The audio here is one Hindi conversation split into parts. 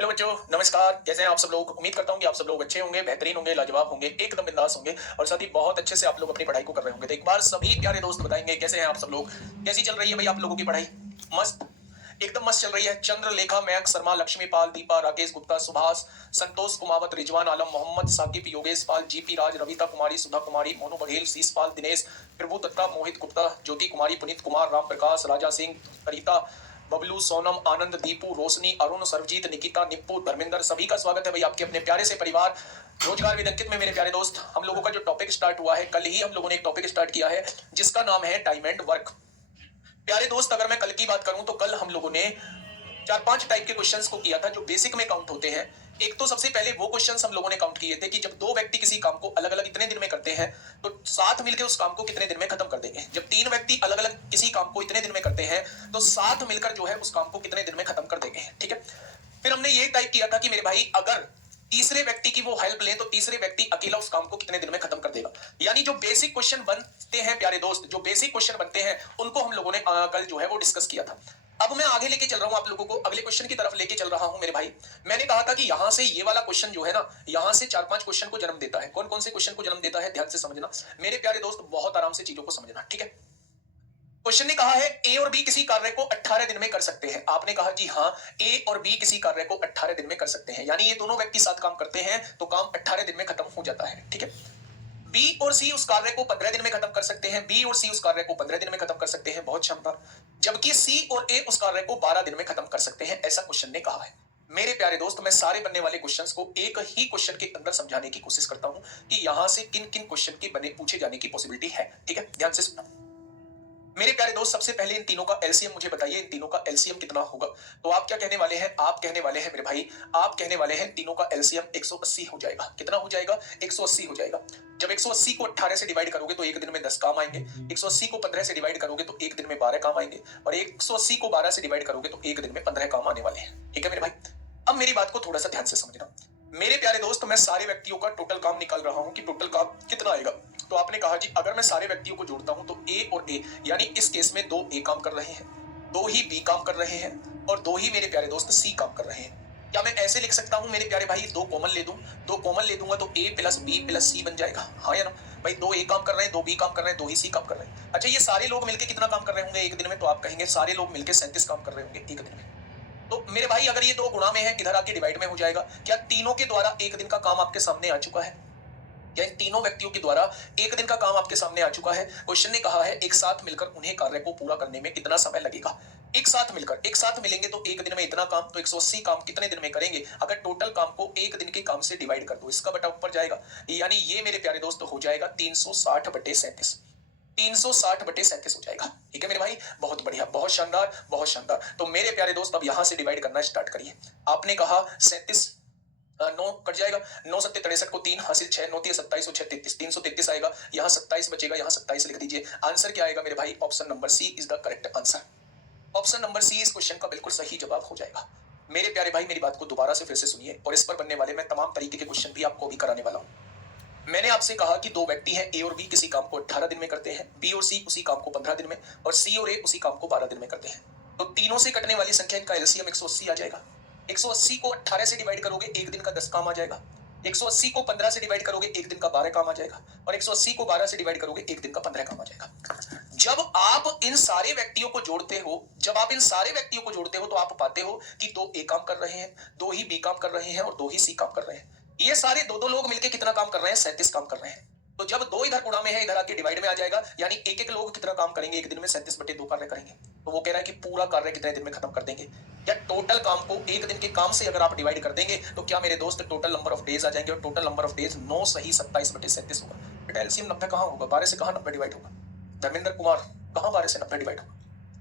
हेलो बच्चों, नमस्कार। कैसे हैं आप सब लोग? उम्मीद करता हूं कि आप सब लोग अच्छे होंगे, बेहतरीन होंगे, लाजवाब होंगे, एकदम बिंदास होंगे और साथ ही बहुत अच्छे से आप लोग अपनी पढ़ाई को कर रहे होंगे। तो एक बार सभी प्यारे दोस्त बताएंगे कैसे हैं आप सब लोग, कैसी चल रही है भाई आप लोगों की पढ़ाई? मस्त, एकदम मस्त चल रही है। चंद्रलेखा, मयंक शर्मा, लक्ष्मीपाल, दीपा, राकेश गुप्ता, सुभाष, संतोष कुमावत, रिजवान आलम, मोहम्मद साकिब, योगेश पाल, जीपी राज, रविता कुमारी, सुधा कुमारी, मोनू बघेल, शीशपाल, दिनेश, प्रभु दत्ता, मोहित गुप्ता, ज्योति कुमारी, पुनीत कुमार, राम प्रकाश, राजा सिंह, करिता, बबलू, सोनम, आनंद, दीपू, रोशनी, अरुण, सरजीत, निकिता, निप्पू, धर्मेंद्र, सभी का स्वागत है भाई आपके अपने प्यारे से परिवार रोजगार विद अंकित में। मेरे प्यारे दोस्त, हम लोगों का जो टॉपिक स्टार्ट हुआ है, कल ही हम लोगों ने एक टॉपिक स्टार्ट किया है जिसका नाम है टाइम एंड वर्क। प्यारे दोस्त, अगर मैं कल की बात करूं तो कल हम लोगों ने चार पांच टाइप के क्वेश्चंस को किया था जो बेसिक में काउंट होते हैं। एक तो सबसे पहले वो क्वेश्चंस हम लोगों ने काउंट किए थे कि जब दो व्यक्ति किसी काम को अलग अलग इतने दिन में करते हैं तो साथ मिलकर उस काम को कितने दिन में खत्म कर देंगे। जब तीन व्यक्ति अलग अलग किसी काम को इतने दिन में करते हैं तो साथ मिलकर जो है उस काम को कितने दिन में खत्म कर देंगे। ठीक है, फिर हमने ये टाइप किया था कि मेरे भाई अगर तीसरे व्यक्ति की वो हेल्प लें तो तीसरे व्यक्ति अकेला उस काम को कितने दिन में खत्म कर देगा। यानी जो बेसिक क्वेश्चन बनते हैं प्यारे दोस्त, जो बेसिक क्वेश्चन बनते हैं उनको हम लोगों ने कल जो है वो डिस्कस किया था। अब मैं आगे लेके चल रहा हूं आप लोगों को, अगले क्वेश्चन की तरफ लेके चल रहा हूं मेरे भाई। मैंने कहा था कि यहां से ये वाला क्वेश्चन जो है ना, यहां से चार पांच क्वेश्चन को जन्म देता है। कौन कौन से क्वेश्चन को जन्म देता है, ध्यान से समझना मेरे प्यारे दोस्त, बहुत आराम से चीजों को समझना। ठीक है, क्वेश्चन ने कहा है ए और बी किसी कार्य को 18 दिन में कर सकते हैं। आपने कहा जी हाँ, ए और बी किसी कार्य को 18 दिन में कर सकते हैं, यानी ये दोनों व्यक्ति साथ काम करते हैं तो काम 18 दिन में खत्म हो जाता है। ठीक है, बी और सी उस कार्य को 15 दिन में खत्म कर सकते हैं, बी और सी उस कार्य को 15 दिन में खत्म कर सकते हैं, बहुत शानदार। जबकि सी और ए उस कार्य को 12 दिन में खत्म कर सकते हैं, ऐसा क्वेश्चन ने कहा है। मेरे प्यारे दोस्त, मैं सारे बनने वाले क्वेश्चंस को एक ही क्वेश्चन के अंदर समझाने की कोशिश करता हूं कि यहां से किन किन क्वेश्चन के बने पूछे जाने की पॉसिबिलिटी है। ठीक है, ध्यान से सुनना मेरे प्यारे दोस्त। सबसे पहले इन तीनों का एलसीएम मुझे बताइए, इन तीनों का एलसीएम कितना होगा? तो आप क्या कहने वाले हैं? आप कहने वाले हैं मेरे भाई, आप कहने वाले हैं तीनों का एलसीएम 180 हो जाएगा। कितना हो जाएगा? 180 हो जाएगा। जब 180 को 18 से डिवाइड करोगे तो एक दिन में 10 काम आएंगे, 180 को 15 से डिवाइड करोगे तो एक दिन में 12 काम आएंगे, और 180 को 12 से डिवाइड करोगे तो एक दिन में 15 काम आने वाले हैं। ठीक है मेरे भाई, अब मेरी बात को थोड़ा सा ध्यान से समझना। मेरे प्यारे दोस्त, मैं सारे व्यक्तियों का टोटल काम निकाल रहा हूं कि टोटल काम कितना आएगा। तो आपने कहा जी अगर मैं सारे व्यक्तियों को जोड़ता हूं तो ए और ए, यानी इस केस में 2 ए काम कर रहे हैं, 2 ही बी काम कर रहे हैं और 2 ही मेरे प्यारे दोस्त सी काम कर रहे हैं। क्या मैं ऐसे लिख सकता हूं मेरे प्यारे भाई, 2 कॉमन ले दूं, 2 कॉमन ले दूंगा तो ए प्लस बी प्लस सी बन जाएगा। हाँ या ना भाई, 2 ए काम कर रहे हैं, 2 बी काम कर रहे हैं, 2 ही सी काम कर रहे हैं। अच्छा, ये सारे लोग मिलकर कितना काम कर रहे होंगे एक दिन में? तो आप कहेंगे सारे लोग मिलकर 37 काम कर रहे होंगे एक दिन में। तो मेरे भाई अगर ये 2 गुणा में है, इधर आके डिवाइड में हो जाएगा। क्या तीनों के द्वारा एक दिन का काम आपके सामने आ चुका है? क्या इन तीनों व्यक्तियों के द्वारा एक दिन का काम आपके सामने आ चुका है? क्वेश्चन ने कहा है एक साथ मिलकर उन्हें कार्य को पूरा करने में कितना समय लगेगा। एक साथ मिलेंगे तो एक दिन में इतना काम, तो 180 काम कितने दिन में करेंगे? अगर टोटल काम को एक दिन के काम से डिवाइड कर दो, इसका बटा ऊपर जाएगा, यानी ये मेरे प्यारे दोस्त हो जाएगा 360/37। 360/37 हो जाएगा। ठीक है मेरे भाई, बहुत बढ़िया, बहुत शानदार, बहुत शानदार। तो मेरे प्यारे दोस्त अब यहां से डिवाइड करना स्टार्ट करिए। आपने कहा 37, 9 कट जाएगा, 9 सत्ते 63 को 3 हासिल 6, 9 3 27 और 6 33, 333 आएगा। यहाँ 27 बचेगा, यहाँ 27 लिख दीजिए। आंसर क्या आएगा मेरे भाई? Option number C is the correct answer. Option number C इस क्वेश्चन का बिल्कुल सही जवाब हो जाएगा। मेरे प्यारे भाई मेरी बात को दोबारा से फिर से सुनिए, और इस पर बनने वाले मैं तमाम तरीके के क्वेश्चन भी आपको भी कराने वाला हूँ। मैंने आपसे कहा कि दो व्यक्ति हैं, ए और बी किसी काम को 18 दिन में करते हैं, बी और सी उसी काम को 15 दिन में, और सी और ए उसी काम को 12 दिन में करते हैं। तो तीनों से कटने वाली संख्या इनका एलसीएम 180 आ जाएगा। 180 को 18 से डिवाइड करोगे एक दिन का 10 काम आ जाएगा, 180 को 15 से डिवाइड करोगे एक दिन का 12 काम आ जाएगा, और 180 को 12 से डिवाइड करोगे एक दिन का 15 काम आ जाएगा। जब आप इन सारे व्यक्तियों को जोड़ते हो, तो आप पाते हो कि 2 ए काम कर रहे हैं, 2 ही बी काम कर रहे हैं और 2 ही सी काम कर रहे हैं। ये सारे दो लोग मिलकर कितना काम कर रहे हैं? 37 काम कर रहे हैं। तो जब 2 इधर गुणा में है, इधर आके डिवाइड में आ जाएगा, यानी एक एक लोग कितना काम करेंगे एक दिन में? 37/2 कार्य करेंगे। तो वो कह रहा है कि पूरा कार्य कितने दिन में खत्म कर देंगे। या टोटल काम को एक दिन के काम से अगर आप डिवाइड कर देंगे तो क्या मेरे दोस्त टोटल नंबर ऑफ डेज आ जाएंगे, और टोटल नंबर ऑफ डेज 9 सही 27/37 होगा। बेटा एलसीएम 90 कहां होगा? 12 से कहां 90 डिवाइड होगा? धर्मेंद्र कुमार, कहां 12 से 90 डिवाइड होगा?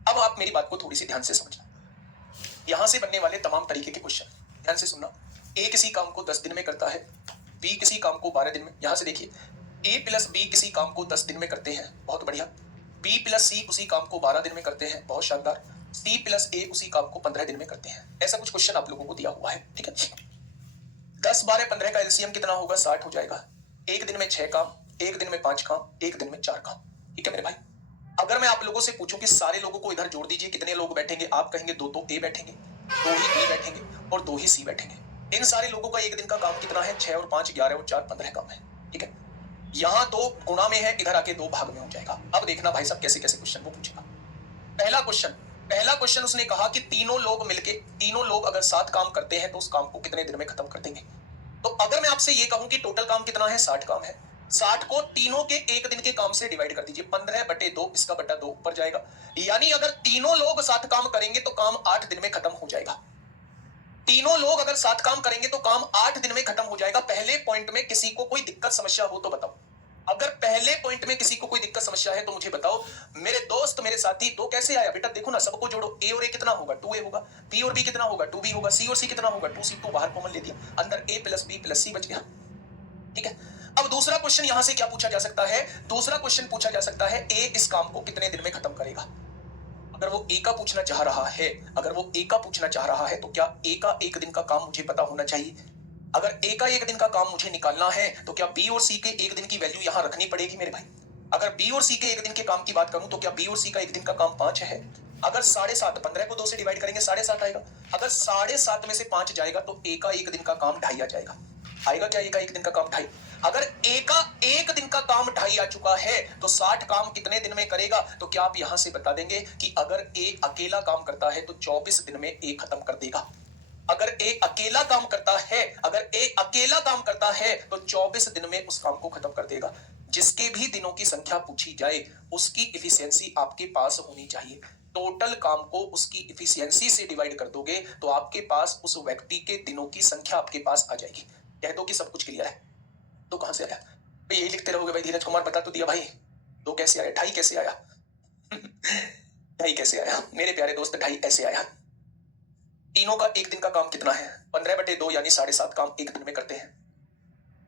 अब आप मेरी बात को थोड़ी सी ध्यान से समझना। यहां से बनने वाले तमाम तरीके के क्वेश्चन ध्यान से सुनना। ए किसी काम को 10 दिन में करता है, बी किसी काम को 12 दिन में। यहां से देखिए, ए प्लस बी किसी काम को 10 दिन में करते हैं, बहुत बढ़िया। बी प्लस सी उसी काम को 12 दिन में करते हैं, बहुत शानदार। सी प्लस ए उसी काम को 15 दिन में करते हैं। ऐसा कुछ क्वेश्चन आप लोगों को दिया हुआ है। ठीक है, 10 12 15 का एलसीएम कितना होगा? 60 हो जाएगा। एक दिन में 6 काम, एक दिन में 5 काम, एक दिन में 4 काम। ठीक है मेरे भाई, अगर मैं आप लोगों से पूछूं कि सारे लोगों को इधर जोड़ दीजिए, कितने लोग बैठेंगे? आप कहेंगे 2 तो ए बैठेंगे, दो ही बी बैठेंगे और दो ही सी बैठेंगे। इन सारे लोगों का एक दिन का काम कितना है? 6 और 5 11 और 4 15 काम है। ठीक है, यहां दो गुणा में है, इधर आके दो भाग में हो जाएगा। अब देखना भाई साहब कैसे कैसे क्वेश्चन वो पूछेगा। पहला क्वेश्चन उसने कहा कि तीनों लोग अगर 7 काम करते हैं तो उस काम को कितने दिन में खत्म कर देंगे। तो अगर मैं आपसे ये कहूं कि टोटल काम कितना है? 60 काम है। 60 को तीनों के एक दिन के काम से डिवाइड कर दीजिए। 15/2, इसका बटा 2 ऊपर जाएगा। यानी अगर तीनों लोग 7 काम करेंगे तो काम 8 दिन में खत्म हो जाएगा। तीनों लोग अगर 7 काम करेंगे तो काम 8 दिन में खत्म हो जाएगा। पहले पॉइंट में किसी को कोई दिक्कत समस्या हो तो बताओ। अगर पहले पॉइंट में किसी को कोई दिक्कत समस्या है तो मुझे बताओ। मेरे दोस्त, मेरे साथी, दो कैसे आया बेटा? देखो ना, सबको जोड़ो। ए और ए कितना होगा? 2a होगा। बी और बी कितना होगा? 2b होगा। सी और सी कितना होगा? 2c। बाहर कॉमन ले दिया, अंदर a प्लस बी प्लस सी बच गया। ठीक है, अब दूसरा क्वेश्चन यहां से क्या पूछा जा सकता है? दूसरा क्वेश्चन पूछा जा सकता है ए इस काम को कितने दिन में खत्म करेगा। अगर वो ए का पूछना चाह रहा है तो क्या ए का एक दिन का काम मुझे पता होना चाहिए। अगर ए का एक दिन का काम मुझे निकालना है तो क्या बी और सी के एक दिन की वैल्यू यहां रखनी पड़ेगी मेरे भाई। अगर बी और सी के एक दिन के काम की बात करूं तो क्या बी और सी का एक दिन का काम 5 है। अगर 7.5, 15 को 2 से डिवाइड करेंगे 7.5 आएगा। अगर 7.5 में से 5 जाएगा तो ए का एक दिन का काम 2.5 आ जाएगा। आएगा क्या ए का एक दिन का काम 2.5? अगर ए का एक दिन का काम 2.5 आ चुका है तो 60 काम कितने दिन में करेगा? तो क्या आप यहां से बता देंगे कि अगर ए अकेला काम करता है तो 24 दिन में ए खत्म कर देगा। अगर ए अकेला काम करता है तो 24 दिन में उस काम को खत्म कर देगा। जिसके भी दिनों की संख्या पूछी जाए उसकी इफिशियंसी आपके पास होनी चाहिए। टोटल काम को उसकी इफिशियंसी से डिवाइड कर दोगे तो आपके पास उस व्यक्ति के दिनों की संख्या आपके पास आ जाएगी। कह दो कि सब कुछ क्लियर है। तो कहां से आया? तो यही लिखते रहोगे भाई। धीरज कुमार बता तो दिया भाई। 2 कैसे आया? 2.5 कैसे आया? 2.5 कैसे आया मेरे प्यारे दोस्त? 2.5 ऐसे आया। तीनों का एक दिन का काम कितना है? 15/2 यानी 7.5 काम एक दिन में करते हैं।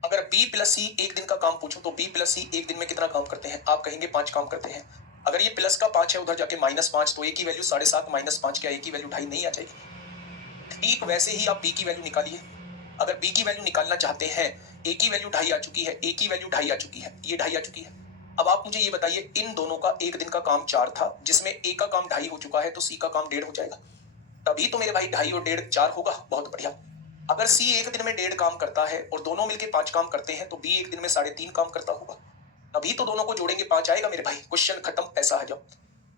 अगर बी प्लस सी एक दिन का काम पूछो तो बी प्लस सी एक दिन में कितना काम करते हैं? आप कहेंगे 5 काम करते हैं। अगर ये प्लस का 5 है, उधर जाके -5, तो ए की वैल्यू 7.5 -5, क्या ए की वैल्यू 2.5 नहीं आ जाएगी? ठीक वैसे ही आप बी की वैल्यू निकालिए। अगर बी की वैल्यू निकालना चाहते हैं, ए की वैल्यू 2.5 आ चुकी है, ए की वैल्यू 2.5 आ चुकी है, ये 2.5 आ चुकी है। अब आप मुझे ये बताइए, इन दोनों का एक दिन का काम 4 था, जिसमें ए का काम 2.5 हो चुका है, तो सी का काम 1.5 हो जाएगा। तभी तो मेरे भाई 2.5 और 1.5 4 होगा। बहुत बढ़िया। अगर सी एक दिन में 1.5 काम करता है और दोनों मिलके 5 काम करते हैं तो बी एक दिन में 3.5 काम करता होगा। तभी तो दोनों को जोड़ेंगे 5 आएगा मेरे भाई। क्वेश्चन खत्म। ऐसा है। जब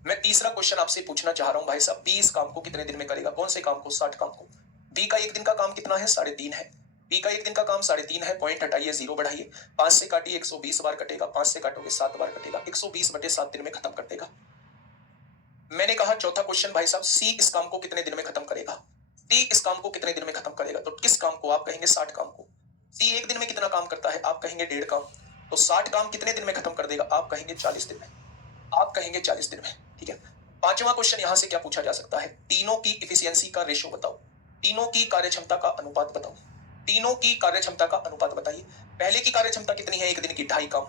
मैं तीसरा क्वेश्चन आपसे पूछना चाह रहा हूं भाई साहब, बी इस काम को कितने दिन में करेगा? कौन से काम को? 60 काम को। बी का एक दिन का काम कितना है? 3.5 है। बी का एक दिन का काम 3.5 है। पॉइंट हटाइए, 0 बढ़ाइए, 5 से काटिए, 120 बार कटेगा। 5 से काटोगे 7 बार कटेगा। 120/7 दिन में खत्म कर देगा। मैंने कहा चौथा क्वेश्चन भाई साहब, सी इस काम को कितने दिन में खत्म करेगा? सी इस काम को कितने दिन में खत्म करेगा? तो किस काम को? आप कहेंगे 60 काम को। सी एक दिन में कितना काम करता है? आप कहेंगे 1.5 काम। तो 60 काम कितने दिन में खत्म कर देगा? आप कहेंगे 40 दिन में। आप कहेंगे 40 दिन में। ठीक है, पांचवा क्वेश्चन यहां से क्या पूछा जा सकता है? तीनों की इफिशियंसी का रेशो बताओ। तीनों की कार्यक्षमता का अनुपात बताओ। तीनों की कार्यक्षमता का अनुपात बताइए। पहले की कार्यक्षमता कितनी है? एक दिन की 2.5 काम।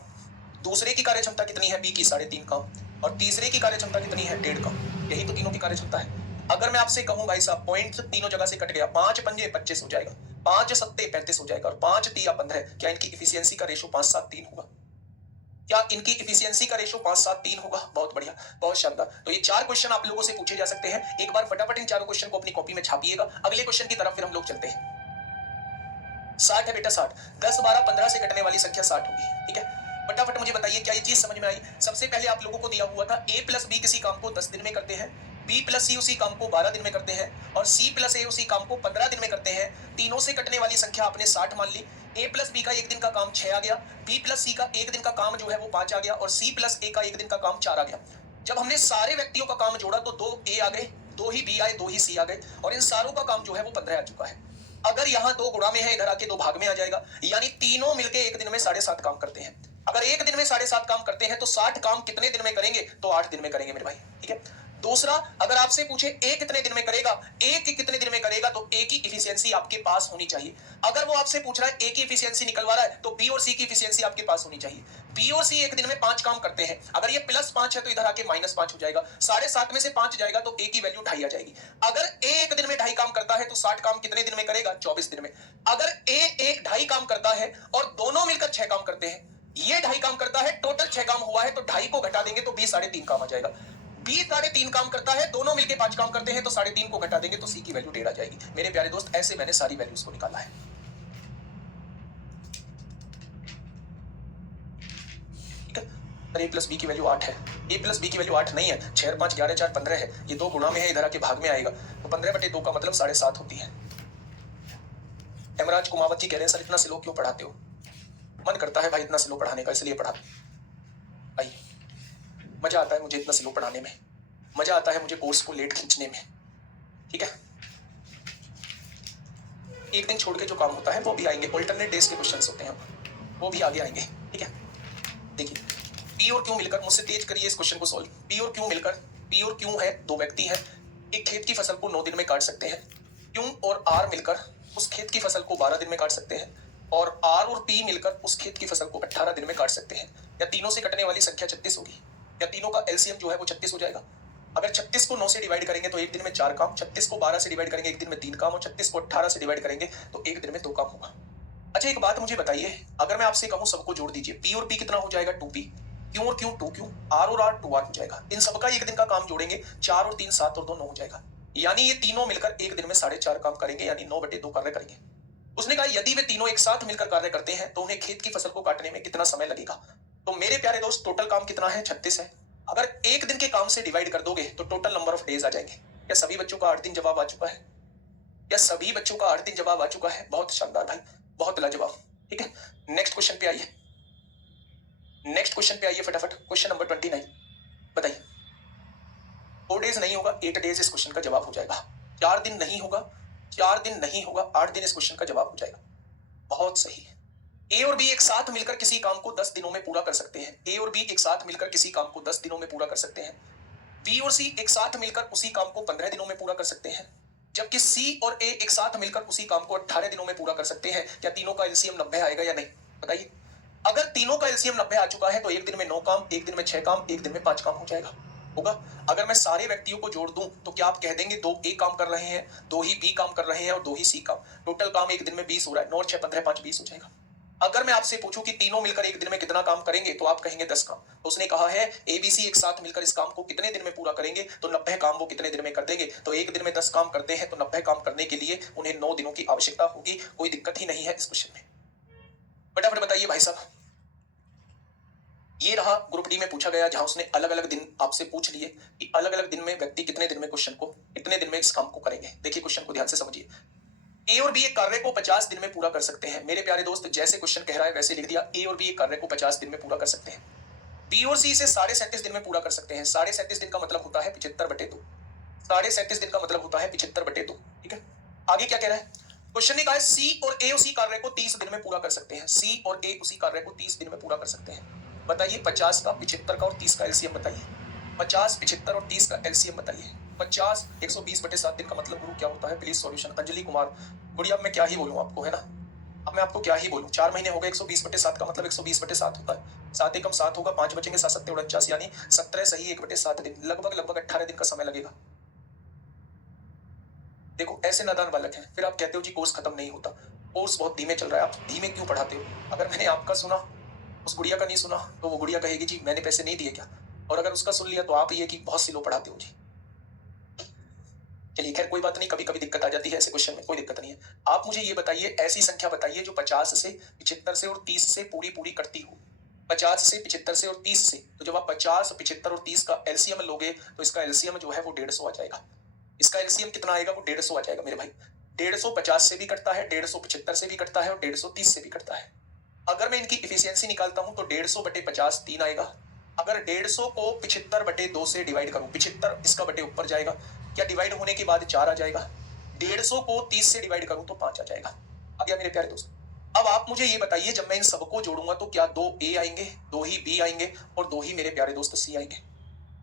दूसरे की कार्यक्षमता कितनी है? बी की 3.5 काम। और तीसरे की कार्यक्षमता कितनी है? 1.5 काम। यही तो तीनों की कार्यक्षमता है। अगर मैं आपसे कहूं भाई साहब, पॉइंट तीनों जगह से कट गया, 5 पंजे 25 हो जाएगा, 5 सत्ते 35 हो जाएगा, और 5 तिया 15, क्या इनकी इफिशियंसी का रेशो 5-7-3 होगा? क्या इनकी इफिशियंसी का रेशो 5-7-3 होगा? बहुत बढ़िया, बहुत शानदार। तो ये 4 क्वेश्चन आप लोगों से पूछे जा सकते हैं। एक बार फटाफट इन चारों क्वेश्चन को अपनी कॉपी में छापिएगा। अगले क्वेश्चन की तरफ फिर हम लोग चलते हैं। 60 है बेटा, 60। 10, 12, 15 से कटने वाली संख्या 60 होगी। ठीक है, फटाफट मुझे बताइए क्या ये चीज समझ में आई? सबसे पहले आप लोगों को दिया हुआ था a प्लस बी किसी काम को 10 दिन में करते हैं, b प्लस सी उसी काम को 12 दिन में करते हैं, और c प्लस ए उसी काम को 15 दिन में करते हैं। तीनों से कटने वाली संख्या आपने 60 मान ली। a प्लस बी का एक दिन का काम 6 आ गया, b प्लस सी का एक दिन का काम जो है वो 5 आ गया, और c प्लस ए का एक दिन का काम 4 आ गया। जब हमने सारे व्यक्तियों का काम जोड़ा तो 2 a आ गए, 2 ही b आए, 2 ही c आ गए, और इन सारों का काम जो है वो 15 आ चुका है। अगर यहाँ 2 गुणा में है, इधर आके 2 भाग में आ जाएगा, यानी तीनों मिलके एक दिन में 7.5 काम करते हैं। अगर एक दिन में 7.5 काम करते हैं तो 60 काम कितने दिन में करेंगे? तो 8 दिन में करेंगे मेरे भाई। ठीक है, दूसरा, अगर आपसे पूछे ए कितने दिन में करेगा, ए कितने दिन में करेगा, तो ए की इफिशियंसी आपके पास होनी चाहिए। अगर वो आपसे पूछ रहा है ए की इफिशियंसी निकलवा रहा है तो बी और सी की इफिशियंसी आपके पास होनी चाहिए। बी और सी एक दिन में 5 काम करते हैं। अगर ये +5 है तो इधर आके -5 हो जाएगा, 7.5 में से 5 जाएगा तो ए की वैल्यू 2.5 आ जाएगी। अगर ए एक दिन में 2.5 काम करता है तो 60 काम कितने दिन में करेगा? 24 दिन में। अगर ए एक 2.5 काम करता है और दोनों मिलकर 6 काम करते हैं, ये 2.5 काम करता है, टोटल 6 काम हुआ है, तो 2.5 को घटा देंगे तो बी 3.5 काम आ जाएगा। बी 3.5 काम करता है, दोनों मिलके 5 काम करते हैं, तो 3.5 को घटा देंगे तो सी की वैल्यू 1.5 आ जाएगी। मेरे प्यारे दोस्त, ऐसे मैंने सारी वैल्यूज को निकाला है। ठीक है, ए प्लस बी की वैल्यू 8 है। ए प्लस बी की वैल्यू 8 नहीं है, 6 और 5 11 4 15 है। ये 2 गुणा में है, इधर आके भाग में आएगा, तो 15/2 का मतलब 7.5 होती है। हेमराज कुमावत जी कह रहे हैं, सर इतना स्लो क्यों पढ़ाते हो? मन करता है भाई इतना स्लो पढ़ाने का, इसलिए पढ़ाते। भाई मजा आता है मुझे इतना स्लो पढ़ाने में, मजा आता है मुझे कोर्स को लेट खींचने में। ठीक है, एक दिन छोड़ के जो काम होता है वो भी आएंगे, ऑल्टरनेट डेज के क्वेश्चंस होते हैं, वो भी आगे आएंगे। ठीक है, देखिए पी और क्यू मिलकर, मुझसे तेज करिए इस क्वेश्चन को सॉल्व। पी और क्यू मिलकर, पी और क्यू है, 2 व्यक्ति हैं, एक खेत की फसल को 9 दिन में काट सकते हैं। क्यू और आर मिलकर उस खेत की फसल को 12 दिन में काट सकते हैं, और आर और पी मिलकर उस खेत की फसल को 18 दिन में काट सकते हैं। या तीनों से कटने वाली संख्या 36 होगी, या तीनों का एलसीएम जो है वो 36 हो जाएगा। अगर 36 को 9 से डिवाइड करेंगे तो एक दिन में 4 काम, 36 को 12 से डिवाइड करेंगे एक दिन में 3 काम, और 36 को 18 से डिवाइड करेंगे तो एक दिन में 2 काम होगा। अच्छा एक बात मुझे बताइए, अगर मैं आपसे कहूं सबको जोड़ दीजिए, पी और पी कितना हो जाएगा? 2p, क्यू और क्यू 2q, आर और आर 2r हो जाएगा। इन सबका एक दिन का काम जोड़ेंगे, 4 और 3 7 और 2 9 हो जाएगा। यानी ये तीनों मिलकर एक दिन में 4.5 काम करेंगे, यानी 9/2 कार्य करेंगे। उसने कहा यदि वे तीनों एक साथ मिलकर कार्य करते हैं तो उन्हें खेत की फसल को काटने में कितना समय लगेगा? तो मेरे प्यारे दोस्त, टोटल काम कितना है? 36 है। अगर एक दिन के काम से डिवाइड कर दोगे तो टोटल नंबर ऑफ डेज आ जाएंगे। क्या सभी बच्चों का 8 दिन जवाब आ चुका है? क्या सभी बच्चों का 8 दिन जवाब आ चुका है? बहुत शानदार भाई, बहुत लाजवाब। ठीक है, नेक्स्ट क्वेश्चन पे आइए, नेक्स्ट क्वेश्चन पे आइए फटाफट। क्वेश्चन नंबर 29 बताइए। 4 डेज नहीं होगा, 8 डेज इस क्वेश्चन का जवाब हो जाएगा। 4 दिन नहीं होगा, 4 दिन नहीं होगा, 8 दिन इस क्वेश्चन का जवाब हो जाएगा। बहुत सही। ए और बी एक साथ मिलकर किसी काम को 10 दिनों में पूरा कर सकते हैं। ए और बी एक साथ मिलकर किसी काम को 10 दिनों में पूरा कर सकते हैं। बी और सी एक साथ मिलकर उसी काम को 15 दिनों में पूरा कर सकते हैं, जबकि सी और ए एक साथ मिलकर उसी काम को 18 दिनों में पूरा कर सकते हैं। क्या तीनों का एलसीएम 90 आएगा या नहीं? बताइए। अगर तीनों का एलसीएम 90 आ चुका है तो एक दिन में 9 काम, एक दिन में 6 काम, एक दिन में 5 काम हो जाएगा, होगा। अगर मैं सारे व्यक्तियों को जोड़ दूं तो क्या आप कह देंगे 2 ए काम कर रहे हैं, 2 ही बी काम कर रहे हैं और 2 ही सी काम? टोटल काम एक दिन में 20 हो रहा है, 9 और 6 15 5 20 हो जाएगा। अगर मैं आपसे पूछूं कि तीनों मिलकर एक दिन में कितना काम करेंगे तो आप कहेंगे 10 काम। तो उसने कहा है एबीसी एक साथ मिलकर इस काम को कितने दिन में पूरा करेंगे, तो 90 काम वो कितने दिन में कर देंगे। तो एक दिन में 10 काम करते हैं तो 90 काम करने के लिए उन्हें 9 दिनों की आवश्यकता होगी। कोई दिक्कत ही नहीं है इस क्वेश्चन में। फटाफट बताइए भाई साहब। ये रहा ग्रुप डी में पूछा गया, जहां उसने अलग अलग दिन आपसे पूछ लिए कि अलग अलग दिन में व्यक्ति कितने दिन में क्वेश्चन को, कितने दिन में इस काम को करेंगे। देखिए क्वेश्चन को ध्यान से समझिए। ए और बी एक कार्य को 50 दिन में पूरा कर सकते हैं। मेरे प्यारे दोस्त, जैसे क्वेश्चन कह रहा है वैसे लिख दिया। ए और बी एक कार्य को 50 दिन में पूरा कर सकते हैं। बी और सी इसे 37.5 दिन में पूरा कर सकते हैं। 37.5 दिन का मतलब होता है 75/2। 37.5 दिन का मतलब होता है 75/2। ठीक है, आगे क्या कह रहा है? क्वेश्चन ने कहा है सी और ए उसी कार्य को 30 दिन में पूरा कर सकते हैं। सी और ए उसी कार्य को 30 दिन में पूरा कर सकते हैं। बताइए 50 का, 75 का और 30 का एलसीएम बताइए। 50, 75 और 30 का एलसीएम बताइए। 50 120/7 दिन का मतलब गुरु क्या होता है? Please solution. अंजलि कुमार, गुड़िया, अब मैं क्या ही बोलूं आपको, है ना? अब मैं आपको क्या ही बोलूं। 4 महीने हो गए, 120/7 का मतलब 120/7 होता है। 7 एकम 7 होगा, 5 बचेंगे, 7 7 49, यानी 17 सही 1/7 दिन, लगभग 18 दिन का समय लगेगा। देखो ऐसे नादान बालक हैं, फिर आप कहते हो जी कोर्स खत्म नहीं होता, कोर्स बहुत धीमे चल रहा है, आप धीमे क्यों पढ़ाते हो? अगर मैंने आपका सुना, उस गुड़िया का नहीं सुना, तो वो गुड़िया कहेगी जी मैंने पैसे नहीं दिए क्या? और अगर उसका सुन लिया तो आप ये कि बहुत स्लो पढ़ाते हो जी। चलिए खैर कोई बात नहीं, कभी कभी दिक्कत आ जाती है ऐसे क्वेश्चन में, कोई दिक्कत नहीं है। आप मुझे ये बताइए, ऐसी संख्या बताइए जो 50 से, 75 से और 30 से पूरी पूरी करती हो। 50 से, 75 से और 30 से, तो जब आप 50, 75 और 30 का एलसीएम लोगे तो इसका एलसीएम जो है वो 150 आ जाएगा। इसका एलसीएम कितना आएगा? वो 150 आ जाएगा मेरे भाई। 150 50 से भी कटता है, 150 75 से भी कटता है और 150 30 से भी कटता है। अगर मैं इनकी इफिशियंसी निकालता हूं तो 150/50 3 आएगा। अगर 150 को 75/2 से डिवाइड करूं, 75 इसका बटे ऊपर जाएगा, क्या डिवाइड होने के बाद 4 आ जाएगा। 150 को 30 से डिवाइड करूं तो 5 आ जाएगा। आ गया मेरे प्यारे दोस्त। अब आप मुझे ये बताइए, जब मैं इन सबको जोड़ूंगा तो क्या 2 ए आएंगे, 2 ही बी आएंगे और 2 ही मेरे प्यारे दोस्त सी आएंगे?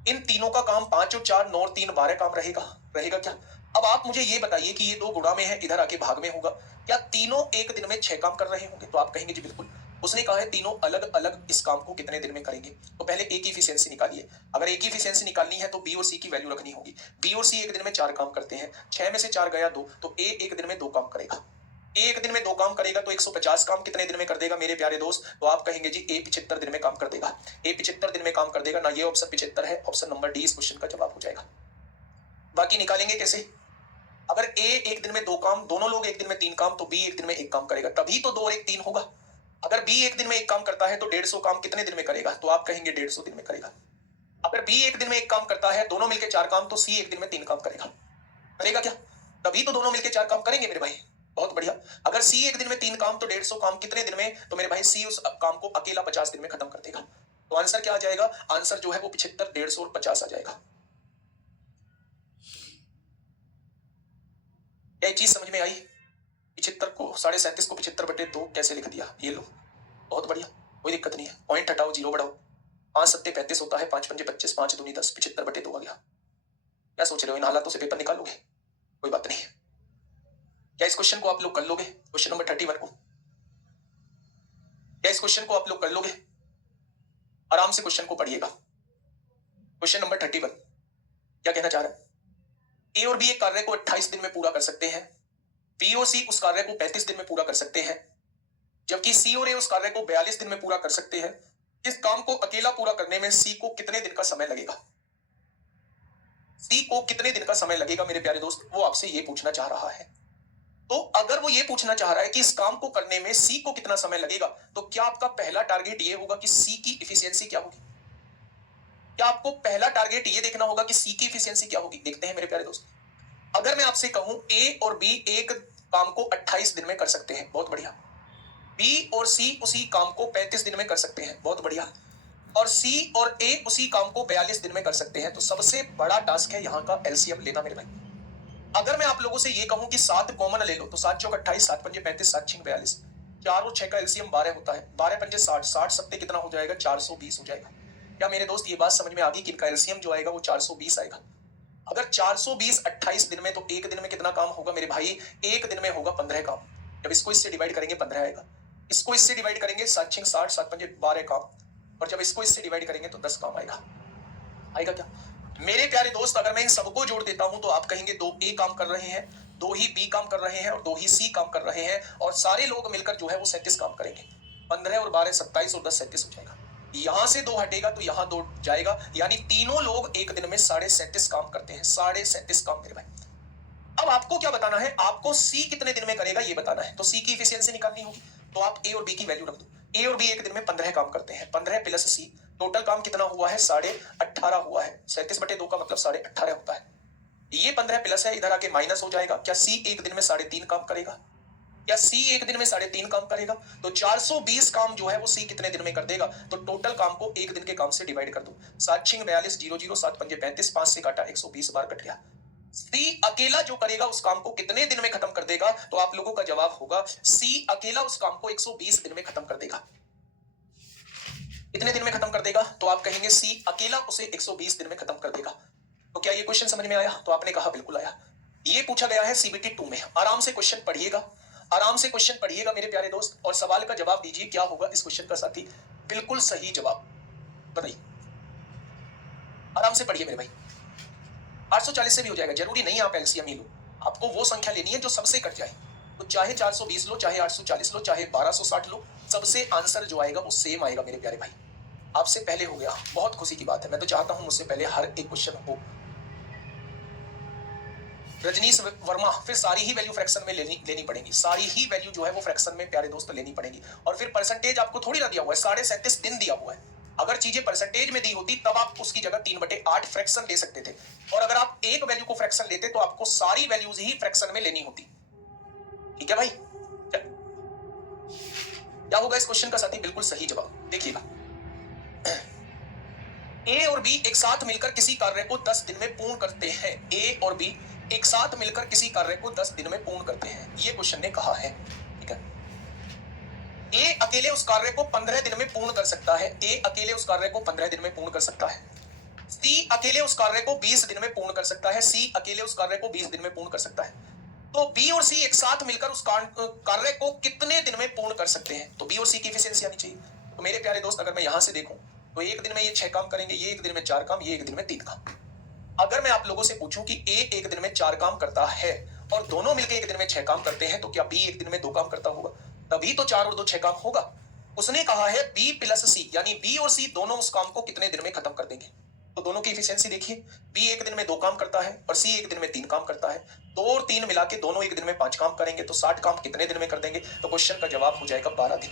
इन तीनों का काम 5 और 4 9 और 3 12 काम रहेगा, रहेगा क्या? अब आप मुझे ये बताइए कि ये 2 गुणा में है, इधर आके भाग में होगा, क्या तीनों एक दिन में 6 काम कर रहे होंगे? तो आप कहेंगे जी बिल्कुल। उसने कहा है तीनों अलग अलग इस काम को कितने दिन में करेंगे। तो पहले ए की इफिशियंसी निकालिए। अगर ए की इफिशियंसी निकालनी है तो बी और सी की वैल्यू रखनी होगी। बी और सी एक दिन में 4 काम करते हैं, 6 में से 4 गया 2, तो ए एक दिन में 2 काम करेगा। ए एक दिन में 2 काम करेगा तो 150 काम कितने दिन में कर देगा मेरे प्यारे दोस्त? तो आप कहेंगे जी ए 75 दिन में काम कर देगा। ए 75 दिन में काम कर देगा ना, ये ऑप्शन 75 है, ऑप्शन नंबर डी इस क्वेश्चन का जवाब हो जाएगा। बाकी निकालेंगे कैसे? अगर ए एक दिन में 2 काम, दोनों लोग एक दिन में 3 काम, तो बी एक दिन में 1 काम करेगा, तभी तो 2 और 1 3 होगा। अगर बी एक दिन में 1 काम करता है तो 150 काम कितने दिन में करेगा? तो आप कहेंगे 150 दिन में करेगा। अगर बी एक दिन में 1 काम करता है, दोनों मिलकर 4 काम, तो सी एक दिन में 3 काम करेगा। करेगा क्या? तभी तो दोनों मिलकर 4 काम करेंगे मेरे भाई। बहुत बढ़िया। अगर सी एक दिन में 3 काम तो 150 काम कितने दिन में? तो मेरे भाई सी उस काम को अकेला 50 दिन में खत्म कर देगा। तो आंसर क्या आ जाएगा? आंसर जो है वो 75, 150 और 50 आ जाएगा। यह चीज समझ में आई? 75 को 37.5 को 75/2 कैसे लिख दिया? ये लो, बहुत बढ़िया, कोई दिक्कत नहीं है। पॉइंट हटाओ, जीरो बढ़ाओ। 5 सत्ते 35 होता है, 5 पंजे 25, 5 दूनी 10, 75/2 आ गया। क्या सोच रहे हो? इन हालातों से पेपर निकालोगे? कोई बात नहीं। क्या इस क्वेश्चन को आप लोग कर लोगे? क्वेश्चन नंबर 31 को क्या इस क्वेश्चन को आप लोग कर लोगे? आराम से क्वेश्चन को पढ़िएगा। क्वेश्चन नंबर 31 क्या कहना चाह रहा है? ए और बी एक कार्य को 28 दिन में पूरा कर सकते हैं, बी और सी उस कार्य को 35 दिन में पूरा कर सकते हैं, जबकि सी और ए उस कार्य को 42 दिन में पूरा कर सकते हैं। इस काम को अकेला पूरा करने में सी को कितने दिन का समय लगेगा? सी को कितने दिन का समय लगेगा मेरे प्यारे दोस्त? वो आपसे ये पूछना चाह रहा है। तो अगर वो ये पूछना चाह रहा है कि इस काम को करने में सी को कितना समय लगेगा, तो क्या आपका पहला टारगेट ये होगा कि सी की इफिशियंसी क्या होगी? क्या आपको पहला टारगेट ये देखना होगा कि सी की इफिशियंसी क्या होगी? देखते हैं मेरे प्यारे दोस्त। अगर मैं आपसे कहूं ए और बी एक काम को 28 दिन में कर सकते हैं, बहुत बढ़िया। बी और सी उसी काम को 35 दिन में कर सकते हैं, बहुत बढ़िया। और सी और ए उसी काम को 42 दिन में कर सकते हैं। तो सबसे बड़ा टास्क है यहाँ का एलसीएम लेना मेरे भाई। अगर मैं आप लोगों से ये कहूं कि 7 कॉमन ले लो, तो 7 चौक 28, 7 पंजे 35, 7 छींक 42, 4 और 6 का एलसीएम 12 होता है, 12 पंजे 60, 60 सत्ते कितना हो जाएगा? 420 हो जाएगा। क्या मेरे दोस्त ये बात समझ में आ गई कि इनका एलसीएम जो आएगा वो 420 आएगा? अगर 420 28 दिन में, तो एक दिन में कितना काम होगा मेरे भाई? एक दिन में होगा 15 काम। जब इसको इससे डिवाइड करेंगे 15 आएगा, इसको इससे डिवाइड करेंगे 7 छींक 60, 7 पंजे 12 काम, और जब इसको इससे डिवाइड करेंगे तो 10 काम आएगा। आएगा क्या मेरे प्यारे दोस्त? अगर मैं इन सबको जोड़ देता हूं तो आप कहेंगे 2 ए काम कर रहे हैं, 2 ही बी काम कर रहे हैं और 2 ही सी काम कर रहे हैं, और सारे लोग मिलकर जो है वो 37 काम करेंगे। 15 और 12 27 और 10 37 हो जाएगा। यहां से 2 हटेगा तो यहां 2 जाएगा, यानी तीनों लोग एक दिन में 37.5 काम करते हैं। 37.5 काम मेरे भाई। अब आपको क्या बताना है? आपको सी कितने दिन में करेगा ये बताना है। तो सी की इफिशियंसी निकालनी होगी, तो आप ए और बी की वैल्यू रख दो। ए और बी एक दिन में 15 काम करते हैं, 15 प्लस सी, टोटल काम कितना हुआ है? 18.5 हुआ है। 37/2 का मतलब 18.5 होता है। ये 15 प्लस है, इधर आके माइनस हो जाएगा। क्या सी एक दिन में 3.5 काम करेगा? क्या सी एक दिन में 3.5 काम करेगा? तो 420 काम जो है वो सी कितने दिन में कर देगा? तो टोटल काम को एक दिन के काम से डिवाइड कर दो। 7 छींक 42, 0 0, 7 पंजे 35, 5 से काटा 120 बार कट गया। सी अकेला जो करेगा उस काम को कितने दिन में खत्म कर देगा? तो आप लोगों का जवाब होगा सी अकेला उस काम को 120 दिन में खत्म कर देगा। कितने दिन में खत्म कर देगा? तो आप कहेंगे सी अकेला उसे 120 दिन में खत्म कर देगा। तो क्या ये क्वेश्चन समझ में आया? तो आपने कहा बिल्कुल आया। ये पूछा गया है सीबीटी 2 में। आराम से क्वेश्चन पढ़िएगा, आराम से क्वेश्चन पढ़िएगा मेरे प्यारे दोस्त, और सवाल का जवाब दीजिए क्या होगा इस क्वेश्चन का साथी। बिल्कुल सही जवाब बताइए। आराम से पढ़िए मेरे भाई। 840 से भी हो जाएगा, जरूरी नहीं आप एलसीएम ही लो, आपको वो संख्या लेनी है जो सबसे कट जाए। तो चाहे 420 लो, चाहे 840 लो, चाहे 1260 लो, सबसे आंसर जो आएगा वो सेम आएगा मेरे प्यारे भाई। आपसे पहले हो गया, बहुत खुशी की बात है। मैं तो चाहता हूं मुझसे पहले हर एक क्वेश्चन हो। रजनीश वर्मा, फिर सारी ही वैल्यू फ्रैक्शन में लेनी पड़ेगी। सारी ही वैल्यू जो है वो फ्रैक्शन में प्यारे दोस्त लेनी पड़ेगी। और फिर परसेंटेज आपको थोड़ी ना दिया हुआ है, 37.5 दिन दिया हुआ है। अगर चीजें परसेंटेज में दी होती तब आप उसकी जगह 3/8 फ्रैक्शन ले सकते थे, और अगर आप एक वैल्यू को फ्रैक्शन लेते तो आपको सारी वैल्यूज ही फ्रैक्शन में लेनी होती। ठीक है भाई? क्या होगा इस क्वेश्चन का साथी? बिल्कुल सही जवाब देखिएगा। ए और बी एक साथ मिलकर किसी कार्य को 10 दिन में पूर्ण करते हैं। ए और बी एक साथ मिलकर किसी कार्य को 10 दिन में पूर्ण करते हैं, ये क्वेश्चन ने कहा है। ठीक है? ए अकेले उस कार्य को 15 दिन में पूर्ण कर सकता है। ए अकेले उस कार्य को 15 दिन में पूर्ण कर सकता है। सी अकेले उस कार्य को 20 दिन में पूर्ण कर सकता है। सी अकेले उस कार्य को 20 दिन में पूर्ण कर सकता है। तो बी और सी एक साथ मिलकर उस कार्य को कितने दिन में पूर्ण कर सकते हैं? तो बी और सी की एफिशिएंसी आनी चाहिए। तो मेरे प्यारे दोस्त, अगर मैं यहां से देखूं तो एक दिन में ये 6 काम करेंगे, ये एक दिन में 4 काम, ये एक दिन में 3 काम। अगर मैं आप लोगों से पूछूं कि ए एक दिन में 4 काम करता है और दोनों मिलकर एक दिन में 6 काम करते हैं, तो क्या बी एक दिन में 2 काम करता होगा? तभी तो 4 और 2 6 काम होगा। उसने कहा है बी प्लस सी, यानी बी और सी दोनों उस काम को कितने दिन में खत्म कर देंगे। तो दोनों की इफिशियंसी देखिए, बी एक दिन में 2 काम करता है और सी एक दिन में 3 काम करता है। 2 और 3 मिला के दोनों एक दिन में 5 काम करेंगे, तो 60 काम कितने दिन में कर देंगे? तो क्वेश्चन का जवाब हो जाएगा 12 दिन।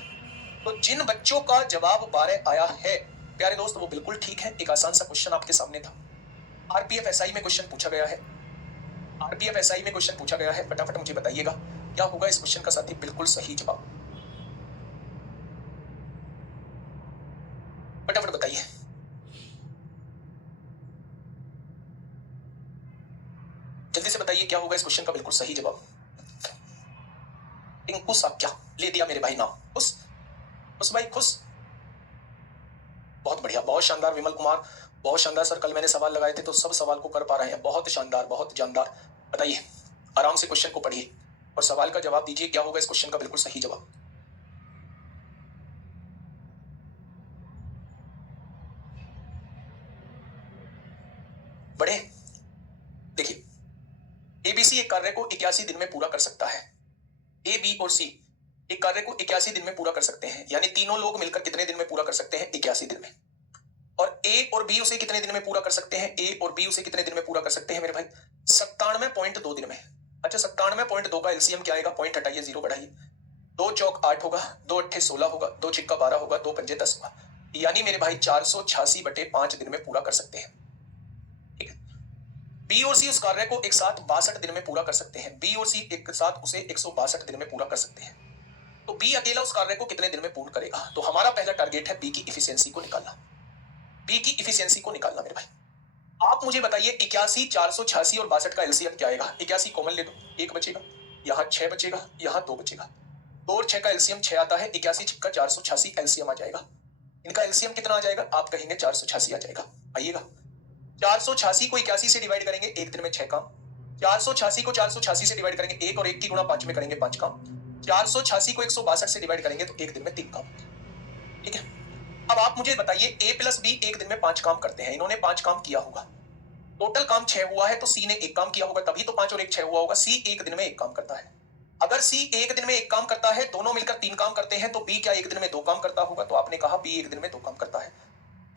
तो जिन बच्चों का जवाब 12 आया है प्यारे दोस्त, वो बिल्कुल ठीक है। एक आसान सा क्वेश्चन आपके सामने था। आरपीएफ एसआई में क्वेश्चन पूछा गया है, आरपीएफ एसआई में क्वेश्चन पूछा गया है। फटाफट मुझे बताइएगा क्या होगा इस क्वेश्चन का साथी बिल्कुल सही जवाब। फटाफट बताइए। जल्दी से बताइए क्या होगा इस क्वेश्चन का बिल्कुल सही जवाब। टिंकू साहब क्या ले दिया मेरे भाई नाम? खुश भाई खुश, बहुत बढ़िया, बहुत शानदार। विमल कुमार बहुत शानदार सर, कल मैंने सवाल लगाए थे तो सब सवाल को कर पा रहे हैं, बहुत शानदार, बहुत जानदार। बताइए, आराम से क्वेश्चन को पढ़िए और सवाल का जवाब दीजिए क्या होगा इस क्वेश्चन का बिल्कुल सही जवाब। बढ़े, देखिए, एबीसी एक कार्य को 81 दिन में पूरा कर सकता है। ए, बी और सी एक कार्य को 81 दिन में पूरा कर सकते हैं, यानी तीनों लोग मिलकर कितने दिन में पूरा कर सकते हैं? 81 दिन में। और ए और बी उसे कितने दिन में पूरा कर सकते हैं? ए और बी उसे कितने दिन में पूरा कर सकते हैं मेरे भाई? 97.2 दिन में। अच्छा, 97.2 का एलसीएम क्या आएगा? पॉइंट हटाइए, 0 बढ़ाइए। 2 चौक 8 होगा, 2 अट्ठे 16 होगा, 2 छिक्का 12 होगा, 2 पंजे 10 होगा, यानी मेरे भाई 486/5 दिन में पूरा कर सकते हैं। ठीक है। बी और सी उस कार्य को एक साथ 62 दिन में पूरा कर सकते हैं। बी और सी एक साथ उसे 162 दिन में पूरा कर सकते हैं। तो बी अकेला उस कार्य को कितने दिन में पूर्ण करेगा? तो हमारा पहला टारगेट है बी की इफिशियंसी को निकालना। बी की इफिशियंसी को निकालना मेरे भाई। आप मुझे बताइए 81, 486 और 62 का एलसीएम क्या आएगा? 81 कॉमन ले दो, 1 बचेगा, यहाँ 6 बचेगा, यहाँ 2 बचेगा। 2 और 6 का एलसीएम 6 आता है, 81 6 486 एलसीएम आ जाएगा। इनका एलसीएम कितना आ जाएगा? आप कहेंगे 486 आ जाएगा। आइएगा, 486 को 81 से डिवाइड करेंगे, एक दिन में 6 काम। 486 को 486 से डिवाइड करेंगे, 1 और 1 की गुणा 5 में करेंगे 5 काम। 486 को 162 से डिवाइड करेंगे तो एक दिन में 3 काम। ठीक है। अब आप मुझे बताइए ए प्लस बी एक दिन में 5 काम करते हैं, इन्होंने 5 काम किया होगा, टोटल काम 6 हुआ है, तो सी ने 1 काम किया होगा, तभी तो 5 और 1 6 हुआ होगा। सी एक दिन में 1 काम करता है। अगर सी एक दिन में 1 काम करता है, दोनों मिलकर 3 काम करते हैं, तो बी क्या एक दिन में 2 काम करता होगा? तो आपने कहा बी एक दिन में 2 काम करता है।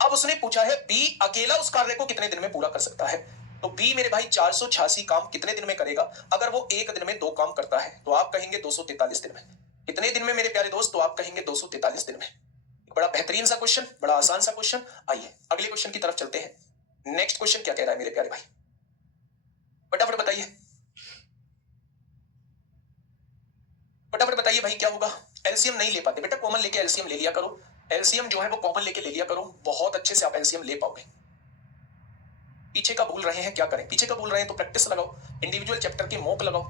अब उसने पूछा है बी अकेला उस कार्य को कितने दिन में पूरा कर सकता है? तो बी मेरे भाई 486 काम कितने दिन में करेगा? अगर वो एक दिन में 2 काम करता है तो आप कहेंगे 243 दिन में। कितने दिन में मेरे प्यारे दोस्त? तो आप कहेंगे 243 दिन में। बड़ा बेहतरीन सा क्वेश्चन, बड़ा आसान सा क्वेश्चन। आइए अगले क्वेश्चन की तरफ चलते हैं। नेक्स्ट क्वेश्चन क्या कह रहा है मेरे प्यारे भाई? फटाफट बताइए, फटाफट बताइए भाई क्या होगा? एलसीएम नहीं ले पाते बेटा, कॉमन लेके एलसीएम ले लिया करो। एलसीएम जो है वो कॉमन लेके ले लिया करो, बहुत अच्छे से आप एलसीएम ले पाओगे। पीछे का भूल रहे हैं, क्या करें? पीछे का भूल रहे हैं तो प्रैक्टिस लगाओ, इंडिविजुअल चैप्टर के मॉक लगाओ।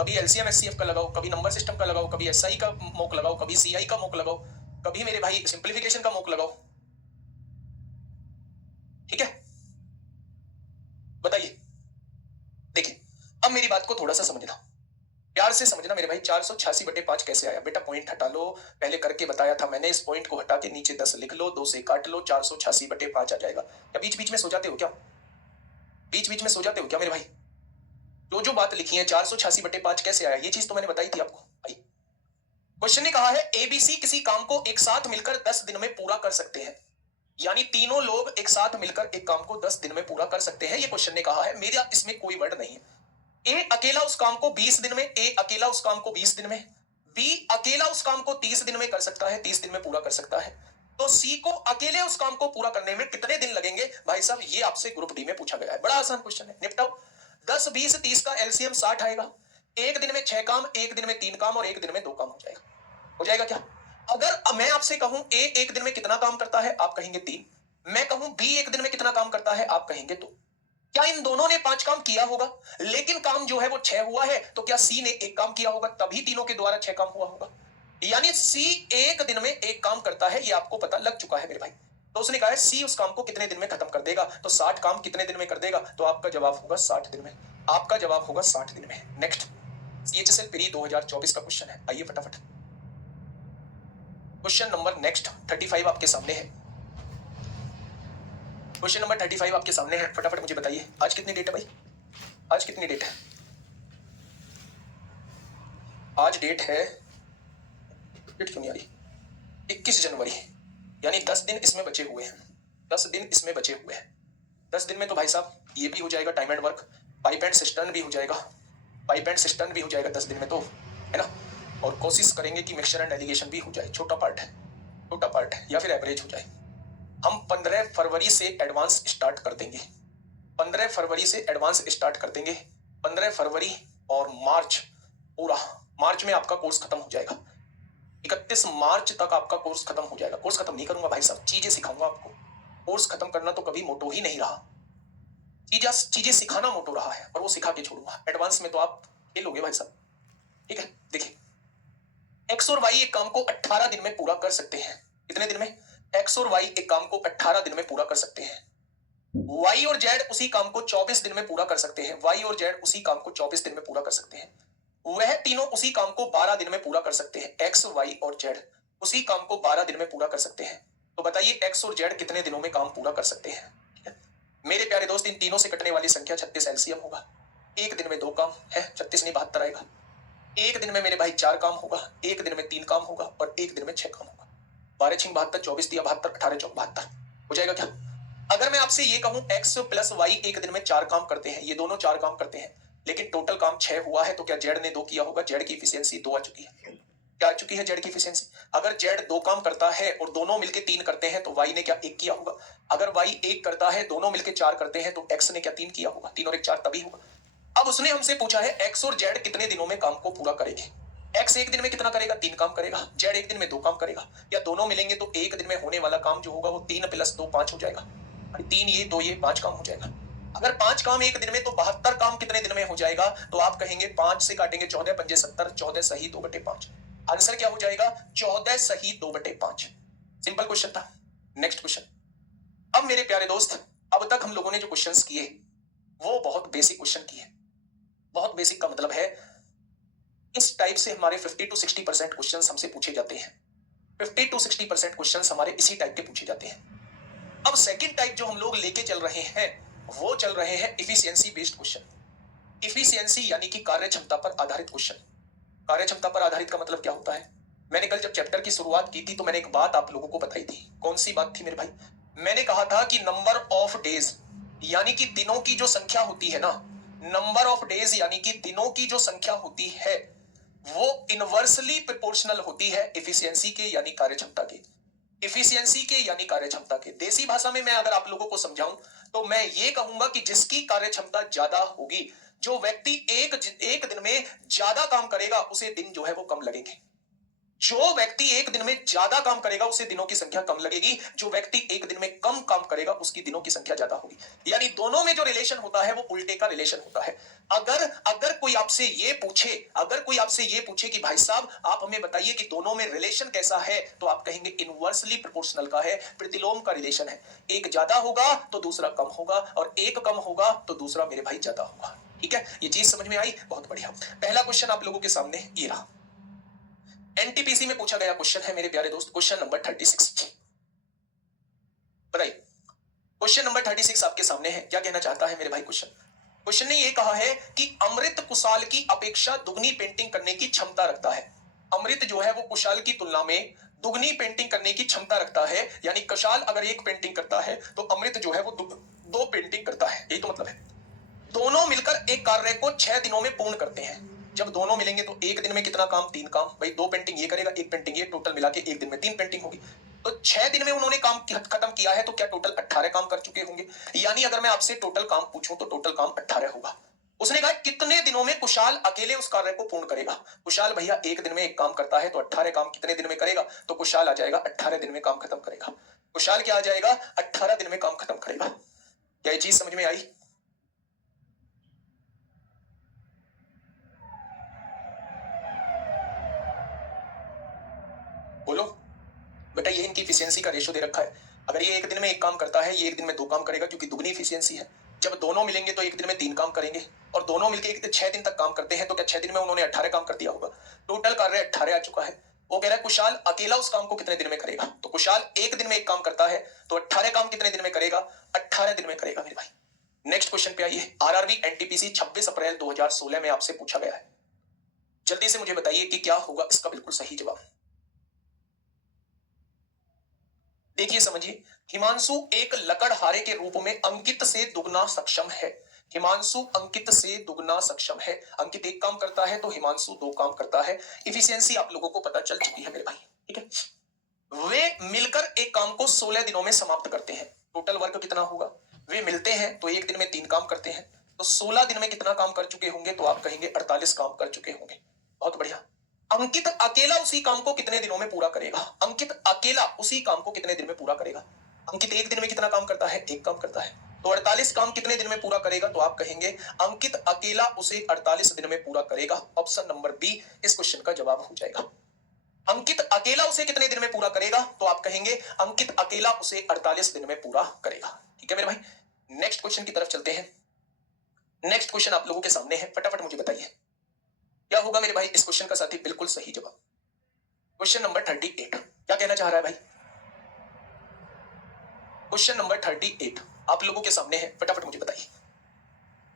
कभी एलसीएम एचसीएफ का लगाओ, कभी नंबर सिस्टम का लगाओ, कभी एसआई का मॉक लगाओ, कभी सीआई का मॉक लगाओ, कभी मेरे भाई सिंप्लीफिकेशन का मॉक लगाओ। ठीक है, बताइए। देखिए, अब मेरी बात को थोड़ा सा समझना, प्यार से समझना मेरे भाई। 486/5 कैसे आया? बेटा पॉइंट हटा लो, पहले करके बताया था मैंने। इस पॉइंट को हटा के नीचे 10 लिख लो, 2 से काट लो, 486/5 आ जाएगा। क्या बीच बीच में सो जाते हो क्या? बीच बीच में सो जाते हो क्या मेरे भाई? जो बात लिखी है 486/5 कैसे आया, ये चीज तो मैंने बताई थी आपको। आइए, क्वेश्चन ने कहा है एबीसी किसी काम को एक साथ मिलकर 10 दिन में पूरा कर सकते हैं, यानी तीनों लोग एक साथ मिलकर एक काम को 10 दिन में पूरा कर सकते हैं, ये क्वेश्चन ने कहा है। मेरा इसमें कोई वर्ड नहीं है। ए अकेला उस काम को 20 दिन में, ए अकेला उस काम को 20 दिन में, बी अकेला उस काम को 30 दिन में कर सकता है, 30 दिन में पूरा कर सकता है। तो सी को अकेले उस काम को पूरा करने में कितने दिन लगेंगे भाई साहब? ये आपसे ग्रुप डी में पूछा गया है, बड़ा आसान क्वेश्चन है, निपटाओ। 10 20 30 का एलसीएम 60 आएगा। एक दिन में 6 काम, एक दिन में 3 काम और एक दिन में 2 काम हो जाएगा। हो जाएगा क्या? अगर मैं आपसे कहूं ए एक दिन में कितना काम करता है, आप कहेंगे 3। मैं कहूं बी एक दिन में कितना काम करता है, आप कहेंगे 2। क्या इन दोनों ने 5 काम किया होगा? लेकिन काम जो है वो 6 हुआ है, तो क्या सी ने 1 काम किया होगा? तभी तीनों के द्वारा 6 काम हुआ होगा। यानी सी एक दिन में 1 काम करता है, ये आपको पता लग चुका है मेरे भाई। तो उसने कहा है सी उस काम को कितने दिन में खत्म कर देगा, तो 60 काम कितने दिन में कर देगा? तो आपका जवाब होगा 60 दिन में। आपका जवाब होगा 60 दिन में। नेक्स्ट, सीएचएसएल प्री 2024 का क्वेश्चन है, आइए फटाफट। क्वेश्चन नंबर नेक्स्ट 35 आपके सामने है। क्वेश्चन नंबर 35 आपके सामने है, फटाफट मुझे बताइए। आज कितनी डेट है भाई? आज कितनी डेट है? आज डेट है, डेट क्यों नहीं आ रही, 21 जनवरी, यानी 10 दिन इसमें बचे हुए हैं, 10 दिन इसमें बचे हुए हैं। 10 दिन में तो भाई साहब ये भी हो जाएगा time and work, pipe and cistern भी हो जाएगा, पाइप एंड सिस्टर्न भी हो जाएगा 10 दिन में, तो है ना। और कोशिश करेंगे कि मिक्सचर एंड एलिगेशन भी हो जाए, छोटा पार्ट है, छोटा पार्ट है, या फिर एवरेज हो जाए। हम 15 फरवरी से एडवांस स्टार्ट कर देंगे, 15 फरवरी से एडवांस स्टार्ट कर देंगे। 15 फरवरी और मार्च, पूरा मार्च में आपका कोर्स खत्म हो जाएगा। 31 मार्च तक आपका कोर्स खत्म हो जाएगा। कोर्स खत्म नहीं करूंगा भाई साहब, चीजें सिखाऊंगा आपको। कोर्स खत्म करना तो कभी मोटो ही नहीं रहा, चीजें सिखाना मोटो रहा है, और वो सिखा के छोड़ूंगा। एडवांस में तो आप खेलोगे भाई साहब, ठीक है। देखिए, एक्स और वाई एक काम को 18 दिन में पूरा कर सकते हैं। कितने दिन में? एक्स और वाई एक काम को 18 दिन में पूरा कर सकते हैं। वाई और जेड उसी काम को 24 दिन में पूरा कर सकते हैं। वाई और जेड उसी काम को 24 दिन में पूरा कर सकते हैं। वह तीनों उसी काम को 12 दिन में पूरा कर सकते हैं। एक्स, वाई और जेड उसी काम को 12 दिन में पूरा कर सकते हैं। तो बताइए एक्स और जेड कितने दिनों में काम पूरा कर सकते हैं? मेरे प्यारे दोस्त, इन तीनों से कटने वाली संख्या 36 एलसीएम होगा। एक दिन में 2 काम है, 36 नहीं 72 आएगा। एक दिन में मेरे भाई 4 काम होगा, एक दिन में 3 काम होगा, और एक दिन में 6 काम होगा। 12 6 72, 24 दिया 72, 18 चौक 72 हो जाएगा क्या? अगर मैं आपसे ये कहूं एक्स प्लस वाई एक दिन में 4 काम करते हैं, ये दोनों 4 काम करते हैं, लेकिन टोटल काम 6 हुआ है, तो क्या जेड ने 2 किया होगा? जेड की इफिशियंसी 2 आ चुकी है। क्या आ चुकी है जेड की इफिशियंसी? अगर जेड 2 काम करता है और दोनों मिलके 3 करते हैं, तो वाई ने क्या 1 किया होगा? अगर वाई 1 करता है, दोनों मिलके 4 करते हैं, तो एक्स ने क्या 3 किया होगा? 3 और 1 4 तभी होगा। अब उसने हमसे पूछा है एक्स और जेड कितने दिनों में काम को पूरा करेंगे। एक्स एक दिन में कितना करेगा? 3 काम करेगा। जेड एक दिन में 2 काम करेगा। या दोनों मिलेंगे तो एक दिन में होने वाला काम जो होगा वो 3 + 2 5 हो जाएगा। 3 ये 2 ये 5 काम हो जाएगा। अगर 5 काम एक दिन में, तो 72 काम कितने दिन में हो जाएगा? तो आप कहेंगे 5 से काटेंगे 14 पंजे 70, 14 सही 2/5। आंसर क्या हो जाएगा? 14 सही 2/5। सिंपल क्वेश्चन था। Next question. अब मेरे प्यारे दोस्त, अब तक हम लोगों ने जो क्वेश्चंस किए वो बहुत बेसिक क्वेश्चन किए। बहुत बेसिक का मतलब है इस टाइप से हमारे 50 to 60% क्वेश्चंस हमसे पूछे जाते हैं। 50 to 60% क्वेश्चंस हमारे इसी टाइप के पूछे जाते हैं। अब सेकंड टाइप जो हम लोग लेके चल रहे हैं वो चल रहे हैं इफिशियंसी बेस्ड क्वेश्चन। इफिशियंसी यानी कि कार्य क्षमता पर आधारित क्वेश्चन। कार्य क्षमता पर आधारित का मतलब क्या होता है? मैंने कल जब चैप्टर की शुरुआत की थी तो मैंने एक बात आप लोगों को बताई थी। कौन सी बात थी मेरे भाई? मैंने कहा था कि नंबर ऑफ डेज यानी कि दिनों की जो संख्या होती है ना, नंबर ऑफ डेज यानी कि दिनों की जो संख्या होती है वो इनवर्सली प्रोपोर्शनल होती है एफिशिएंसी के यानी कार्यक्षमता के। एफिशिएंसी के यानी कार्यक्षमता के देसी भाषा में मैं अगर आप लोगों को समझाऊं तो मैं ये कहूंगा कि जिसकी कार्यक्षमता ज्यादा होगी, जो व्यक्ति एक दिन में ज्यादा काम करेगा उसे दिन जो है वो कम लगेंगे। जो व्यक्ति एक दिन में ज्यादा काम करेगा उसे दिनों की संख्या कम लगेगी। जो व्यक्ति एक दिन में कम काम करेगा उसकी दिनों की संख्या ज्यादा होगी। यानी दोनों में जो रिलेशन होता है वो उल्टे का रिलेशन होता है। अगर अगर कोई आपसे ये पूछे कि भाई साहब आप हमें बताइए कि दोनों में रिलेशन कैसा है, तो आप कहेंगे इनवर्सली प्रोपोर्शनल का है, प्रतिलोम का रिलेशन है। एक ज्यादा होगा तो दूसरा कम होगा, और एक कम होगा तो दूसरा मेरे भाई ज्यादा होगा। ठीक है, ये चीज समझ में आई? बहुत बढ़िया। पहला क्वेश्चन आप लोगों के सामने ये रहा। एनटीपीसी में पूछा गया क्वेश्चन है मेरे प्यारे दोस्त, क्वेश्चन नंबर 36। बताइए, क्वेश्चन नंबर 36 आपके सामने है। क्या कहना चाहता है मेरे भाई? क्वेश्चन ने यह कहा है कि अमृत कुशाल की अपेक्षा दुगनी पेंटिंग करने की क्षमता रखता है। अमृत जो है वो कुशाल की तुलना में दुगनी पेंटिंग करने की क्षमता रखता है। यानी कुशाल अगर एक पेंटिंग करता है तो अमृत जो है वो दो पेंटिंग करता है। यही तो मतलब है। दोनों मिलकर एक कार्य को 6 दिनों में पूर्ण करते हैं। जब दोनों मिलेंगे तो एक दिन में कितना काम? 3 काम। भाई 2 पेंटिंग ये करेगा, 1 पेंटिंग ये, टोटल मिला के एक दिन में 3 पेंटिंग होगी। तो 6 दिन में उन्होंने काम खत्म किया है, तो क्या टोटल 18 काम कर चुके होंगे? यानी अगर मैं आपसे टोटल काम पूछूं तो टोटल काम 18 होगा। उसने कहा कितने दिनों में कुशाल अकेले उस कार्य को पूर्ण करेगा। कुशाल भैया एक दिन में एक काम करता है, तो 18 काम कितने दिन में करेगा? तो कुशाल आ जाएगा 18 दिन में काम खत्म करेगा। कुशाल क्या आ जाएगा? 18 दिन में काम खत्म करेगा। क्या ये चीज समझ में आई? बोलो बेटा, ये इनकी इफिशियंसी का रेशो दे रखा है। अगर ये एक दिन में एक काम करता है, ये एक दिन में 2 काम करेगा, क्योंकि दुगनी इफिशियंसी है। जब दोनों मिलेंगे तो एक दिन में 3 काम करेंगे, और दोनों मिलकर 6 दिन तक काम करते हैं, तो क्या 6 दिन में उन्होंने 18 काम कर दिया होगा? टोटल कार्य 18 आ चुका है। वो कह रहा है कुशाल अकेला उस काम को कितने दिन में करेगा। तो कुशाल एक दिन में एक काम करता है, तो 18 काम कितने दिन में करेगा? 18 दिन में करेगा मेरे भाई। नेक्स्ट क्वेश्चन पे आइए। आरआरबी एनटीपीसी 26 अप्रैल 2016 में आपसे पूछा गया है। जल्दी से मुझे बताइए कि क्या होगा इसका बिल्कुल सही जवाब। देखिए समझिए, हिमांशु एक लकड़हारे के रूप में अंकित से दुगना सक्षम है। हिमांशु अंकित से दुगना सक्षम है। अंकित एक काम करता है तो हिमांशु दो काम करता है। इफिशियंसी आप लोगों को पता चल चुकी है मेरे भाई, ठीक है। वे मिलकर एक काम को 16 दिनों में समाप्त करते हैं। टोटल वर्क कितना होगा? वे मिलते हैं तो एक दिन में 3 काम करते हैं, तो 16 दिन में कितना काम कर चुके होंगे? तो आप कहेंगे 48 काम कर चुके होंगे। बहुत बढ़िया। अंकित अकेला उसी काम को कितने दिनों में पूरा करेगा? अंकित अकेला उसी काम को कितने दिन में पूरा करेगा? अंकित एक दिन में कितना काम करता है? एक काम करता है, तो 48 काम कितने दिन में पूरा करेगा? तो आप कहेंगे अंकित अकेला उसे 48 दिन में पूरा करेगा। ऑप्शन नंबर बी इस क्वेश्चन का जवाब हो जाएगा। अंकित अकेला उसे कितने दिन में पूरा करेगा? तो आप कहेंगे अंकित अकेला उसे 48 दिन में पूरा करेगा। ठीक है मेरे भाई, नेक्स्ट क्वेश्चन की तरफ चलते हैं। नेक्स्ट क्वेश्चन आप लोगों के सामने है, फटाफट मुझे बताइए क्या होगा मेरे भाई इस क्वेश्चन का साथी बिल्कुल सही जवाब। क्वेश्चन नंबर 38 क्या कहना चाह रहा है भाई? क्वेश्चन नंबर 38 आप लोगों के सामने है, फटाफट मुझे बताइए।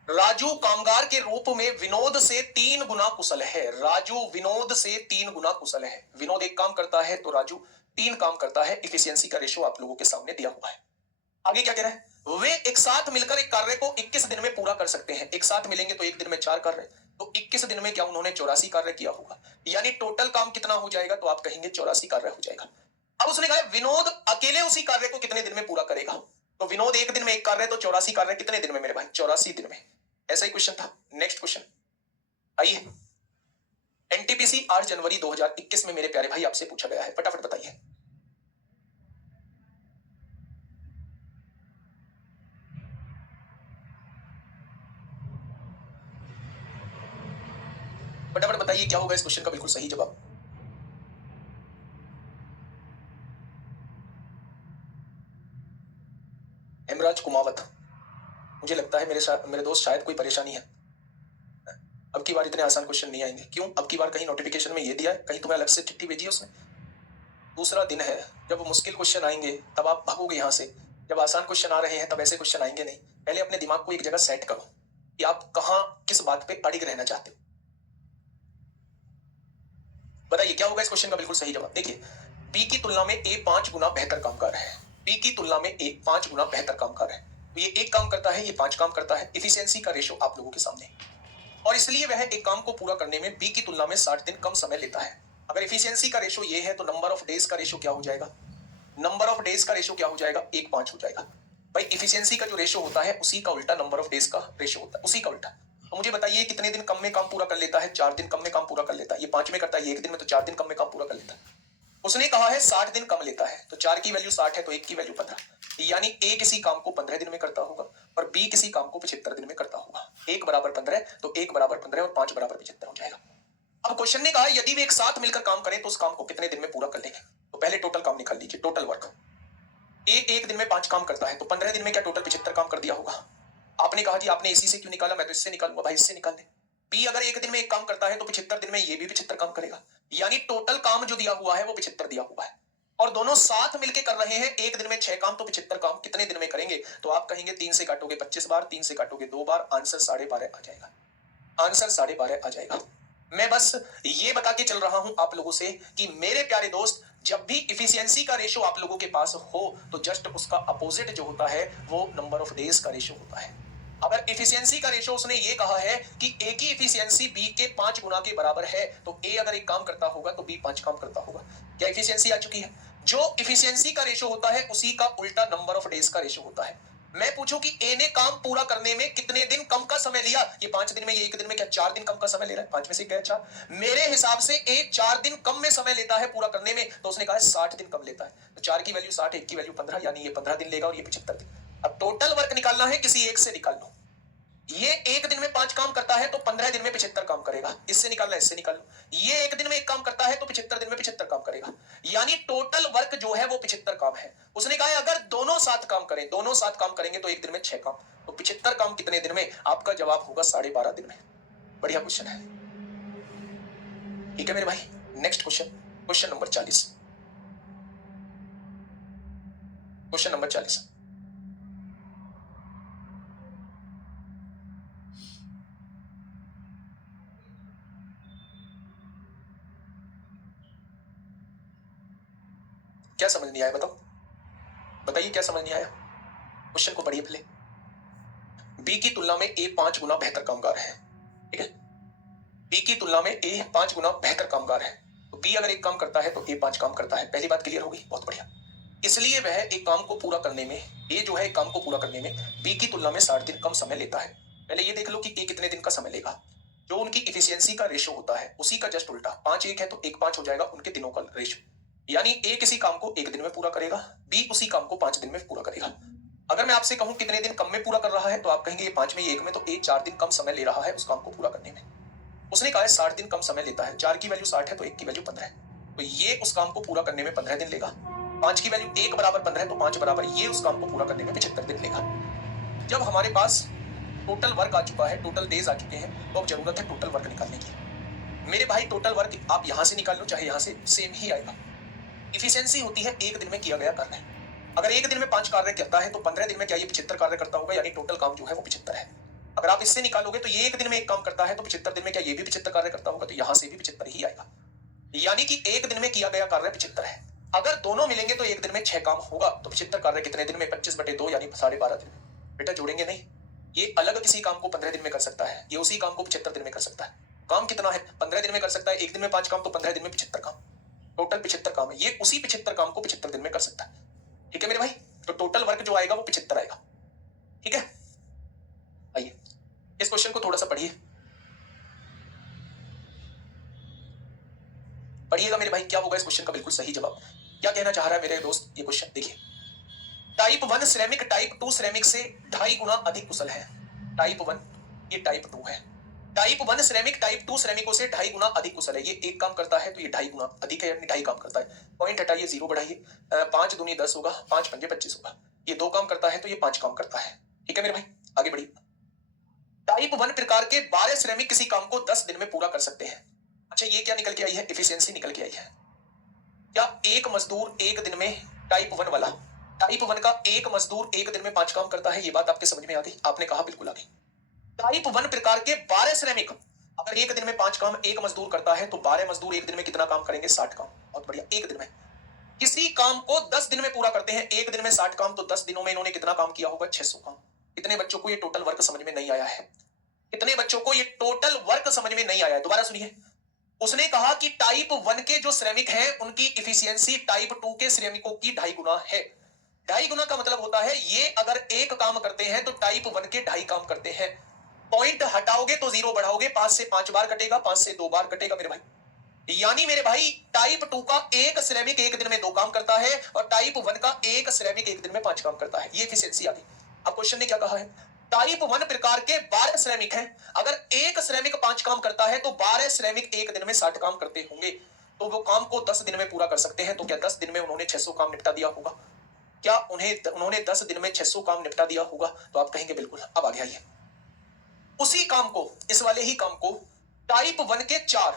राजू कामगार के रूप में विनोद से 3 गुना कुशल है। राजू विनोद से 3 गुना कुशल है। विनोद एक काम करता है तो राजू 3 काम करता है। इफिशियंसी का रेशो आप लोगों के सामने दिया हुआ है। आगे क्या कह रहा है? वे एक साथ मिलकर एक कार्य को 21 दिन में पूरा कर सकते हैं। एक साथ मिलेंगे तो एक दिन में 4 कार्य, तो 21 दिन में क्या उन्होंने 84 कार्य किया होगा? यानी टोटल काम कितना हो जाएगा? तो आप कहेंगे 84 कार्य हो जाएगा। अब उसने कहा विनोद अकेले उसी कार्य को कितने दिन में पूरा करेगा? तो विनोद एक दिन में एक कार्य, तो 84 कार्य कितने दिन में मेरे भाई? 84 दिन में। ऐसा ही क्वेश्चन था। नेक्स्ट क्वेश्चन आइए। एनटीपीसी 8 जनवरी 2021 में मेरे प्यारे भाई आपसे पूछा गया है, फटाफट बताइए। फटाफट बताइए क्या होगा इस क्वेश्चन का बिल्कुल सही जवाब। हेमराज कुमावत, मुझे लगता है मेरे दोस्त शायद कोई परेशानी है। अब की बार इतने आसान क्वेश्चन नहीं आएंगे। क्यों? अब की बार कहीं नोटिफिकेशन में ये दिया है, कहीं तुम्हें अलग से चिट्ठी भेजी है उसने। दूसरा दिन है, जब मुश्किल क्वेश्चन आएंगे तब आप भागोगे यहां से। जब आसान क्वेश्चन आ रहे हैं तब ऐसे क्वेश्चन आएंगे नहीं। पहले अपने दिमाग को एक जगह सेट करो कि आप कहां किस बात पे अड़िग रहना चाहते हो। बताइए क्या होगा इस क्वेश्चन का बिल्कुल सही जवाब। देखिए, बी की तुलना में ए 5 गुना बेहतर कामगार है। बी की तुलना में ए 5 गुना बेहतर कामगार है। तो ये एक काम करता है, ये 5 काम करता है। इफिशियंसी का रेशो आप लोगों के सामने है, और इसलिए वह एक काम को पूरा करने में बी की तुलना में 60 दिन कम समय लेता है। अगर इफिशियंसी का रेशो ये है तो नंबर ऑफ डेज का रेशो क्या हो जाएगा? नंबर ऑफ डेज का रेशो क्या हो जाएगा? 1:5 हो जाएगा। भाई इफिशियंसी का जो रेशो होता है उसी का उल्टा नंबर ऑफ डेज का रेशो होता है, उसी का उल्टा। तो मुझे बताइए कितने दिन कम में काम पूरा कर लेता है? 4 दिन कम में काम पूरा कर लेता है। ये 5 में करता है, ये एक दिन में, तो 4 दिन कम में काम पूरा कर लेता है। उसने कहा है 60 दिन कम लेता है, तो 4 की वैल्यू 60 है तो 1 की वैल्यू 15, यानी ए किसी काम को 15 दिन में करता होगा और बी किसी काम को 75 दिन में करता होगा। 1 बराबर 15, तो 1 बराबर 15 और 5 बराबर 75 हो जाएगा। अब क्वेश्चन ने कहा यदि वे एक साथ मिलकर काम करें तो उस काम को कितने दिन में पूरा कर लेंगे? तो पहले टोटल काम निकाल लीजिए, टोटल वर्क। ए एक दिन में 5 काम करता है, तो 15 दिन में क्या टोटल 75 काम कर दिया होगा? आपने कहा जी आपने इसी से क्यों निकाला, मैं तो इससे निकालूंगा। भाई इससे निकाल ले। बी अगर एक दिन में एक काम करता है तो 75 दिन में ये भी 75 काम करेगा, यानी टोटल काम जो दिया हुआ है वो 75 दिया हुआ है, और दोनों साथ मिलके कर रहे हैं। एक दिन में 6 काम, तो 75 काम कितने दिन में करेंगे? तो आप कहेंगे 3 से काटोगे 25 बार, 3 से काटोगे 2 बार, आंसर 12.5 आ जाएगा। आंसर 12.5 आ जाएगा। मैं बस ये बता के चल रहा हूं आप लोगों से कि मेरे प्यारे दोस्त, जब भी इफिशियंसी का रेशो आप लोगों के पास हो तो जस्ट उसका अपोजिट जो होता है वो नंबर ऑफ डेज का रेशो होता है। अगर इफिशियंसी का रेशो उसने ये कहा है कि ए की इफिशियंसी बी के 5 गुना के बराबर है, तो ए अगर एक काम करता होगा तो बी 5 काम करता होगा। क्या इफिशियंसी आ चुकी है? जो इफिशियंसी का रेशो होता है उसी का उल्टा नंबर ऑफ डेज का रेशो होता है। मैं पूछूं कि ए ने काम पूरा करने में कितने दिन कम का समय लिया? ये 5 दिन में, ये एक दिन में, क्या 4 दिन कम का समय ले रहा है? 5 में से गया 4। मेरे हिसाब से ए 4 दिन कम में समय लेता है पूरा करने में, तो उसने कहा है 60 दिन कम लेता है। तो 4 की वैल्यू 60, 1 की वैल्यू 15, यानी ये 15 दिन लेगा और ये 75 दिन। अब टोटल वर्क निकालना है, किसी एक से निकाल लो। ये एक दिन में 5 काम करता है तो 15 दिन में 75 काम करेगा। इससे निकालना, इससे निकाल लो। ये एक दिन में एक काम करता है तो 75 दिन में 75 काम करेगा, यानी टोटल वर्क जो है वो 75 काम है। उसने कहा है अगर दोनों साथ काम करें, दोनों साथ काम करेंगे तो एक दिन में 6 काम, तो 75 काम कितने दिन में? आपका जवाब होगा 12.5 दिन में। बढ़िया क्वेश्चन है, ठीक है मेरे भाई। Next question, question number 40। Question number 40, क्या समझ नहीं आया बताओ, बताइए क्या समझ नहीं आया? क्वेश्चन को पढ़िए पहले। बी की तुलना में ए 5 गुना बेहतर कामगार है, ठीक है? बी की तुलना में ए 5 गुना बेहतर कामगार है, तो बी अगर एक काम करता है तो ए 5 काम करता है। पहली बात क्लियर हो गई, बहुत बढ़िया। इसलिए वह एक काम को पूरा करने में, ए जो है एक काम को पूरा करने में बी की तुलना में 60 दिन कम समय लेता है। पहले ये देख लो कि ए कितने दिन का समय लेगा। जो उनकी इफिशियंसी का रेशो होता है उसी का जस्ट उल्टा, 5 1 है तो 1 5 हो जाएगा उनके दिनों का रेशो। यानी ए किसी काम को 1 दिन में पूरा करेगा, बी उसी काम को 5 दिन में पूरा करेगा। अगर मैं आपसे कहूं कितने दिन कम में पूरा कर रहा है तो आप कहेंगे ये 5 में ये 1 में, तो ए 4 दिन कम समय ले रहा है उस काम को पूरा करने में। उसने कहा है 60 दिन कम समय लेता है, 4 की वैल्यू 60 है तो 1 की वैल्यू 15 है, तो ये उस काम को पूरा करने में 15 दिन लेगा। 5 की वैल्यू 1 बराबर 15 है तो 5 बराबर ये उस काम को पूरा करने में 75 दिन लेगा। जब हमारे पास टोटल वर्क आ चुका है, टोटल डेज आ चुके हैं, तो अब जरूरत है टोटल वर्क निकालने की। मेरे भाई टोटल वर्क आप यहां से निकाल लो चाहे यहां से, सेम ही आएगा। इफिशियंसी होती है 1 दिन में किया गया कार्य। अगर 1 दिन में 5 कार्य करता है तो 15 दिन में क्या ये 75 कार्य करता होगा, यानी टोटल काम जो है वो 75 है। अगर आप इससे निकालोगे तो ये 1 दिन में एक काम करता है तो 75 दिन में क्या ये भी 75 कार्य करता होगा, तो यहां से भी 75 ही आएगा। यानी कि 1 दिन में किया गया कार्य 75 है। अगर दोनों मिलेंगे तो 1 दिन में 6 काम होगा, तो 75 कार्य कितने दिन में, 25/2 यानी 12.5 दिन में। बेटा जोड़ेंगे नहीं, ये अलग किसी काम को 15 दिन में कर सकता है, ये उसी काम को 75 दिन में कर सकता है। काम कितना है, 15 दिन में कर सकता है। 1 दिन में 5 काम तो 15 दिन में 75 काम, टोटल 75 काम है। ये उसी 75 काम को 75 दिन में कर सकता है। ठीक है मेरे भाई, तो टोटल वर्क जो आएगा वो 75 आएगा। ठीक है, आइए इस क्वेश्चन को थोड़ा सा पढ़िए, पढ़िएगा मेरे भाई। क्या होगा इस क्वेश्चन का बिल्कुल सही जवाब? क्या कहना चाह रहा है मेरे दोस्त? ये क्वेश्चन देखिए, टाइप 1 श्रमिक टाइप 2 श्रमिक से 2.5 गुना अधिक कुशल है। टाइप 1 ये टाइप 2 है। टाइप 1 श्रमिक टाइप 2 श्रमिकों से 2.5 गुना अधिक कुशल है। ये एक काम करता है तो ये 2.5 गुना अधिक है, यानी 2.5 काम करता है। पॉइंट हटाइए, 0 बढ़ाइए, 5 दूनी 10 होगा, 5 पंजे 25 होगा। ये 2 काम करता है तो ये 5 काम करता है। ठीक है मेरे भाई, आगे बढ़िए। टाइप 1 प्रकार के 12 श्रमिक किसी काम को 10 दिन में पूरा कर सकते हैं। अच्छा, ये क्या निकल के आई है? एफिशिएंसी निकल के आई है। क्या एक मजदूर एक दिन में, टाइप 1 वाला, टाइप 1 का एक मजदूर एक दिन में 5 काम करता है? ये बात आपके समझ में आ गई? आपने कहा बिल्कुल आ गई। टाइप 1 प्रकार के 12 श्रमिक अगर एक दिन में 5 काम एक मजदूर करता है तो 12 मजदूर एक दिन में कितना काम करेंगे? 60 काम। बहुत बढ़िया, एक दिन में। किसी काम को 10 दिन में पूरा करते हैं, एक दिन में 60 काम, तो 10 दिनों में इन्होंने कितना काम किया होगा? 600 काम। कितने बच्चों को ये टोटल वर्क समझ में नहीं आया है? कितने बच्चों को ये टोटल वर्क समझ में नहीं आया है? दोबारा सुनिए। उसने कहा कि टाइप 1 के जो श्रमिक हैं उनकी इफिशियंसी टाइप 2 के श्रमिकों की 2.5 गुना है। 2.5 गुना का मतलब होता है ये अगर एक काम करते हैं तो टाइप 1 के 2.5 काम करते हैं। पॉइंट हटाओगे तो 0 बढ़ाओगे, 5 से 5 बार कटेगा, 5 से 2 बार कटेगा मेरे भाई। यानी मेरे भाई टाइप 2 का एक श्रमिक एक दिन में 2 काम करता है और टाइप 1 का एक श्रमिक एक दिन में 5 काम करता है। ये एफिशिएंसी आ गई। अब क्वेश्चन ने क्या कहा है? टाइप 1 प्रकार के 12 श्रमिक हैं, अगर एक श्रमिक 5 काम करता है तो 12 श्रमिक एक दिन में 60 काम करते होंगे, तो वो काम को 10 दिन में पूरा कर सकते हैं। तो क्या 10 दिन में उन्होंने 600 काम निपटा दिया होगा? क्या उन्होंने 10 दिन में 600 काम निपटा दिया होगा? तो आप कहेंगे बिल्कुल। अब आ गया ये उसी काम को, इस वाले ही काम को टाइप 1 के 4,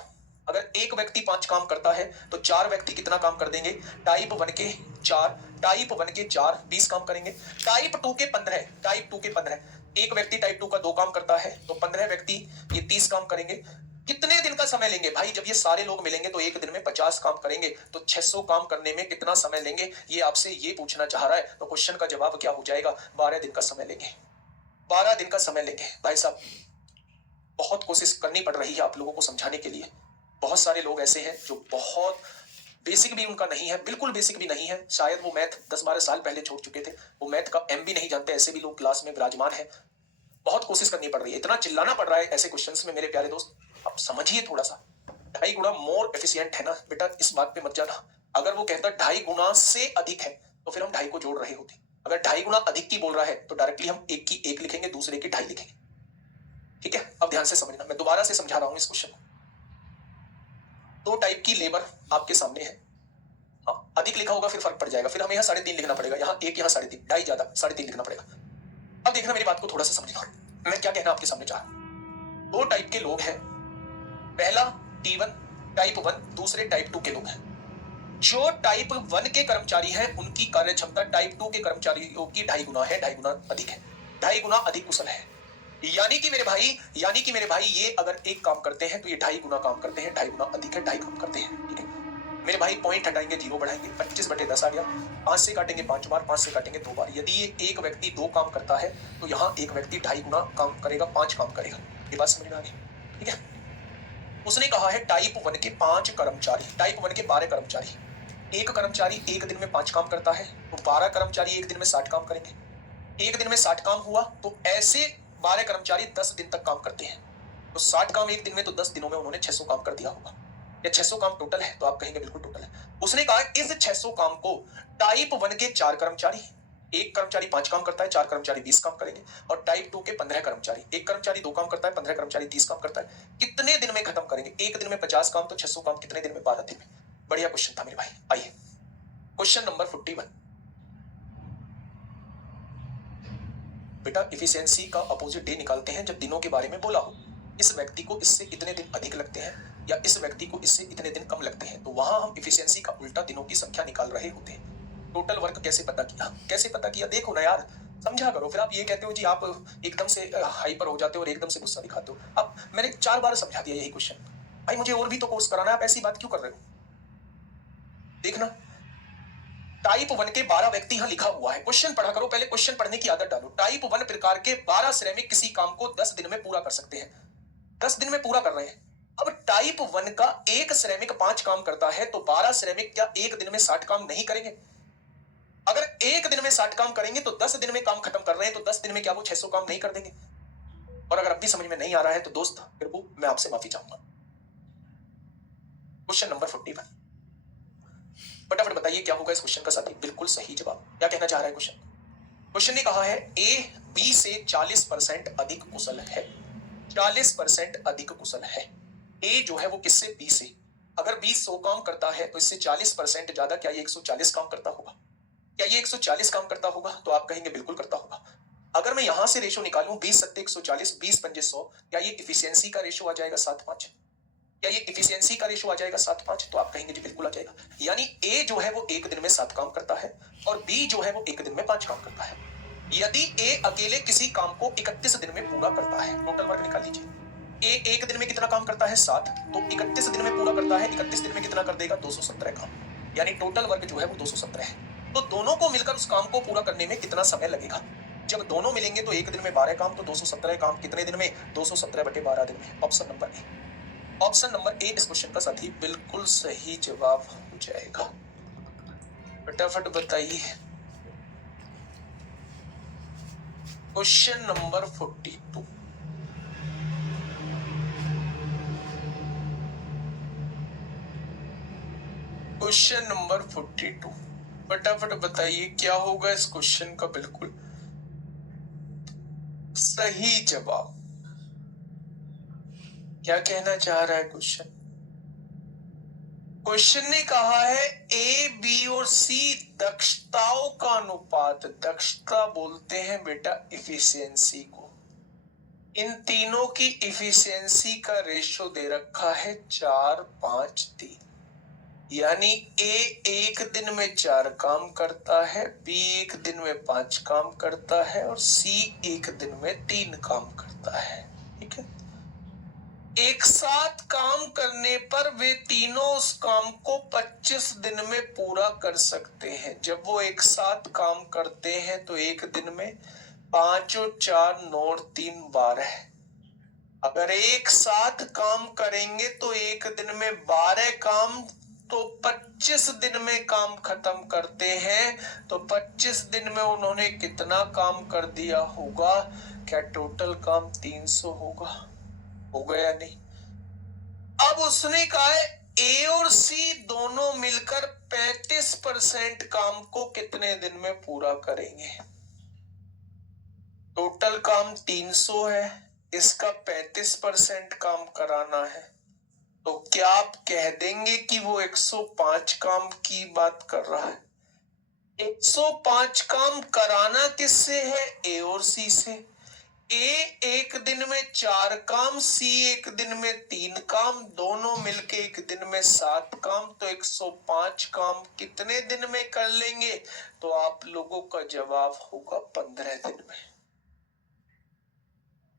अगर एक व्यक्ति 5 काम करता है तो 4 व्यक्ति कितना काम कर देंगे? टाइप 1 के 4, टाइप 1 के 4 20 काम करेंगे। टाइप 2 के 15, टाइप 2 के 15, एक व्यक्ति टाइप 2 का 2 काम करता है तो 15 व्यक्ति ये 30 काम करेंगे। कितने दिन का समय लेंगे भाई? जब ये सारे लोग मिलेंगे तो एक दिन में 50 काम करेंगे, तो 600 काम करने में कितना समय लेंगे? ये आपसे ये पूछना चाह रहा है। तो क्वेश्चन का जवाब क्या हो जाएगा? 12 दिन का समय लेंगे। 12 दिन का समय लेंगे। भाई साहब बहुत कोशिश करनी पड़ रही है आप लोगों को समझाने के लिए। बहुत सारे लोग ऐसे हैं जो बहुत बेसिक भी उनका नहीं है, बिल्कुल बेसिक भी नहीं है। शायद वो मैथ 10-12 साल पहले छोड़ चुके थे, वो मैथ का एम भी नहीं जानते। ऐसे भी लोग क्लास में विराजमान है। बहुत कोशिश करनी पड़ रही है, इतना चिल्लाना पड़ रहा है ऐसे क्वेश्चंस में मेरे प्यारे दोस्त। आप समझिए थोड़ा सा, 2.5 गुना मोर एफिशिएंट है ना बेटा, इस बात पे मत जाना। अगर वो कहता 2.5 गुना से अधिक है तो फिर हम 2.5 को जोड़ रहे होते। अगर 2.5 गुना अधिक की बोल रहा है तो डायरेक्टली हम एक की 1 लिखेंगे, दूसरे की 2.5 लिखेंगे। ठीक है, अब ध्यान से समझना, मैं दोबारा से समझा रहा हूं इस क्वेश्चन को। 2 टाइप की लेबर आपके सामने है। हाँ, अधिक लिखा होगा फिर फर्क पड़ जाएगा, फिर हमें यहाँ 3.5 लिखना पड़ेगा, यहाँ 1 यहाँ 3.5, 2.5 ज्यादा, 3.5 लिखना पड़ेगा। अब देखना मेरी बात को थोड़ा सा समझना, मैं क्या कहना आपके सामने चाह रहा हूं। 2 टाइप के लोग हैं, पहला T1 टाइप 1, दूसरे टाइप 2 के लोग हैं। जो टाइप 1 के कर्मचारी हैं उनकी कार्य क्षमता टाइप 2 के कर्मचारियों की 2.5 गुना है, 2.5 गुना अधिक है, 2.5 गुना अधिक कुशल है। यानी कि मेरे भाई ये अगर एक काम करते हैं तो ये 2.5 गुना काम करते हैं, 2.5 गुना अधिक है, 2.5 काम करते हैं। ठीक है मेरे भाई पॉइंट हटाएंगे, 0 बढ़ाएंगे, 25/10 आ गया। 5 से काटेंगे 5 बार, 5 से काटेंगे 2 बार। यदि ये एक व्यक्ति 2 काम करता है तो यहाँ एक व्यक्ति 2.5 गुना काम करेगा, 5 काम करेगा। ये बात समझ में आ गई? ठीक है। उसने कहा है टाइप 1 के 5 कर्मचारी, टाइप 1 के 12 कर्मचारी, एक कर्मचारी एक दिन में 5 काम करता है तो 12 कर्मचारी एक दिन में 60 काम करेंगे। एक दिन में 60 काम हुआ तो ऐसे 12 कर्मचारी 10 दिन तक काम करते हैं, तो 60 काम एक दिन में, तो 10 दिनों में उन्होंने 600 काम कर दिया होगा। या 600 काम टोटल है, तो आप कहेंगे बिल्कुल टोटल है। उसने कहा इस 600 काम को टाइप 1 के 4 कर्मचारी, एक कर्मचारी 5 काम करता है, 4 कर्मचारी 20 काम करेंगे, और टाइप 2 के 15 कर्मचारी, एक कर्मचारी 2 काम करता है, 15 कर्मचारी 30 काम करता है, कितने दिन में खत्म करेंगे? एक दिन में 50 काम, तो 600 काम कितने दिन में? 12 दिन में। बढ़िया क्वेश्चन था मेरे भाई। आइए क्वेश्चन नंबर 41। बेटा इफिशियंसी का अपोजिट डे निकालते हैं जब दिनों के बारे में बोला हो। इस व्यक्ति को इससे इतने दिन अधिक लगते हैं या इस व्यक्ति को इससे इतने दिन कम लगते हैं, तो वहां हम इफिशियंसी का उल्टा दिनों की संख्या निकाल रहे होते हैं। टोटल वर्क कैसे पता किया? कैसे पता किया? देखो ना यार, समझा करो। फिर आप ये कहते हो जी आप एकदम से हाइपर हो जाते हो और एकदम से गुस्सा दिखाते हो। अब मैंने 4 बार समझा दिया यही क्वेश्चन। भाई मुझे और भी तो कोर्स कराना है, आप ऐसी बात क्यों कर रहे हो? देखना, टाइप 1 के 12 व्यक्ति यहां लिखा हुआ है। क्वेश्चन पढ़ा करो, पहले क्वेश्चन पढ़ने की आदत डालो। टाइप 1 प्रकार के 12 श्रमिक किसी काम को 10 दिन में पूरा कर सकते हैं। 10 दिन में पूरा कर रहे हैं। अब टाइप 1 का एक श्रमिक 5 काम करता है तो 12 श्रमिक क्या एक दिन में 60 काम नहीं करेंगे? अगर एक दिन में 60 काम करेंगे तो 10 दिन में काम खत्म कर रहे हैं, तो 10 दिन में क्या वो 600 काम नहीं कर देंगे? और अगर अब भी समझ में नहीं आ रहा है तो दोस्त फिर वो मैं आपसे माफी चाहूंगा। क्वेश्चन नंबर 41, फटाफट बताइए क्या होगा इस क्वेश्चन का साथी? बिल्कुल सही जवाब। क्या कहना चाह रहा है क्वेश्चन? क्वेश्चन ने कहा है ए बी से 40% अधिक कुशल है। 40% अधिक कुशल है। ए जो है वो किससे? बी से। अगर बी 100 काम करता है तो इससे 40% ज्यादा, क्या ये 140 काम करता होगा? क्या ये 140 काम करता होगा? तो आप कहेंगे बिल्कुल करता होगा। अगर मैं यहां से रेशो निकालूं 20 सत्ते 140, 20 पंजे 100, क्या ये इफिशियंसी का रेशो आ जाएगा 7:5? क्या ये इफिशियंसी का रेशो आ जाएगा 7:5? तो आप कहेंगे जी बिल्कुल आ जाएगा। यानी ए जो है वो एक दिन में 7 काम करता है और बी जो है वो एक दिन में 5 काम करता है। यदि ए अकेले किसी काम को 31 दिन में पूरा करता है, टोटल वर्क निकाल लीजिए। ए एक दिन में कितना काम करता है? 7, तो 31 दिन में पूरा करता है। 31 दिन में कितना कर देगा? 217 काम, यानी टोटल वर्क जो है वो 217 है। तो दोनों को मिलकर उस काम को पूरा करने में कितना समय लगेगा? जब दोनों मिलेंगे तो एक दिन में 12 काम, तो 217 काम कितने दिन में? 217/12 दिन में। Option number A, option number A इस क्वेश्चन का साथी बिल्कुल सही जवाब हो जाएगा। फटाफट बताइए। क्वेश्चन नंबर 42, क्वेश्चन नंबर 42, फटाफट बताइए क्या होगा इस क्वेश्चन का बिल्कुल सही जवाब। क्या कहना चाह रहा है क्वेश्चन? क्वेश्चन ने कहा है ए बी और सी दक्षताओं का अनुपात, दक्षता बोलते हैं बेटा इफिशियंसी को, इन तीनों की इफिशियंसी का रेशो दे रखा है 4:5:3। यानी ए एक दिन में 4 काम करता है, बी एक दिन में 5 काम करता है और सी एक दिन में 3 काम करता है। ठीक है। एक साथ काम करने पर वे तीनों उस काम को 25 दिन में पूरा कर सकते हैं। जब वो एक साथ काम करते हैं तो एक दिन में 5 और 4 9 और 3 12। अगर एक साथ काम करेंगे तो एक दिन में 12 काम, तो 25 दिन में काम खत्म करते हैं। तो 25 दिन में उन्होंने कितना काम कर दिया होगा? क्या टोटल काम 300 होगा? हो गया नहीं? अब उसने कहा है ए और सी दोनों मिलकर 35% काम को कितने दिन में पूरा करेंगे? टोटल काम 300 है, इसका 35% काम कराना है, तो क्या आप कह देंगे कि वो 105 काम की बात कर रहा है? 105 काम कराना किससे है? ए और सी से। ए एक दिन में 4 काम, सी एक दिन में 3 काम, दोनों मिलके एक दिन में 7 काम, तो 105 काम कितने दिन में कर लेंगे? तो आप लोगों का जवाब होगा 15 दिन में।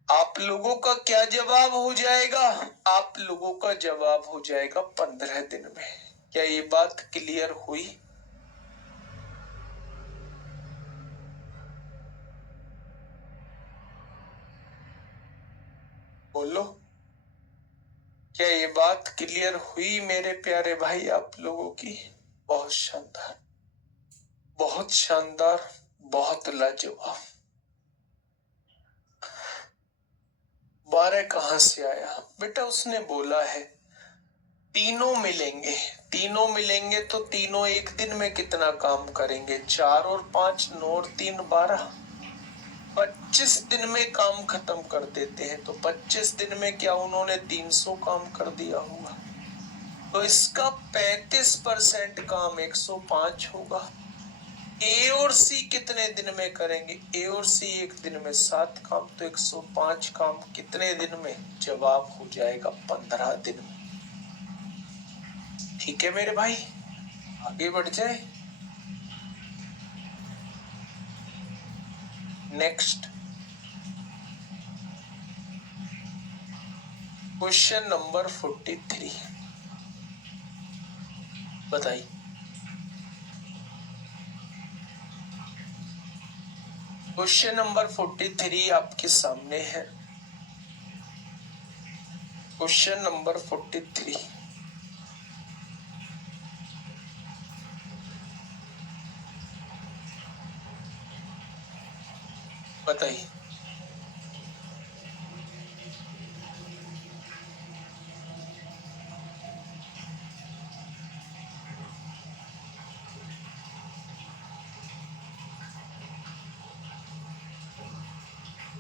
आप लोगों का क्या जवाब हो जाएगा? आप लोगों का जवाब हो जाएगा 15 दिन में। क्या ये बात क्लियर हुई? बोलो, क्या ये बात क्लियर हुई मेरे प्यारे भाई आप लोगों की? बहुत शानदार, बहुत शानदार, बहुत लाजवाब। 12 कहां से आया बेटा? उसने बोला है तीनों मिलेंगे, तीनों मिलेंगे तो तीनों एक दिन में कितना काम करेंगे? 4 और 5 9 और 3 12, 25 दिन में काम खत्म कर देते हैं। तो 25 दिन में क्या उन्होंने 300 काम कर दिया होगा? तो इसका 35% काम 105 होगा। ए और सी कितने दिन में करेंगे? ए और सी एक दिन में 7 काम, तो 105 काम कितने दिन में? जवाब हो जाएगा 15 दिन में। ठीक है मेरे भाई, आगे बढ़ जाए। नेक्स्ट क्वेश्चन नंबर 43, बताइए। क्वेश्चन नंबर 43 आपके सामने है। क्वेश्चन नंबर 43, बताइए।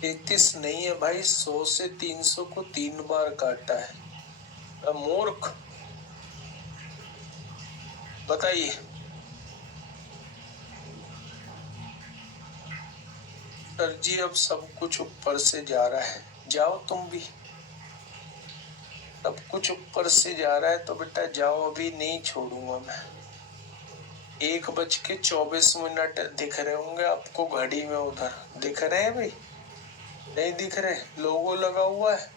तैतीस नहीं है भाई, 100 से 300 को 3 बार काटा है। मूर्ख, बताइए। सर जी अब सब कुछ ऊपर से जा रहा है, जाओ तुम भी। सब कुछ ऊपर से जा रहा है तो बेटा जाओ, अभी नहीं छोड़ूंगा मैं। 1:24 दिख रहे होंगे आपको घड़ी में, उधर दिख रहे हैं भाई? नहीं दिख रहे? लोगो लगा हुआ है,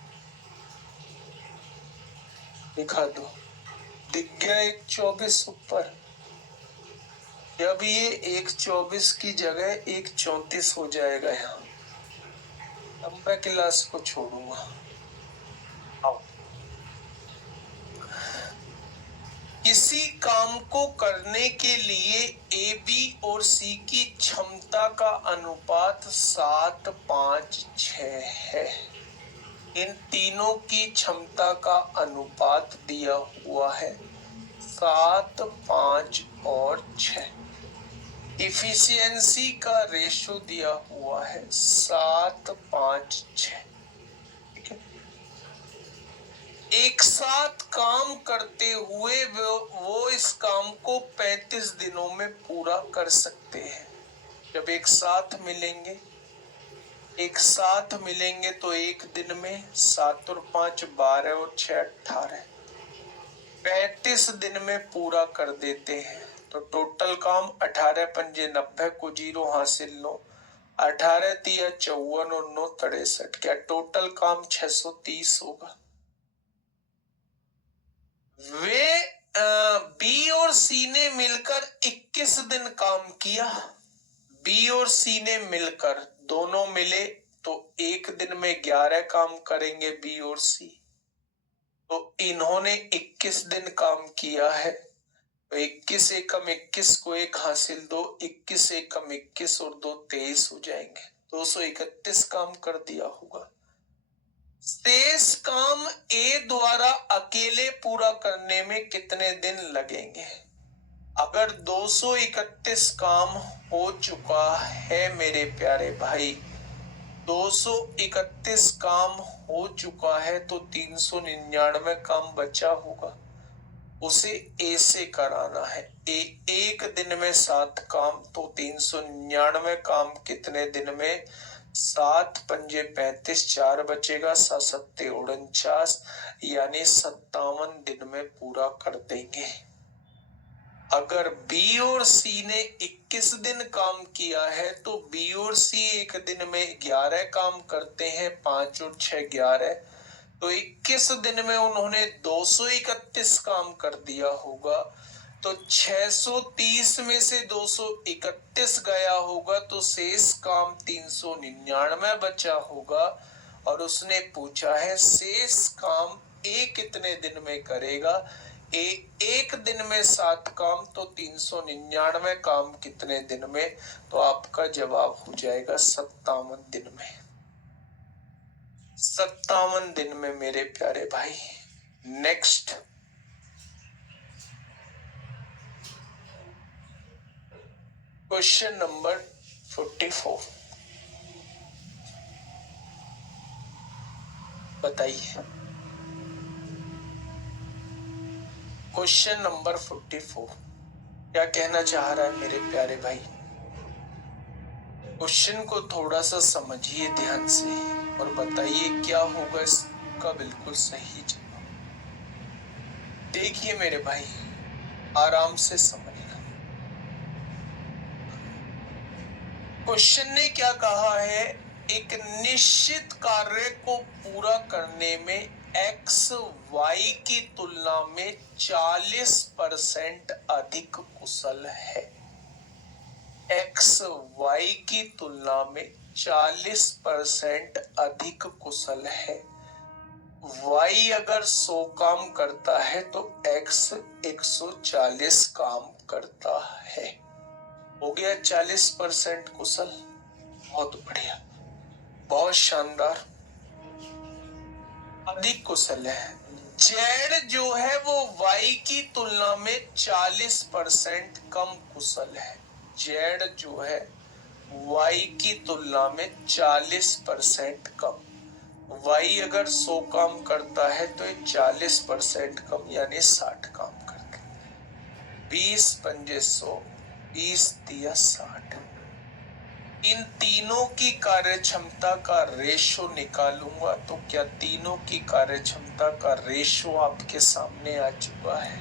दिखा दो। दिख गया 1:24 ऊपर। जब ये 1:24 की जगह 1:34 हो जाएगा यहाँ, तब मैं क्लास को छोड़ूंगा। आओ, किसी काम को करने के लिए ए बी और सी की क्षमता का अनुपात 7 5 6 है। इन तीनों की क्षमता का अनुपात दिया हुआ है 7 5 और 6। इफिशियंसी का रेशो दिया हुआ है 7 5 6। एक साथ काम करते हुए वो इस काम को 35 दिनों में पूरा कर सकते हैं। जब एक साथ मिलेंगे, एक साथ मिलेंगे तो एक दिन में 7 और 5 12 और 6 18, 35 दिन में पूरा कर देते हैं। तो टोटल काम 18 पंजे 90 को 0 हासिल 9, 18 तिया 54 और 9 63। क्या टोटल काम 630 होगा? वे बी और सी ने मिलकर 21 दिन काम किया। बी और सी ने मिलकर, दोनों मिले तो एक दिन में 11 काम करेंगे बी और सी। तो इन्होंने 21 दिन काम किया है। तो 21 एकम 21 को 1 हासिल 2, 21 एकम 21 और 2 23 हो जाएंगे। 231 काम कर दिया होगा। शेष काम ए द्वारा अकेले पूरा करने में कितने दिन लगेंगे? अगर 231 काम हो चुका है मेरे प्यारे भाई, 231 काम हो चुका है तो 399 काम बचा होगा, उसे ए से कराना है। ए एक दिन में 7 काम, तो 399 काम कितने दिन में? 7 पंजे 35, 4 बचेगा, 7 सत्ते 49, यानी 57 दिन में पूरा कर देंगे। अगर बी और सी ने 21 दिन काम किया है तो बी और सी एक दिन में 11 काम करते हैं, 5 और 6 11, तो 21 दिन में उन्होंने 231 काम कर दिया होगा, तो 630 में से 231 गया होगा, तो शेष काम 399 बचा होगा। और उसने पूछा है शेष काम ए कितने दिन में करेगा। ए एक दिन में 7 काम, तो 399 काम कितने दिन में, तो आपका जवाब हो जाएगा 57 दिन में। 57 दिन में मेरे प्यारे भाई। नेक्स्ट क्वेश्चन नंबर 44, बताइए। क्वेश्चन नंबर 44 क्या कहना चाह रहा है मेरे प्यारे भाई। क्वेश्चन को थोड़ा सा समझिए ध्यान से और बताइए क्या होगा इसका बिल्कुल सही जवाब। देखिए मेरे भाई, आराम से समझना। क्वेश्चन ने क्या कहा है, एक निश्चित कार्य को पूरा करने में x y की तुलना में 40% अधिक कुशल है। x y की तुलना में 40% अधिक कुशल है। y अगर 100 काम करता है तो x 140 काम करता है। हो गया 40% कुशल। बहुत बढ़िया, बहुत शानदार, अधिक कुशल है। z जो है वो y की तुलना में 40% कम कुशल है। z जो है y की तुलना में 40% कम। y अगर 100 काम करता है तो ये 40% कम यानी 60 काम करता है। 20 पंजे 100, 20 दिया 60। इन तीनों की कार्य क्षमता का रेशो निकालूंगा तो क्या तीनों की कार्य क्षमता का रेशो आपके सामने आ चुका है।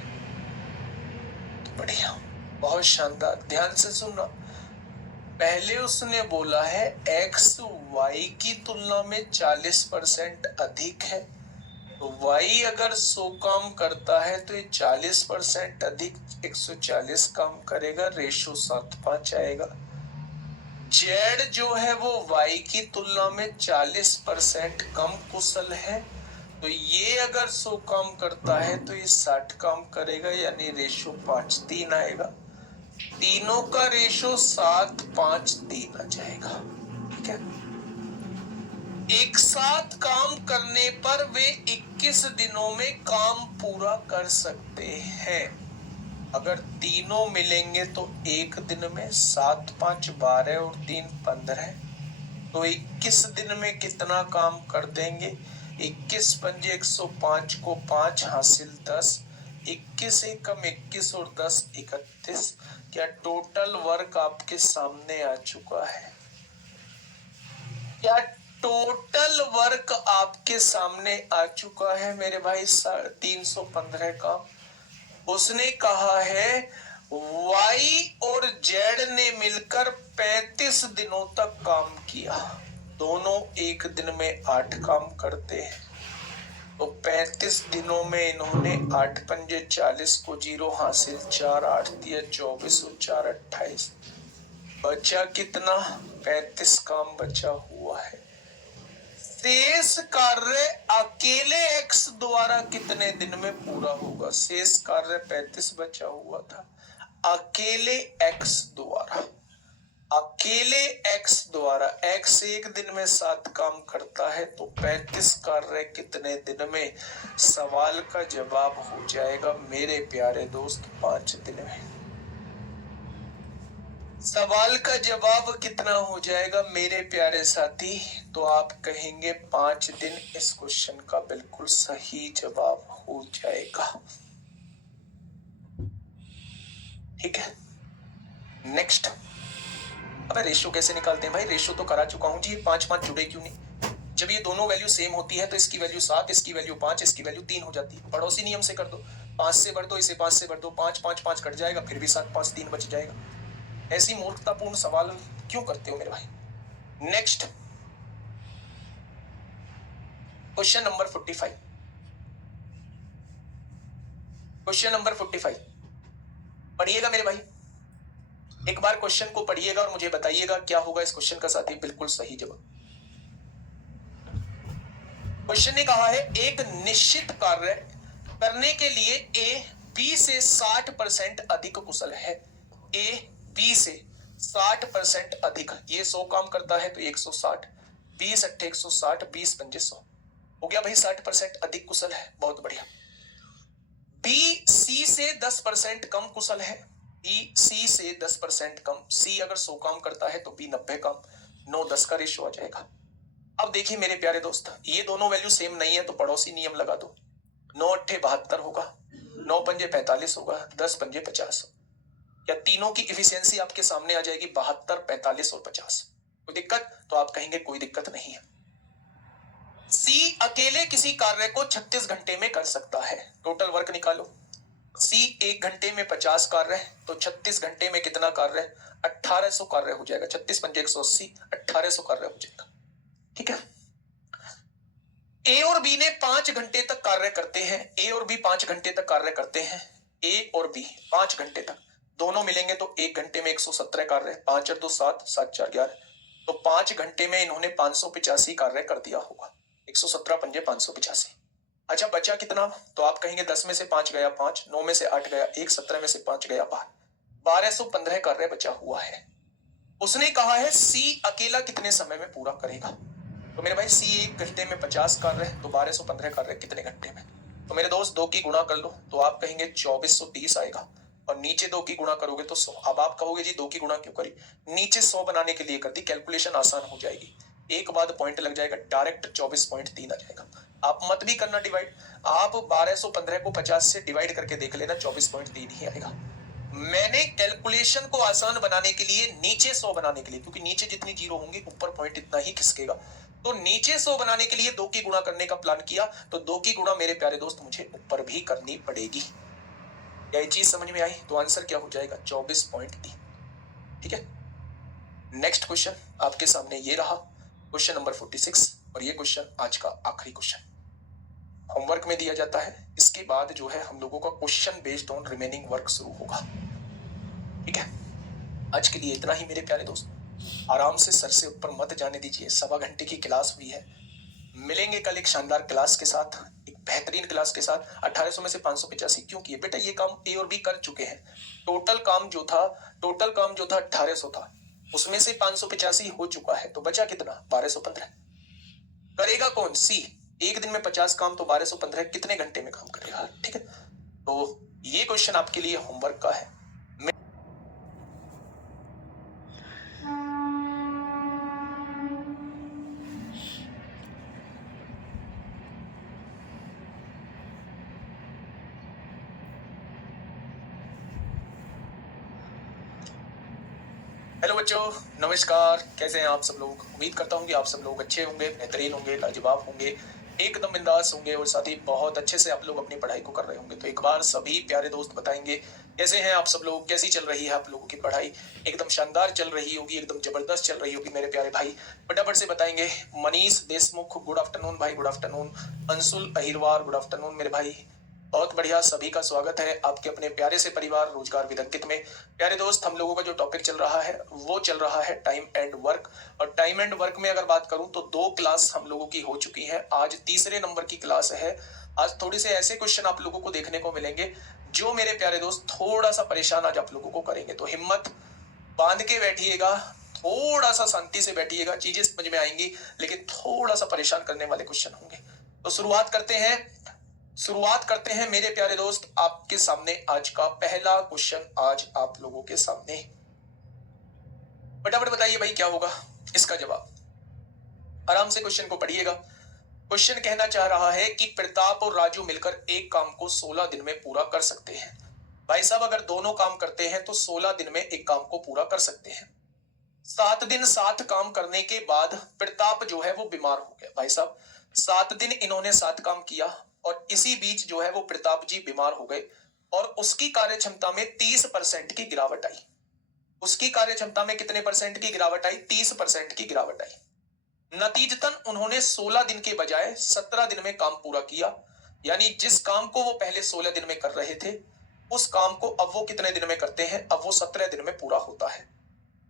बढ़िया, बहुत शानदार, ध्यान से सुनना। पहले उसने बोला है x y की तुलना में 40% अधिक है, तो y अगर 100 काम करता है तो ये 40% अधिक 140 काम करेगा, रेशो 7:5 आएगा। z जो है वो y की तुलना में 40% कम कुशल है, तो ये अगर 100 काम करता है तो ये 60 काम करेगा यानी रेशो 5:3 आएगा। तीनों का रेशो 7:5:3 आ जाएगा। ठीक है, एक साथ काम करने पर वे 21 दिनों में काम पूरा कर सकते हैं। अगर तीनों मिलेंगे तो एक दिन में 7 5 12 और 3 15, तो 21 दिन में कितना काम कर देंगे। 21 पंजे 105 को 5 हासिल 10, 21 एकम 21 और 10 31। क्या टोटल वर्क आपके सामने आ चुका है। क्या टोटल वर्क आपके सामने आ चुका है मेरे भाई। 315 का उसने कहा है y और z ने मिलकर 35 दिनों तक काम किया। दोनों एक दिन में 8 काम करते हैं, तो 35 दिनों में इन्होंने 8 पंजे 40 को 0 हासिल 4 8 दिया 24 और 4 28। बचा कितना, 35 काम बचा हुआ है। शेष कार्य अकेले x द्वारा कितने दिन में पूरा होगा। शेष कार्य 35 बचा हुआ था, अकेले x द्वारा, अकेले x द्वारा। x एक दिन में 7 काम करता है, तो 35 कार्य कितने दिन में। सवाल का जवाब हो जाएगा मेरे प्यारे दोस्त 5 दिन में। सवाल का जवाब कितना हो जाएगा मेरे प्यारे साथी, तो आप कहेंगे 5 दिन। इस क्वेश्चन का बिल्कुल सही जवाब हो जाएगा। ठीक है, नेक्स्ट। अबे रेशियो कैसे निकालते हैं भाई। रेशियो तो करा चुका हूं जी, 5 5 जुड़े क्यों नहीं। जब ये दोनों वैल्यू सेम होती है तो इसकी वैल्यू 7, इसकी वैल्यू 5, इसकी वैल्यू 3 हो जाती है। पड़ोसी नियम से कर दो, 5 से बढ़ दो, इसे 5 से बढ़ दो, 5 5 5 कट जाएगा, फिर भी 7 5 3 बच जाएगा। ऐसी मूर्खतापूर्ण सवाल क्यों करते हो मेरे भाई। Next, question number 45, question number 45 पढ़िएगा मेरे भाई, एक बार क्वेश्चन को पढ़िएगा और मुझे बताइएगा क्या होगा इस क्वेश्चन का साथी बिल्कुल सही जवाब। क्वेश्चन ने कहा है एक निश्चित कार्य करने के लिए ए बी से 60% अधिक कुशल है। ए बी से 60% अधिक, ये 100 काम करता है तो 160, 20 अट्ठे 160, 20 पंजे 100 हो गया भाई, 60% अधिक कुशल है, बहुत बढ़िया। बी सी से 10% कम कुशल है। बी सी से 10% कम, सी अगर 100 काम करता है तो बी 90 काम, 9-10 का रेशियो आ जाएगा। अब देखिए मेरे प्यारे दोस्त, ये दोनों वैल्यू सेम नहीं है तो पड़ोसी नियम लगा दो। 9 अट्ठे 72 होगा, 9 पंजे 45 होगा, 10 पंजे 50, या तीनों की इफिशियंसी आपके सामने आ जाएगी 72, 45 और 50। कोई दिक्कत? तो आप कहेंगे कोई दिक्कत नहीं है। सी अकेले किसी कार्य को 36 घंटे में कर सकता है। टोटल वर्क निकालो। सी 1 घंटे में 50 कार्य है तो 36 घंटे में कितना कार्य है? 1800 कार्य हो जाएगा। 36 पंजे 180, 1800 कार्य हो जाएगा। ठीक है। ए और बी ने 5 घंटे तक कार्य करते हैं। ए और बी 5 घंटे तक कार्य करते हैं। ए और बी 5 घंटे तक, दोनों मिलेंगे तो 1 घंटे में 117 कार्य, 5 और 2 7, 7 4 11, तो 5 घंटे में इन्होंने 585 कार्य कर दिया होगा। 117 पंजे 585। अच्छा बचा कितना? तो आप कहेंगे 10 में से 5 गया 5, 9 में से 8 गया 1, 17 में से 5 गया 1215 कार्य बचा हुआ है। उसने कहा है सी अकेला कितने समय में पूरा करेगा। तो मेरे भाई सी 1 घंटे में 50 कार्य है तो 1215 कार्य कितने घंटे में? तो मेरे दोस्त 2 की गुणा कर लो तो आप कहेंगे 2430 आएगा, और नीचे 2 की गुणा करोगे तो 100। अब आप कहोगे जी 2 की गुणा क्यों करी? नीचे 100 बनाने के लिए कर दी, कैलकुलेशन आसान हो जाएगी, एक बाद पॉइंट लग जाएगा, डायरेक्ट 24.3 आ जाएगा। आप मत भी करना डिवाइड, आप 1215 को 50 से डिवाइड करके देख लेना, 24.3 ही आएगा। मैंने कैलकुलेशन को आसान बनाने के लिए नीचे 100 बनाने के लिए, क्योंकि नीचे जितनी जीरो होंगी ऊपर पॉइंट इतना ही खिसकेगा, तो नीचे 100 बनाने के लिए 2 की गुणा करने का प्लान किया, तो 2 की गुणा मेरे प्यारे दोस्त मुझे ऊपर भी करनी पड़ेगी। क्या ये चीज समझ में आई? तो आंसर क्या हो जाएगा? 24.3। ठीक है। नेक्स्ट क्वेश्चन आपके सामने ये रहा, क्वेश्चन नंबर 46, और ये क्वेश्चन आज का आखिरी क्वेश्चन होमवर्क में दिया जाता है। इसके बाद जो है हम लोगों का question based on remaining work शुरू होगा। ठीक है। आज के लिए इतना ही मेरे प्यारे दोस्त, आराम से सर से ऊपर मत जाने दीजिए। 1.25 घंटे की क्लास हुई है, मिलेंगे कल एक शानदार क्लास के साथ, एक बेहतरीन क्लास के साथ। 1800 में से 585 क्यों किए बेटा? ये काम ए और बी कर चुके हैं। टोटल काम जो था 1800 था, उसमें से 585 हो चुका है, तो बचा कितना? 1215। करेगा कौन? सी। एक दिन में 50 काम, तो 1215 कितने घंटे में काम करेगा? ठीक है। तो ये क्वेश्चन आपके लिए होमवर्क का है। हेलो बच्चों, नमस्कार। कैसे हैं आप सब लोग? उम्मीद करता हूं कि आप सब लोग अच्छे होंगे, बेहतरीन होंगे, लाजवाब होंगे, एकदम बिंदास होंगे, और साथ ही बहुत अच्छे से आप लोग अपनी पढ़ाई को कर रहे होंगे। तो एक बार सभी प्यारे दोस्त बताएंगे कैसे हैं आप सब लोग, कैसी चल रही है आप लोगों की पढ़ाई? एकदम शानदार चल रही होगी, एकदम जबरदस्त चल रही होगी मेरे प्यारे भाई, फटाफट से बताएंगे। मनीष देशमुख गुड आफ्टरनून भाई, good afternoon. Anshul Ahirwar good afternoon मेरे भाई, बहुत बढ़िया, सभी का स्वागत है आपके अपने प्यारे से परिवार रोजगार विद अंकित में। प्यारे दोस्त, हम लोगों का जो टॉपिक चल रहा है वो चल रहा है टाइम एंड वर्क, और टाइम एंड वर्क में अगर बात करूं तो 2 क्लास हम लोगों की हो चुकी है, आज तीसरे नंबर की क्लास है। आज थोड़े से ऐसे क्वेश्चन आप लोगों को देखने को मिलेंगे जो मेरे प्यारे दोस्त थोड़ा सा परेशान आज आप लोगों को करेंगे, तो हिम्मत बांध के बैठिएगा, थोड़ा सा शांति से बैठिएगा, चीजें समझ में आएंगी, लेकिन थोड़ा सा परेशान करने वाले क्वेश्चन होंगे। तो शुरुआत करते हैं मेरे प्यारे दोस्त। आपके सामने आज का पहला क्वेश्चन, आज आप लोगों के सामने, फटाफट बताइए भाई क्या होगा इसका जवाब। आराम से क्वेश्चन को पढ़िएगा। क्वेश्चन कहना चाह रहा है कि प्रताप और राजू मिलकर एक काम को 16 दिन में पूरा कर सकते हैं। भाई साहब, अगर दोनों काम करते हैं तो 16 दिन में एक काम को पूरा कर सकते हैं। 7 दिन 7 काम करने के बाद प्रताप जो है वो बीमार हो गया। भाई साहब, 7 दिन इन्होंने 7 काम किया, और इसी बीच जो है वो प्रताप जी बीमार हो गए, और उसकी कार्यक्षमता में 30% की गिरावट आई। उसकी कार्यक्षमता में कितने परसेंट की गिरावट आई? 30% की गिरावट आई। नतीजतन उन्होंने 16 दिन के बजाय 17 दिन में काम पूरा किया। यानी जिस काम को वो पहले 16 दिन में कर रहे थे, उस काम को अब वो कितने दिन में करते हैं? अब वो 17 दिन में पूरा होता है।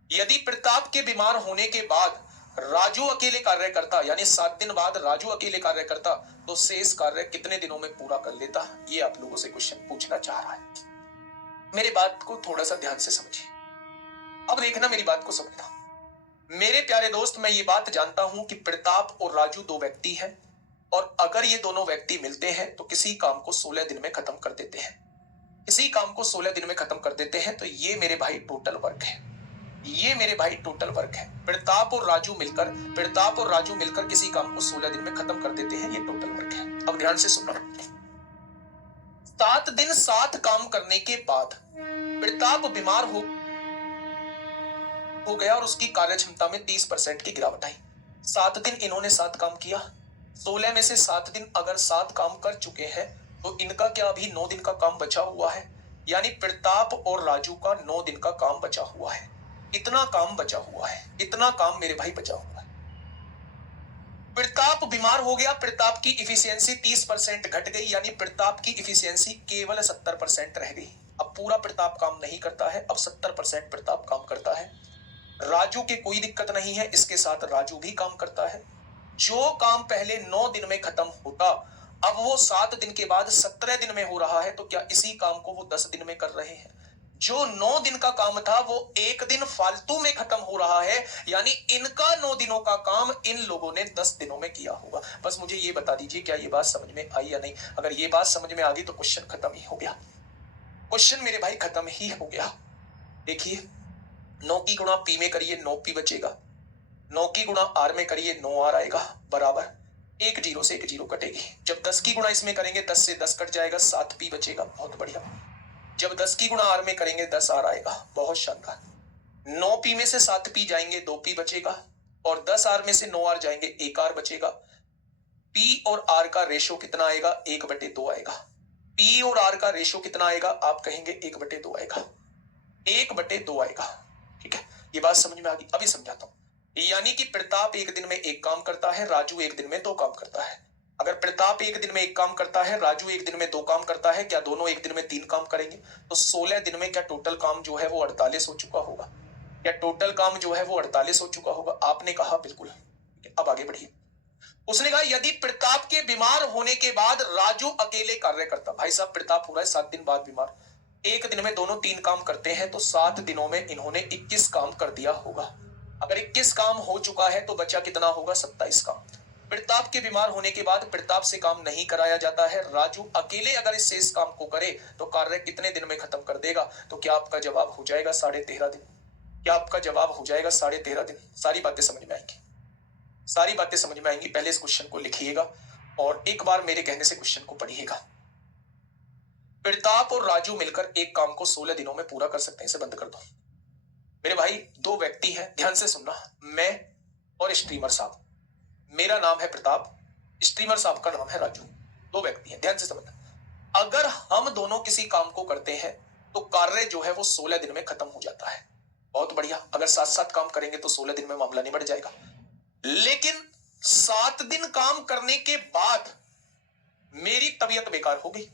यदि प्रताप के बीमार होने के बाद राजू अकेले कार्य करता, यानी 7 दिन बाद राजू अकेले कार्य करता, तो शेष कार्य कितने दिनों में पूरा कर लेता? ये आप लोगों से क्वेश्चन पूछना चाह रहा है। मेरी बात को थोड़ा सा ध्यान से समझिए। अब देखना, मेरी बात को समझना। मेरे प्यारे दोस्त, मैं ये बात जानता हूं कि प्रताप और राजू दो व्यक्ति हैं, और अगर ये दोनों व्यक्ति मिलते हैं तो किसी काम को 16 दिन में खत्म कर देते हैं। किसी काम को 16 दिन में खत्म कर देते हैं, तो ये मेरे भाई टोटल वर्क है। ये मेरे भाई टोटल वर्क है। प्रताप और राजू मिलकर किसी काम को 16 दिन में खत्म कर देते हैं, ये टोटल वर्क है। अब ध्यान से सुनना। 7 दिन 7 काम करने के बाद प्रताप बीमार हो गया और उसकी कार्य क्षमता में 30% की गिरावट आई। 7 दिन इन्होंने 7 काम किया। 16 में से 7 दिन अगर 7 काम कर चुके हैं, तो इनका क्या अभी 9 दिन का काम बचा हुआ है? यानी प्रताप और राजू का 9 दिन का काम बचा हुआ है। इतना काम बचा हुआ है, इतना काम मेरे भाई बचा हुआ है। प्रताप बीमार हो गया, प्रताप की इफिशियंसी 30% घट गई, यानी प्रताप की इफिशियंसी केवल 70% रह गई। अब पूरा प्रताप काम नहीं करता है, अब 70% प्रताप काम करता है। राजू की कोई दिक्कत नहीं है, इसके साथ राजू भी काम करता है। जो काम पहले 9 दिन में खत्म होता, अब वो 7 दिन के बाद 17 दिन में हो रहा है, तो क्या इसी काम को वो 10 दिन में कर रहे हैं? जो 9 दिन का काम था वो 1 दिन फालतू में खत्म हो रहा है, यानी इनका 9 दिनों का काम इन लोगों ने 10 दिनों में किया होगा। बस मुझे ये बता दीजिए, क्या ये बात समझ में आई या नहीं? अगर ये बात समझ में आ गई तो क्वेश्चन खत्म ही हो गया। क्वेश्चन मेरे भाई खत्म ही हो गया। देखिए, 9 की गुणा पी में करिए, 9 पी बचेगा। 9 की गुणा आर में करिए, 9 आर आएगा, बराबर 1 जीरो से 1 जीरो कटेगी। जब 10 की गुणा इसमें करेंगे, 10 से 10 कट जाएगा, 7 पी बचेगा। बहुत बढ़िया। जब 10 की गुणा आर में करेंगे, 10 आर आएगा, बहुत शानदार। 9 पी में से 7 पी जाएंगे, 2 पी बचेगा, और 10 आर में से 9 आर जाएंगे, 1 आर बचेगा। पी और आर का रेशो कितना आएगा? 1/2 आएगा। पी और आर का रेशो कितना आएगा? आप कहेंगे 1/2 आएगा, 1/2 आएगा। ठीक है, ये बात समझ में आ गई? अभी समझाता हूं। यानी कि प्रताप 1 दिन में 1 काम करता है, राजू 1 दिन में 2 काम करता है। अगर प्रताप 1 दिन में 1 काम करता है, राजू 1 दिन में 2 काम करता है, क्या दोनों 1 दिन में 3 काम करेंगे? तो 16 दिन में क्या टोटल काम जो है वो 48 हो चुका होगा? क्या टोटल काम जो है वो 48 हो चुका होगा? आपने कहा बिल्कुल। अब आगे बढ़िए। उसने कहा, यदि प्रताप के बीमार होने के बाद राजू अकेले कार्य करता। भाई साहब, प्रताप हो रहा है 7 दिन बाद बीमार, 1 दिन में दोनों 3 काम करते हैं, तो 7 दिनों में इन्होंने 21 काम कर दिया होगा। अगर 21 काम हो चुका है तो बचा कितना होगा? 27 काम। प्रताप के बीमार होने के बाद प्रताप से काम नहीं कराया जाता है, राजू अकेले अगर इस शेष काम को करे तो कार्य कितने दिन में खत्म कर देगा? तो क्या आपका जवाब हो जाएगा 13.5 दिन? क्या आपका जवाब हो जाएगा 13.5 दिन? सारी बातें समझ में आएंगी, सारी बातें समझ में आएंगी। पहले इस क्वेश्चन को लिखिएगा और एक बार मेरे कहने से क्वेश्चन को पढ़िएगा। प्रताप और राजू मिलकर एक काम को 16 दिनों में पूरा कर सकते हैं। इसे बंद कर दो मेरे भाई। 2 व्यक्ति हैं, ध्यान से सुनना, मैं और स्ट्रीमर साहब। मेरा नाम है प्रताप, स्ट्रीमर साहब का नाम है राजू। 2 व्यक्ति हैं, ध्यान से समझना। अगर हम दोनों किसी काम को करते हैं तो कार्य जो है वो 16 दिन में खत्म हो जाता है। बहुत बढ़िया। अगर 7-7 काम करेंगे तो 16 दिन में मामला निबट जाएगा। लेकिन 7 दिन काम करने के बाद मेरी तबीयत बेकार हो गई,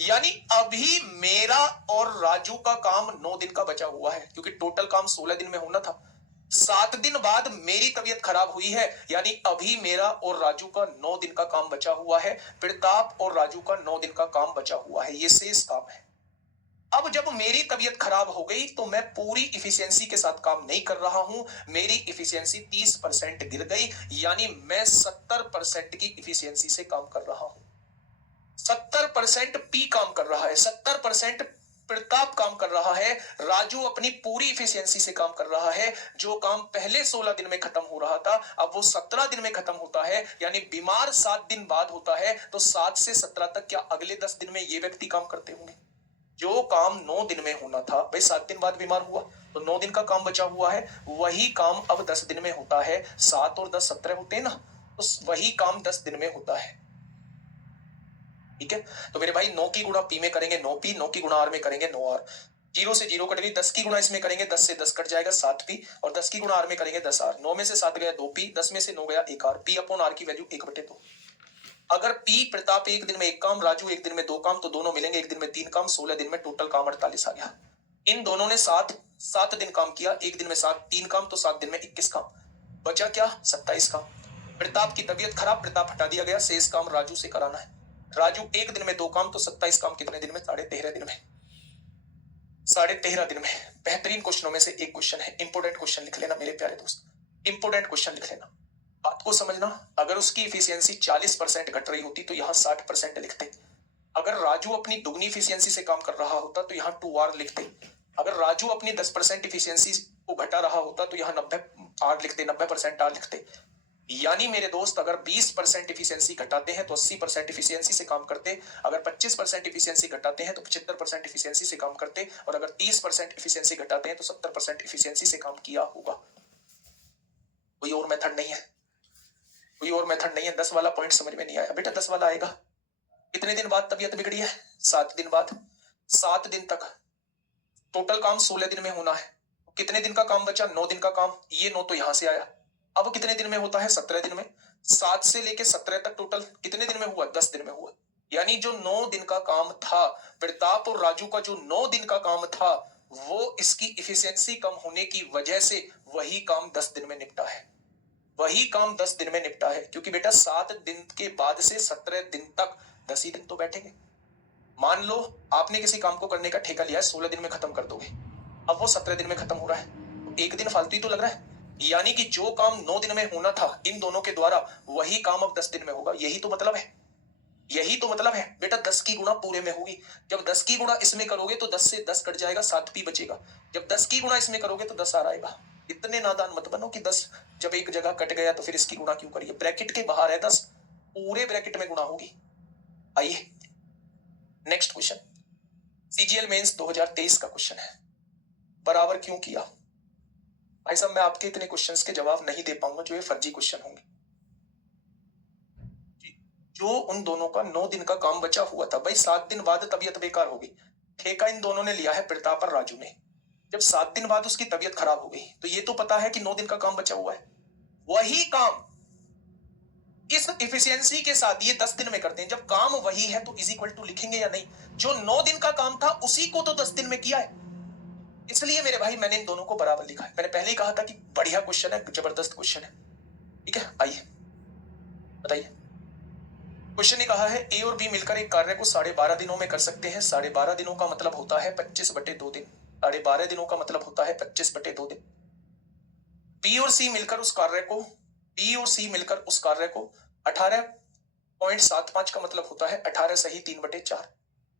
यानी अभी मेरा और राजू का काम 9 दिन का बचा हुआ है, क्योंकि टोटल काम 16 दिन में होना था। 7 दिन बाद मेरी तबीयत खराब हुई है, यानी अभी मेरा और राजू का 9 दिन का काम बचा हुआ है। प्रताप और राजू का 9 दिन का काम बचा हुआ है, ये शेष काम है। अब जब मेरी तबीयत खराब हो गई तो मैं पूरी इफिशियंसी के साथ काम नहीं कर रहा हूं, मेरी इफिशियंसी 30% गिर गई, यानी मैं 70% की इफिशियंसी से काम कर रहा हूं। 70% पी काम कर रहा है, 70% प्रताप काम कर रहा है, राजू अपनी पूरी इफिशियंसी से काम कर रहा है। जो काम पहले 16 दिन में खत्म हो रहा था, अब वो 17 दिन में खत्म होता है, यानी बीमार 7 दिन बाद होता है, तो 7 से 17 तक क्या अगले 10 दिन में ये व्यक्ति काम करते होंगे? जो काम 9 दिन में होना था, भाई 7 दिन बाद बीमार हुआ तो 9 दिन का काम बचा हुआ है, वही काम अब 10 दिन में होता है। 7 और 10 17 होते हैं ना, तो वही काम 10 दिन में होता है। ठीक है, तो मेरे भाई 9 की गुणा पी में करेंगे 9 पी, 9 की गुणा आर में करेंगे 9 आर। 0 से 0 कट गई, 10 की गुणा इसमें करेंगे 10 से 10 कट जाएगा 7p, और 10 की गुणा r में करेंगे 10r, 9 में से 7 गया 2p, 10 में से 9 गया 1r, p अपॉन r की वैल्यू 1/2। अगर p प्रताप एक दिन में एक काम, राजू एक दिन में दो काम, तो दोनों मिलेंगे एक दिन में 3 काम, 16 दिन में टोटल काम 48 आ गया। इन दोनों ने 7 दिन काम किया, एक दिन में 3 काम, तो 7 दिन में 21 काम, बचा क्या 27 काम। प्रताप की तबीयत खराब, प्रताप हटा दिया गया, शेष काम राजू से कराना है। राजू एक दिन में 2 काम, तो 27 काम कितने दिन में, 13.5 दिन में, 13.5 दिन में। बेहतरीन क्वेश्चनों में से एक क्वेश्चन है, इंपोर्टेंट क्वेश्चन लिख लेना मेरे प्यारे दोस्त, इंपोर्टेंट क्वेश्चन लिख लेना। बात को समझना, अगर उसकी इफिशियंसी 40% घट रही होती तो यहाँ 60% लिखते। अगर राजू अपनी दुगनी इफिशियंसी से काम कर रहा होता तो यहाँ 2r लिखते। अगर राजू अपनी 10% इफिशियंसी को घटा रहा होता तो यहाँ 90r लिखते, 90% r लिखते। यानी मेरे दोस्त, अगर 20% इफिशियंसी घटाते हैं तो 80% इफिशियंसी से काम करते, अगर 25% इफिशियंसी घटाते हैं तो 75% इफिशियंसी से काम करते, और अगर 30% इफिशियंसी घटाते हैं तो 70% इफिशियंसी से काम किया होगा। कोई और मेथड नहीं है, कोई और मेथड नहीं है। 10 वाला पॉइंट समझ में नहीं आया बेटा, 10 वाला आएगा। कितने दिन बाद तबीयत बिगड़ी है, 7 दिन बाद। 7 दिन तक टोटल काम 16 दिन में होना है, कितने दिन का काम बचा, 9 दिन का काम, ये 9 तो यहां से आया। अब कितने दिन में होता है, 17 दिन में। 7 से लेके 17 तक टोटल कितने दिन में हुआ, 10 दिन में हुआ। यानी जो 9 दिन का काम था, प्रताप और राजू का जो 9 दिन का काम था, वो इसकी इफिशियंसी कम होने की वजह से वही काम 10 दिन में निपटा है, वही काम 10 दिन में निपटा है। क्योंकि बेटा 7 दिन के बाद से 17 दिन तक 10 ही दिन तो बैठेंगे। मान लो आपने किसी काम को करने का ठेका लिया है, 16 दिन में खत्म कर दोगे, अब वो 17 दिन में खत्म हो रहा है, तो एक दिन फालतू ही तो लग रहा है। यानी कि जो काम 9 दिन में होना था इन दोनों के द्वारा, वही काम अब 10 दिन में होगा। यही तो मतलब है, यही तो मतलब है बेटा। 10 की गुणा पूरे में होगी, जब 10 की गुणा इसमें करोगे तो 10 से 10 कट जाएगा, 7p बचेगा। जब 10 की गुणा इसमें करोगे तो 10 आएगा। इतने नादान मत बनो कि 10 जब एक जगह कट गया तो फिर इसकी गुणा क्यों करिए। ब्रैकेट के बाहर है 10, पूरे ब्रैकेट में गुणा होगी। आइए नेक्स्ट क्वेश्चन, सीजीएल मेंस 2023 का क्वेश्चन है, बराबर क्यों किया। भाई साहब, मैं आपके इतने क्वेश्चंस के जवाब नहीं दे पाऊंगा जो ये फर्जी क्वेश्चन होंगे। जो उन दोनों का 9 दिन का काम बचा हुआ था, भाई 7 दिन बाद तबीयत बेकार हो गई, ठेका इन दोनों ने लिया है प्रताप और राजू ने। जब 7 दिन बाद उसकी तबीयत खराब हो गई, तो ये तो पता है कि 9 दिन का काम बचा हुआ है, वही काम इस इफिशियंसी के साथ ये 10 दिन में करते हैं। जब काम वही है तो इज इक्वल टू लिखेंगे या नहीं। जो 9 दिन का काम था उसी को तो 10 दिन में किया है, इसलिए मेरे भाई मैंने इन दोनों को बराबर लिखा है। मैंने पहले ही कहा था कि बढ़िया क्वेश्चन है, जबरदस्त क्वेश्चन है। ठीक है, आइए बताइए। क्वेश्चन ने कहा है ए और बी मिलकर एक कार्य को 12.5 दिनों में कर सकते हैं। 12.5 दिनों का मतलब होता है 25/2 दिन। 12.5 दिनों का मतलब होता है 25/2 दिन। बी और सी मिलकर उस कार्य को 18.75 का मतलब होता है 18 सही 3/4।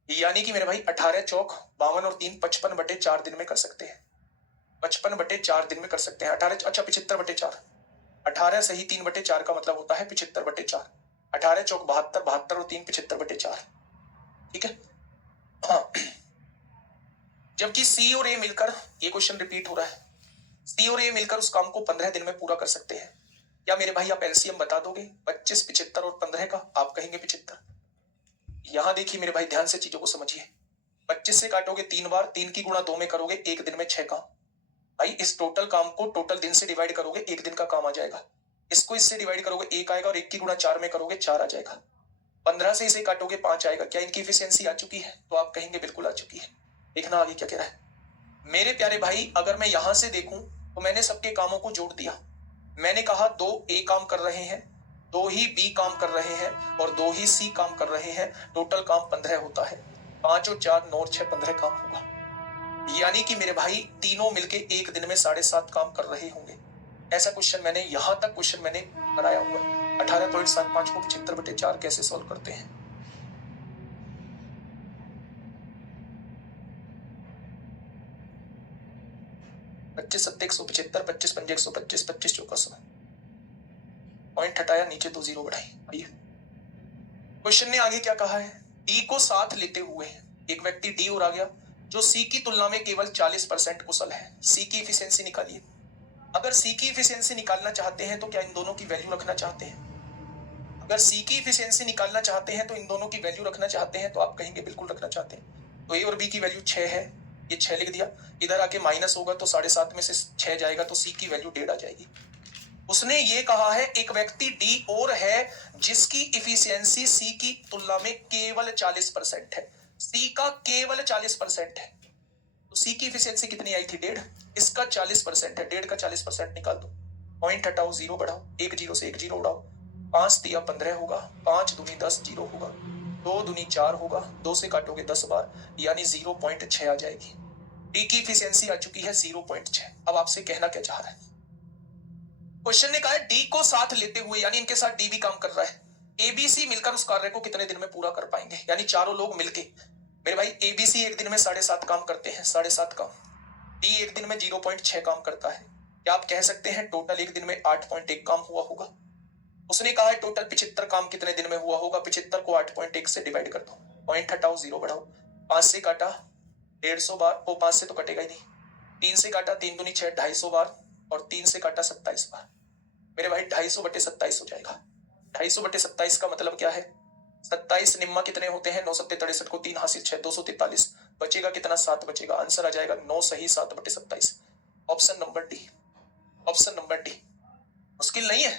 यानी कि मेरे भाई 18 चौक 52 और 3 55/4 दिन में कर सकते हैं। 55/4 दिन में कर सकते हैं। 18 अच्छा 75/4, 18 सही 3/4 का मतलब होता है 75/4। 18 चौक 72, 72 और 3 75/4। ठीक है, हाँ। जबकि सी और ए मिलकर, ये क्वेश्चन रिपीट हो रहा है, सी और ए मिलकर उस काम को 15 दिन में पूरा कर सकते हैं। क्या मेरे भाई आप एलसीएम बता दोगे 25, 75 और 15 का? आप कहेंगे 75। यहां देखिए मेरे भाई, ध्यान से चीजों को समझिए। 25 से काटोगे 3 बार, 3 की गुणा 2 में करोगे, एक दिन में 6 काम। भाई इस टोटल काम को टोटल दिन से डिवाइड करोगे, एक दिन का काम आ जाएगा। इसको इससे डिवाइड करोगे, 1 आएगा, और 1 की गुणा 4 में करोगे, 4 आ जाएगा। 15 से इसे काटोगे, 5 आएगा। क्या इनकी इफिशियंसी आ चुकी है? तो आप कहेंगे बिल्कुल आ चुकी है। देखना आगे क्या कह रहा है मेरे प्यारे भाई। अगर मैं यहां से देखूं तो मैंने सबके कामों को जोड़ दिया। मैंने कहा 2 ए काम कर रहे हैं, 2 ही बी काम कर रहे हैं, और 2 ही सी काम कर रहे हैं। टोटल काम 15 होता है। 5 और 4 9 और 6 15 काम होगा। यानी कि मेरे भाई तीनों मिलके एक दिन में 7.5 काम कर रहे होंगे। ऐसा क्वेश्चन मैंने यहां तक क्वेश्चन मैंने बनाया हुआ। 18.75 को 75/4 कैसे सॉल्व करते हैं? पच्चीस 7 175, 25 5 125, 25 चौका 100। पॉइंट हटाया, नीचे 2 0 बढ़ाई। आइए क्वेश्चन ने आगे क्या कहा है। डी को साथ लेते हुए एक व्यक्ति डी और आ गया जो सी की तुलना में केवल 40% कुशल है। सी की इफिशियंसी निकालिए। अगर सी की इफिशियंसी निकालना चाहते हैं तो क्या इन दोनों की वैल्यू रखना चाहते हैं? अगर सी की इफिशियंसी निकालना चाहते हैं तो इन दोनों की वैल्यू रखना चाहते हैं, तो आप कहेंगे बिल्कुल रखना चाहते हैं। तो ए और बी की वैल्यू 6 है, ये 6 लिख दिया, इधर आके माइनस होगा तो 7.5 में से 6 जाएगा तो सी की वैल्यू 1.5 आ जाएगी। उसने ये कहा है एक व्यक्ति डी और है जिसकी इफिशियंसी सी की तुलना में केवल 40% है, सी का केवल 40% है, तो सी की इफिशियंसी कितनी आई थी 1.5, इसका 40% है, 1.5 का 40% निकाल दो, पॉइंट हटाओ, 0 बढ़ाओ, एक जीरो से एक जीरो उड़ाओ, 5 दिया 15 होगा, 5 दूनी 10 जीरो होगा, 2 दूनी 4 होगा, 2 से काटोगे 10 बार, यानी 0.6 आ जाएगी। डी की इफिशियंसी आ चुकी है 0.6। अब आपसे कहना क्या चाह रहा है, क्वेश्चन ने कहा है डी को साथ लेते हुए, यानी इनके साथ डी भी काम कर रहा है, एबीसी मिलकर उस कार्य को कितने दिन में पूरा कर पाएंगे, यानी चारों लोग मिलके, मेरे भाई एबीसी एक दिन में 7.5 काम करते हैं, 7.5 काम, डी एक दिन में 0.6 काम करता है, क्या आप कह सकते हैं टोटल एक दिन में 8.1 काम हुआ होगा। उसने कहा है टोटल 75 काम कितने दिन में हुआ होगा, 75 को 8.1 से डिवाइड कर दो, पॉइंट हटाओ, 0 बढ़ाओ, 5 से काटा 150 बार, वो 5 से तो कटेगा ही नहीं, 3 से काटा 3 दूनी 6, 250 बार, और 3 से काटा 27 बार, मेरे भाई 250/27 हो जाएगा। 250/27 का मतलब क्या है, 27 निम्मा कितने होते हैं, 9 7 63 को 3 हासिल 6, 243, बचेगा कितना, 7 बचेगा, आंसर आ जाएगा 9 सही 7/27, option number D, option number D. मुश्किल नहीं है,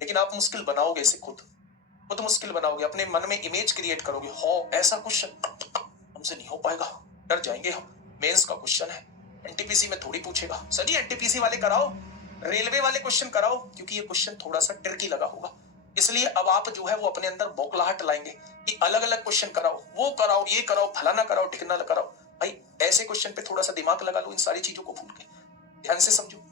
लेकिन आप मुश्किल बनाओगे इसे, खुद मुश्किल बनाओगे, अपने मन में इमेज क्रिएट करोगे, हो ऐसा क्वेश्चन हमसे नहीं हो पाएगा, डर जाएंगे हम, मेंस का क्वेश्चन है, एनटीपीसी में थोड़ी पूछेगा, सर एनटीपीसी वाले कराओ, रेलवे वाले क्वेश्चन कराओ, क्योंकि ये क्वेश्चन थोड़ा सा ट्रिकी लगा होगा, इसलिए अब आप जो है वो अपने अंदर बौखलाहट लाएंगे कि अलग अलग क्वेश्चन कराओ, वो कराओ, ये कराओ, फलाना कराओ, ठिकाना कराओ। भाई ऐसे क्वेश्चन पे थोड़ा सा दिमाग लगा लो, इन सारी चीजों को भूल के ध्यान से समझो।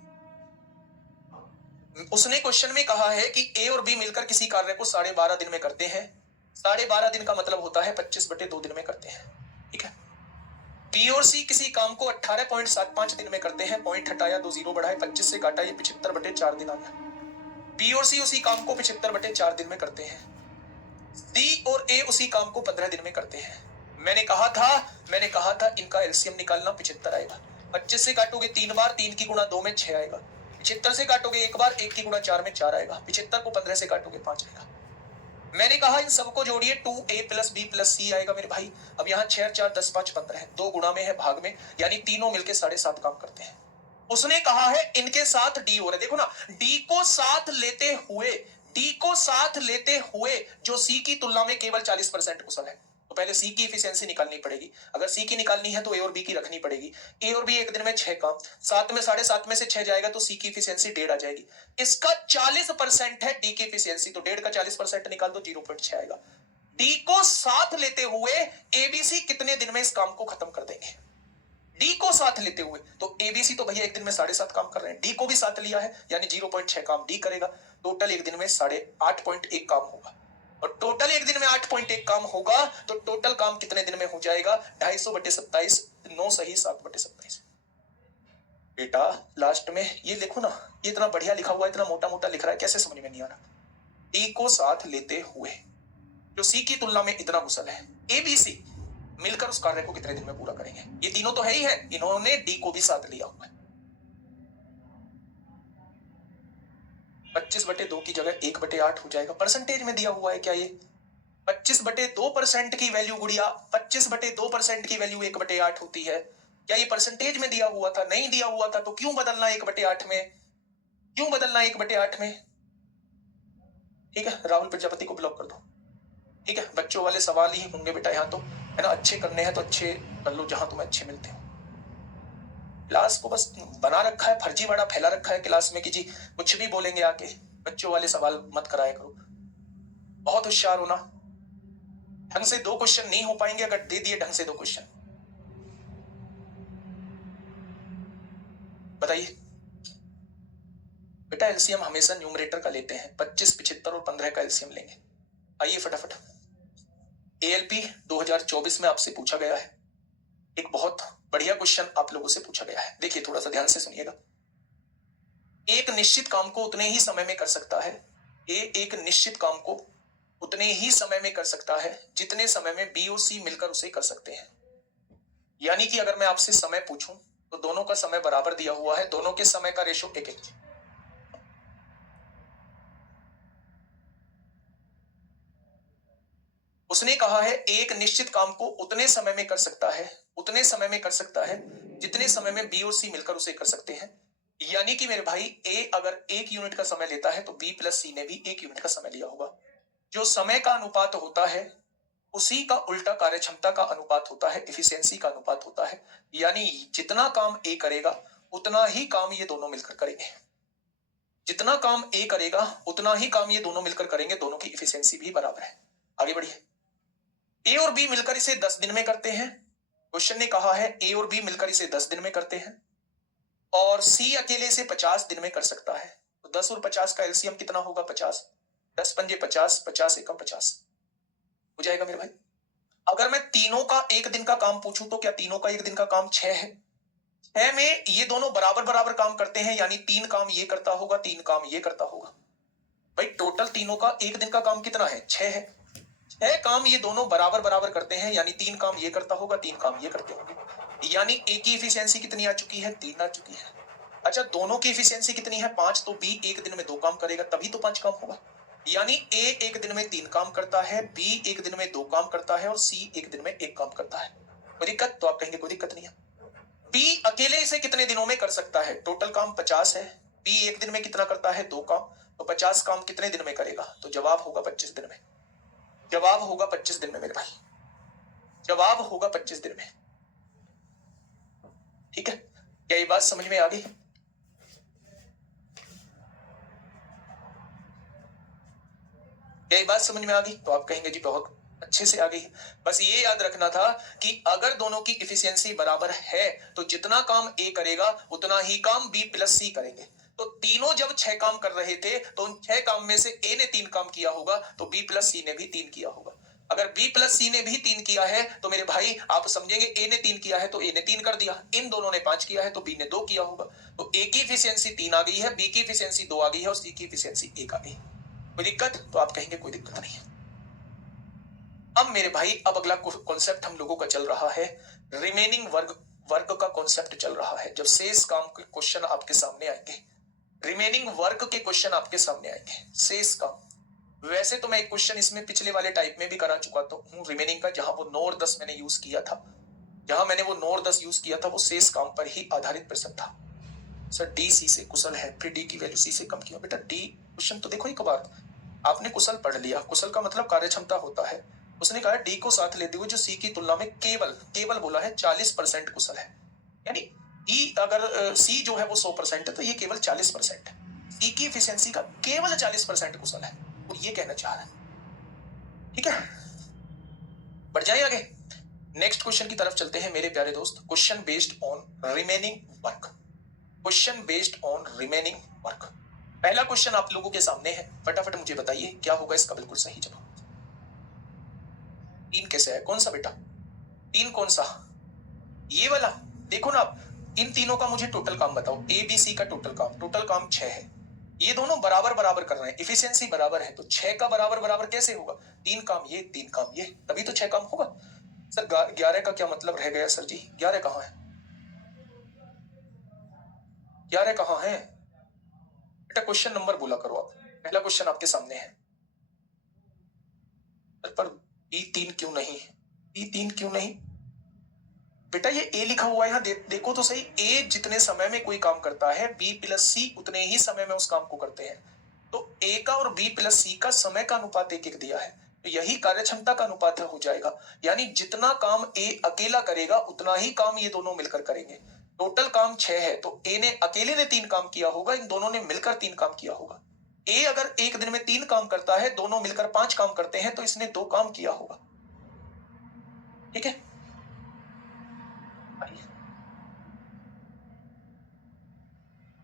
उसने क्वेश्चन में कहा है कि ए और बी मिलकर किसी कार्य को 12.5 दिन में करते हैं, 12.5 दिन का मतलब होता है 25/2 दिन में करते हैं, ठीक है। बी और सी किसी काम को 18.75 दिन में करते हैं, पॉइंट हटाया, 2 जीरो बढ़ाए, 25 से काटा, ये 75/4 दिन आ गया। बी और सी उसी काम को 75/4 दिन में करते हैं, डी और ए उसी काम को 15 दिन में करते हैं। मैंने कहा था इनका एलसीएम निकालना, 75 आएगा, 25 से काटोगे 3 बार, 3 की गुणा 2 में 6 आएगा, 75 से काटोगे एक बार, 1 की गुणा 4 में 4 आएगा, 75 को 15 से काटोगे 5 आएगा। मैंने कहा इन सबको जोड़िए, 2a + b + c आएगा मेरे भाई। अब यहाँ 6 4 10 5 15 है, 2 गुणा में है, भाग में, यानी तीनों मिलके 7.5 काम करते हैं। उसने कहा है इनके साथ डी हो रहा है, देखो ना, डी को साथ लेते हुए जो सी की तुलना में केवल 40% कुशल है, तो पहले सी की इफिशियंसी निकालनी पड़ेगी, अगर सी की निकालनी है तो ए और बी की रखनी पड़ेगी, ए और बी एक दिन में 6 काम, 7 में 7.5 में से 6 जाएगा तो सी की इफिशियंसी 1.5 आ जाएगी, इसका 40% है डी की इफिशियंसी, तो 1.5 का 40% निकाल दो, 0.6 आएगा। डी को साथ लेते हुए एबीसी कितने दिन में इस काम को खत्म कर देंगे, डी को साथ लेते हुए, तो एबीसी तो भैया एक दिन में 7.5 काम कर रहे हैं, डी को भी साथ लिया है, यानी 0.6 काम डी करेगा, टोटल एक दिन में 8.1 काम होगा, और टोटल एक दिन में 8.1 काम होगा, तो टोटल काम कितने दिन में हो जाएगा, 250/27, 9 सही 7/27। बेटा लास्ट में ये देखो ना, ये इतना बढ़िया लिखा हुआ है, इतना मोटा मोटा लिख रहा है, कैसे समझ में नहीं आ रहा। डी को साथ लेते हुए जो सी की तुलना में इतना कुशल है, एबीसी मिलकर उस कार्य को कितने दिन में पूरा करेंगे, ये तीनों तो है ही है, इन्होंने डी को भी साथ लिया हुआ है। 25/2 की जगह 1/8 हो जाएगा, परसेंटेज में दिया हुआ है क्या ये, 25/2% की वैल्यू गुड़िया, 25/2% की वैल्यू 1/8 होती है, क्या ये परसेंटेज में दिया हुआ था, नहीं दिया हुआ था, तो क्यों बदलना 1/8 में, क्यों बदलना 1/8 में, ठीक है। राहुल प्रजापति को ब्लॉक कर दो, ठीक है। बच्चों वाले सवाल ही होंगे बेटा यहाँ तो, है ना, अच्छे करने हैं तो अच्छे कर लो जहां तुम्हें अच्छे मिलते हो। क्लास को बस बना रखा है, फर्जीवाड़ा फैला रखा है क्लास में कि जी कुछ भी बोलेंगे आके, बच्चों वाले सवाल मत कराया करो, बहुत होशियार होना। ढंग से 2 क्वेश्चन नहीं हो पाएंगे अगर दे दिए ढंग से 2 क्वेश्चन, बताइए बेटा। एलसीएम हमेशा न्यूमरेटर का लेते हैं, 25 75 और 15 का एलसीएम लेंगे। आइए फटाफट, एएलपी 2024 में आपसे पूछा गया है, एक बहुत बढ़िया क्वेश्चन आप लोगों से पूछा गया है, देखिए थोड़ा सा ध्यान से सुनिएगा। एक निश्चित काम को उतने ही समय में कर सकता है, एक निश्चित काम को उतने ही समय में कर सकता है जितने समय में बी और सी मिलकर उसे कर सकते हैं। यानी कि अगर मैं आपसे समय पूछूं तो दोनों का समय बराबर दिया हुआ है, दोनों के समय का रेशो 1:1। उसने कहा है एक निश्चित काम को उतने समय में कर सकता है, जितने समय में बी और सी मिलकर उसे कर सकते हैं। यानी कि मेरे भाई ए अगर 1 यूनिट का समय लेता है तो बी प्लस सी ने भी 1 यूनिट का समय लिया होगा। जो समय का अनुपात होता है उसी का उल्टा कार्यक्षमता का अनुपात होता है, एफिशिएंसी का अनुपात होता है। यानी जितना काम ए करेगा उतना ही काम ये दोनों मिलकर करेंगे, जितना काम ए करेगा उतना ही काम ये दोनों मिलकर करेंगे, दोनों की एफिशिएंसी भी बराबर है। आगे बढ़िए। ए और बी मिलकर इसे 10 दिन में करते हैं। क्वेश्चन ने कहा है ए और बी मिलकर इसे 10 दिन में करते हैं और सी अकेले इसे 50 दिन में कर सकता है। तो 10 और 50 का एलसीएम कितना होगा? 50। 10 पंजे 50, 50 एकम 50 हो जाएगा मेरे भाई। अगर मैं तीनों का एक दिन का काम पूछूं तो क्या तीनों का एक दिन का काम 6 है? 6 में ये दोनों बराबर बराबर काम करते हैं, यानी 3 काम ये करता होगा, 3 काम ये करता होगा। भाई टोटल तीनों का एक दिन का काम कितना है? 6 है। 6 काम ये दोनों बराबर बराबर करते हैं, यानी 3 काम ये करता होगा, 3 काम ये करते होंगे। यानी ए की एफिशिएंसी कितनी आ चुकी है? 3 आ चुकी है। अच्छा, दोनों की एफिशिएंसी कितनी है? 5। तो बी एक दिन में 2 काम करेगा, तभी तो 5 काम होगा। यानी ए एक दिन में 3 काम करता है, बी एक दिन में 2 काम करता है और सी एक दिन में 1 काम करता है। कोई दिक्कत? तो आप कहेंगे कोई दिक्कत नहीं है। बी अकेले इसे कितने दिनों में कर सकता है? टोटल काम 50 है, बी एक दिन में कितना करता है? 2 काम। तो 50 काम कितने दिन में करेगा? तो जवाब होगा 25 दिन में। जवाब होगा 25 दिन में मेरे भाई, जवाब होगा 25 दिन में। ठीक है, क्या ये बात समझ में आ गई? क्या ये बात समझ में आ गई? तो आप कहेंगे जी बहुत अच्छे से आ गई। बस ये याद रखना था कि अगर दोनों की एफिशिएंसी बराबर है तो जितना काम ए करेगा उतना ही काम बी प्लस सी करेंगे। तो तीनों जब 6 काम कर रहे थे तो उन 6 काम में से ए ने 3 काम किया होगा तो बी प्लस सी ने भी 3 किया होगा। अगर बी प्लस सी ने भी 3 किया है तो मेरे भाई आप समझेंगे ए ने 3 किया है तो ए ने 3 कर दिया, इन दोनों ने 5 किया है तो बी ने 2 किया होगा। तो ए की एफिशिएंसी 3 आ गई है, बी की एफिशिएंसी 2 आ गई है और सी की एफिशिएंसी 1 आ गई। कोई दिक्कत? तो आप कहेंगे कोई दिक्कत नहीं है। अब मेरे भाई अब अगला कॉन्सेप्ट हम लोगों का चल रहा है रिमेनिंग वर्क का कॉन्सेप्ट चल रहा है। जब शेष काम के क्वेश्चन आपके सामने आएंगे, रिमेनिंग वर्क के क्वेश्चन आपके सामने आएंगे, शेष काम। वैसे तो मैं एक क्वेश्चन इसमें पिछले वाले टाइप में भी करा चुका तो हूँ रिमेनिंग का, जहां वो 9 और 10 मैंने यूज किया था, जहां मैंने वो 9 और 10 यूज किया था वो शेष काम पर ही आधारित प्रश्न था। सर डी सी से कुशल है, फिर डी की वैल्यू सी से कम क्यों? बेटा डी क्वेश्चन तो देखो एक बार, आपने कुशल पढ़ लिया, कुशल का मतलब कार्यक्षमता होता है। उसने कहा डी को साथ लेते हुए जो सी की तुलना में केवल बोला है 40% कुशल है, यानी ई अगर सी जो है वो 100% है तो ये केवल 40% है। सी की एफिशिएंसी का केवल 40% कुशल है, वो ये कहना चाह रहा है। ठीक है, बढ़ जाए आगे। नेक्स्ट क्वेश्चन की तरफ चलते हैं मेरे प्यारे दोस्त। Question based on remaining work, question based on remaining work. पहला क्वेश्चन आप लोगों के सामने है, फटाफट मुझे बताइए क्या होगा इसका बिल्कुल सही जवाब। 3 कैसे है? कौन सा बेटा? 3 कौन सा? ये वाला। देखो ना आप, इन तीनों का मुझे टोटल काम बताओ। ए बी सी का टोटल काम 6 है। ये दोनों बराबर बराबर कर रहे हैं, एफिशिएंसी बराबर है, तो 6 का बराबर बराबर कैसे होगा? 3 काम ये 3 काम ये, तभी तो 6 काम होगा। सर 11 का क्या मतलब रह गया? सर जी 11 कहाँ है? 11 कहाँ है बेटा? क्वेश्चन नंबर बोला करो आप, पहला क्वेश्चन आपके सामने है। पर B3 क्यों नहीं? B3 क्यों नहीं बेटा? ये A लिखा हुआ है यहाँ, देखो तो सही। A जितने समय में कोई काम करता है B प्लस C उतने ही समय में उस काम को करते हैं। तो A का और B प्लस C का समय का अनुपात 1-1 दिया है, तो यही कार्यक्षमता का अनुपात हो जाएगा। यानी जितना काम A अकेला करेगा उतना ही काम ये दोनों मिलकर करेंगे। टोटल काम 6 है तो A ने अकेले ने 3 काम किया होगा, इन दोनों ने मिलकर 3 काम किया होगा। ए अगर एक दिन में 3 काम करता है, दोनों मिलकर 5 काम करते हैं, तो इसने 2 काम किया होगा। ठीक है,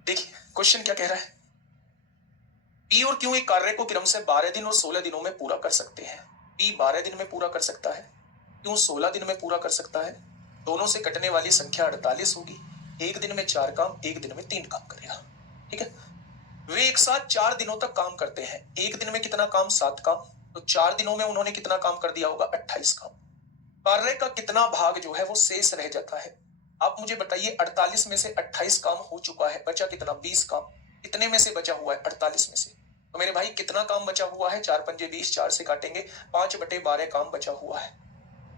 देखिए क्वेश्चन क्या कह रहा है। पी और क्यू एक कार्य को क्रम से 12 दिन और 16 दिनों में पूरा कर सकते हैं। पी 12 दिन में पूरा कर सकता है, क्यू 16 दिन में पूरा कर सकता है। दोनों से कटने वाली संख्या 48 होगी। एक दिन में 4 काम, एक दिन में 3 काम करेगा। ठीक है, वे एक साथ 4 दिनों तक काम करते हैं। एक दिन में कितना काम? 7 काम। तो 4 दिनों में उन्होंने कितना काम कर दिया होगा? 28 काम। कार्य का कितना भाग जो है वो शेष रह जाता है? आप मुझे बताइए, 48 में से 28 काम हो चुका है, बचा कितना? 20 काम। कितने में से बचा हुआ है? 48 में से। तो मेरे भाई कितना काम बचा हुआ है? 4 पंजे 20, 4 से काटेंगे, 5/12 काम बचा हुआ है।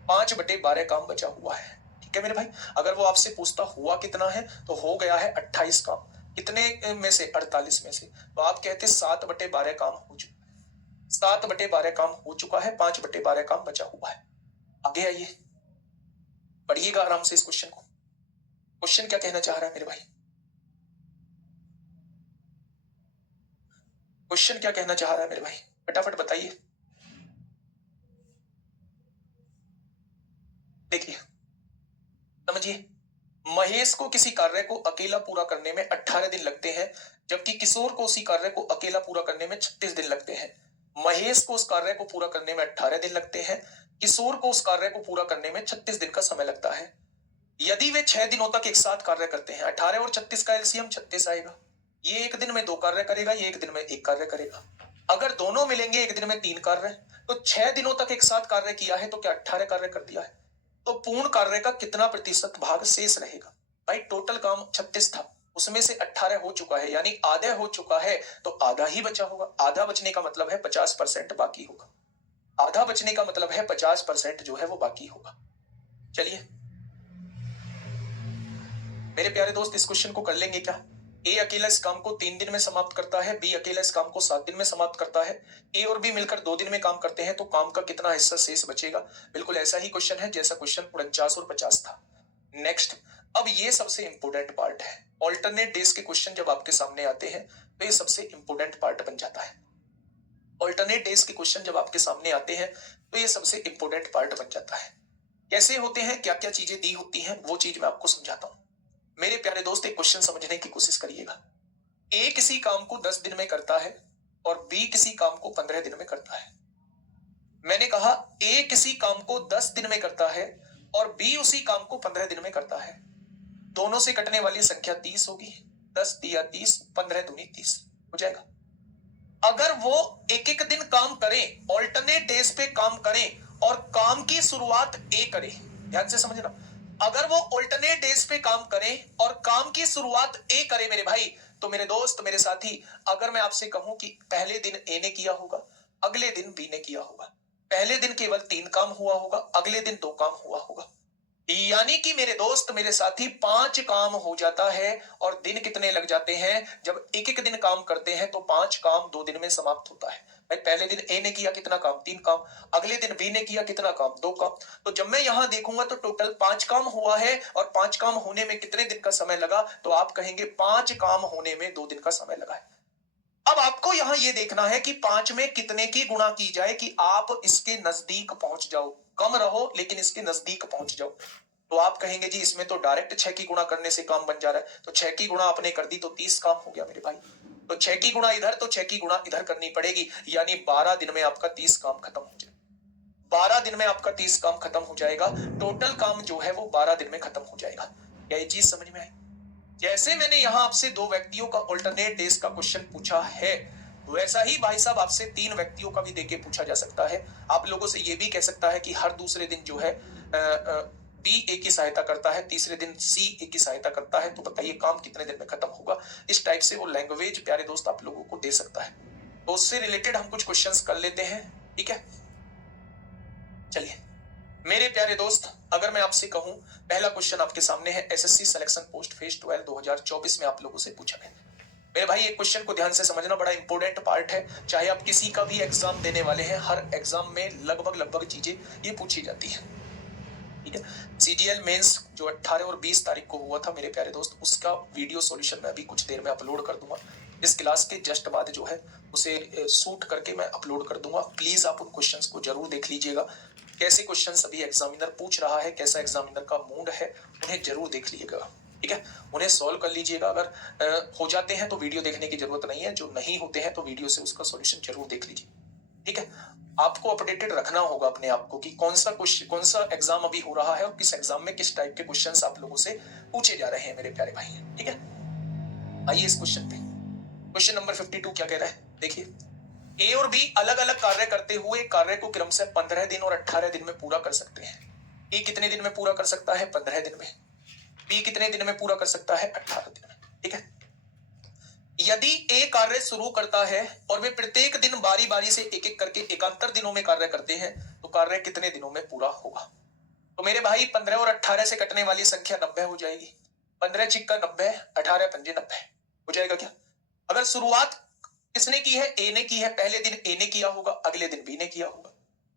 5/12 काम बचा हुआ है। ठीक है मेरे भाई, अगर वो आपसे पूछता हुआ कितना है तो हो गया है 28 काम। कितने में से? 48 में से। तो आप कहते 7/12 काम हो चुका है। 7/12 काम हो चुका है, 5/12 काम बचा हुआ है। आगे आइए, पढ़िएगा आराम से इस क्वेश्चन को। क्वेश्चन क्या कहना चाह रहा है मेरे भाई? क्वेश्चन क्या कहना चाह रहा है मेरे भाई? फटाफट बताइए। देखिए, समझिए, महेश को किसी कार्य को अकेला पूरा करने में 18 दिन लगते हैं, जबकि किशोर को उसी कार्य को अकेला पूरा करने में 36 दिन लगते हैं। महेश को उस कार्य को पूरा करने में 18 दिन लगते हैं, किशोर को उस कार्य को पूरा करने में 36 दिन का समय लगता है। यदि वे 6 दिनों तक एक साथ कार्य करते हैं, 18 और 36 का एलसीएम 36 आएगा। ये एक दिन में 2 कार्य करेगा, ये एक दिन में 1 कार्य करेगा। अगर दोनों मिलेंगे एक दिन में 3 कार्य, तो 6 दिनों तक एक साथ कार्य किया है तो क्या 18 कार्य कर दिया है? तो पूर्ण कार्य का कितना प्रतिशत भाग शेष रहेगा? भाई टोटल काम 36 था, उसमें से 18 हो चुका है, यानी आधा हो चुका है, तो आधा ही बचा होगा। आधा बचने का मतलब है 50% बाकी होगा। आधा बचने का मतलब है 50% जो है वो बाकी होगा। चलिए मेरे प्यारे दोस्त, इस क्वेश्चन को कर लेंगे क्या? ए अकेला इस काम को 3 दिन में समाप्त करता है, बी अकेला इस काम को 7 दिन में समाप्त करता है। ए और बी मिलकर 2 दिन में काम करते हैं, तो काम का कितना हिस्सा शेष बचेगा? बिल्कुल ऐसा ही क्वेश्चन है जैसा क्वेश्चन 49 और 50 था। नेक्स्ट, अब ये सबसे इंपोर्टेंट पार्ट है। ऑल्टरनेट डेज के क्वेश्चन जब आपके सामने आते हैं तो ये सबसे इंपोर्टेंट पार्ट बन जाता है। ऑल्टरनेट डेज के क्वेश्चन जब आपके सामने आते हैं तो ये सबसे इंपोर्टेंट पार्ट बन जाता है। कैसे होते हैं, क्या क्या चीजें दी होती हैं, वो चीज मैं आपको समझाता हूं। मेरे प्यारे दोस्त, एक क्वेश्चन समझने की कोशिश करिएगा। ए किसी काम को 10 दिन में करता है और बी किसी काम को 15 दिन में करता है। मैंने कहा ए किसी काम को 10 दिन में करता है और बी उसी काम को 15 दिन में करता है। दोनों से कटने वाली संख्या 30 होगी। 10 दिया 30, 15 दूनी 30 हो जाएगा। अगर वो एक एक दिन काम करें, ऑल्टरनेट डेज पे काम करें और काम की शुरुआत ए करे, ध्यान से समझना, अगर वो ऑल्टरनेट डेज पे काम करें और काम की शुरुआत ए करे मेरे भाई, तो मेरे दोस्त मेरे साथी, अगर मैं आपसे कहूं कि पहले दिन ए ने किया होगा, अगले दिन बी ने किया होगा, पहले दिन केवल 3 काम हुआ होगा, अगले दिन 2 काम हुआ होगा, यानी कि मेरे दोस्त मेरे साथी 5 काम हो जाता है। और दिन कितने लग जाते हैं? जब एक एक दिन काम करते हैं तो 5 काम 2 दिन में समाप्त होता है। भाई पहले दिन ए ने किया कितना काम? 3 काम। अगले दिन बी ने किया कितना काम? 2 काम। तो जब मैं यहां देखूंगा तो टोटल 5 काम हुआ है, और 5 काम होने में कितने दिन का समय लगा? तो आप कहेंगे 5 काम होने में 2 दिन का समय लगा है। अब आपको यहां यह देखना है कि 5 में कितने की गुणा की जाए कि आप इसके नजदीक पहुंच जाओ। कम रहो लेकिन इसके नजदीक पहुंच जाओ। तो आप कहेंगे जी इसमें तो डायरेक्ट 6 की गुणा करने से काम बन जा रहा है, तो 6 की गुणा आपने कर दी तो 30 काम हो गया मेरे भाई। तो 6 की गुणा इधर, तो 6 की गुणा इधर करनी पड़ेगी, यानी 12 दिन में आपका 30 काम खत्म हो जाएगा। 12 दिन में आपका 30 काम खत्म हो जाएगा। टोटल काम जो है वो 12 दिन में खत्म हो जाएगा। क्या ये चीज समझ में आई? जैसे मैंने यहां आपसे 2 व्यक्तियों का ऑल्टरनेट डेज का क्वेश्चन पूछा है, वैसा ही भाई साहब आपसे 3 व्यक्तियों का भी देके पूछा जा सकता है। आप लोगों से ये भी कह सकता है कि हर दूसरे दिन जो है बी ए की सहायता करता है, तीसरे दिन सी ए की सहायता करता है, तो बताइए काम कितने दिन में खत्म होगा। इस टाइप से वो लैंग्वेज प्यारे दोस्त आप लोगों को दे सकता है। तो उससे रिलेटेड हम कुछ क्वेश्चंस कर लेते हैं, ठीक है। चलिए मेरे प्यारे दोस्त, अगर मैं आपसे कहूं, पहला क्वेश्चन आपके सामने है, एसएससी सिलेक्शन पोस्ट फेज 12 2024 में आप लोगों से पूछा गया। मेरे भाई एक क्वेश्चन को ध्यान से समझना, बड़ा इंपॉर्टेंट पार्ट है। चाहे आप किसी का भी एग्जाम देने वाले हैं, हर एग्जाम में लगभग चीजें ये पूछी जाती है, ठीक है। सीजीएल मेंस जो 18 और 20 तारीख को हुआ था मेरे प्यारे दोस्त, उसका वीडियो सॉल्यूशन मैं अभी कुछ देर में अपलोड कर दूंगा। इस क्लास के जस्ट बाद जो है उसे शूट करके मैं अपलोड कर दूंगा। प्लीज आप उन क्वेश्चंस को जरूर देख लीजिएगा। कैसे क्वेश्चंस अभी एग्जामिनर पूछ रहा है, कैसा एग्जामिनर का मूड है, उन्हें जरूर देख लीजिएगा, ठीक है। उन्हें सॉल्व कर लीजिएगा। अगर हो जाते हैं तो वीडियो देखने की जरूरत नहीं है, जो नहीं होते हैं तो वीडियो से उसका सॉल्यूशन जरूर देख लीजिए, ठीक है। आपको अपडेटेड रखना होगा अपने आप को कि कौन सा एग्जाम अभी हो रहा है और किस एग्जाम में किस टाइप के क्वेश्चंस आप लोगों से पूछे जा रहे हैं मेरे प्यारे भाई, ठीक है। आइए इस क्वेश्चन पे, क्वेश्चन नंबर 52 क्या कह रहा है, देखिए। ए और बी अलग अलग कार्य करते हुए कार्य को क्रमशः 15 दिन और 18 दिन में पूरा कर सकते हैं। ए कितने दिन में पूरा कर सकता है? 15 दिन में। बी कितने दिन में पूरा कर सकता है? 18 दिन में, ठीक है। यदि ए कार्य शुरू करता है और वे प्रत्येक दिन बारी बारी से एक एक करके एकांतर दिनों में कार्य करते हैं तो कार्य कितने दिनों में पूरा होगा? तो मेरे भाई 15 और 18 से कटने वाली संख्या 90 हो जाएगी। 15 छिक्का 90, 18 पंजे 90 हो जाएगा क्या? अगर शुरुआत किसने की है? ए ने की है। पहले दिन ए ने किया होगा, अगले दिन बी ने किया होगा।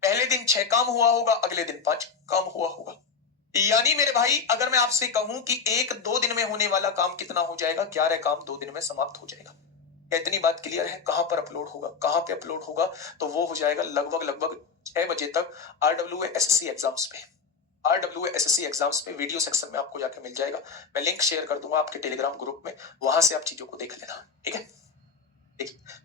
पहले दिन 6 काम हुआ होगा, अगले दिन 5 काम हुआ होगा। यानी मेरे भाई अगर मैं आपसे कहूं कि 1-2 दिन में होने वाला काम कितना हो जाएगा? 11 काम 2 दिन में समाप्त हो जाएगा। क्या इतनी बात क्लियर है? कहां पर अपलोड होगा? कहां पे अपलोड होगा? तो वो हो जाएगा लगभग 6 बजे तक RWA SSC एग्जाम्स पे। RWA SSC एग्जाम्स पे वीडियो सेक्शन में आपको जाके मिल जाएगा। मैं लिंक शेयर कर दूंगा आपके टेलीग्राम ग्रुप में, वहां से आप चीजों को देख लेना। ठीक है, देखिए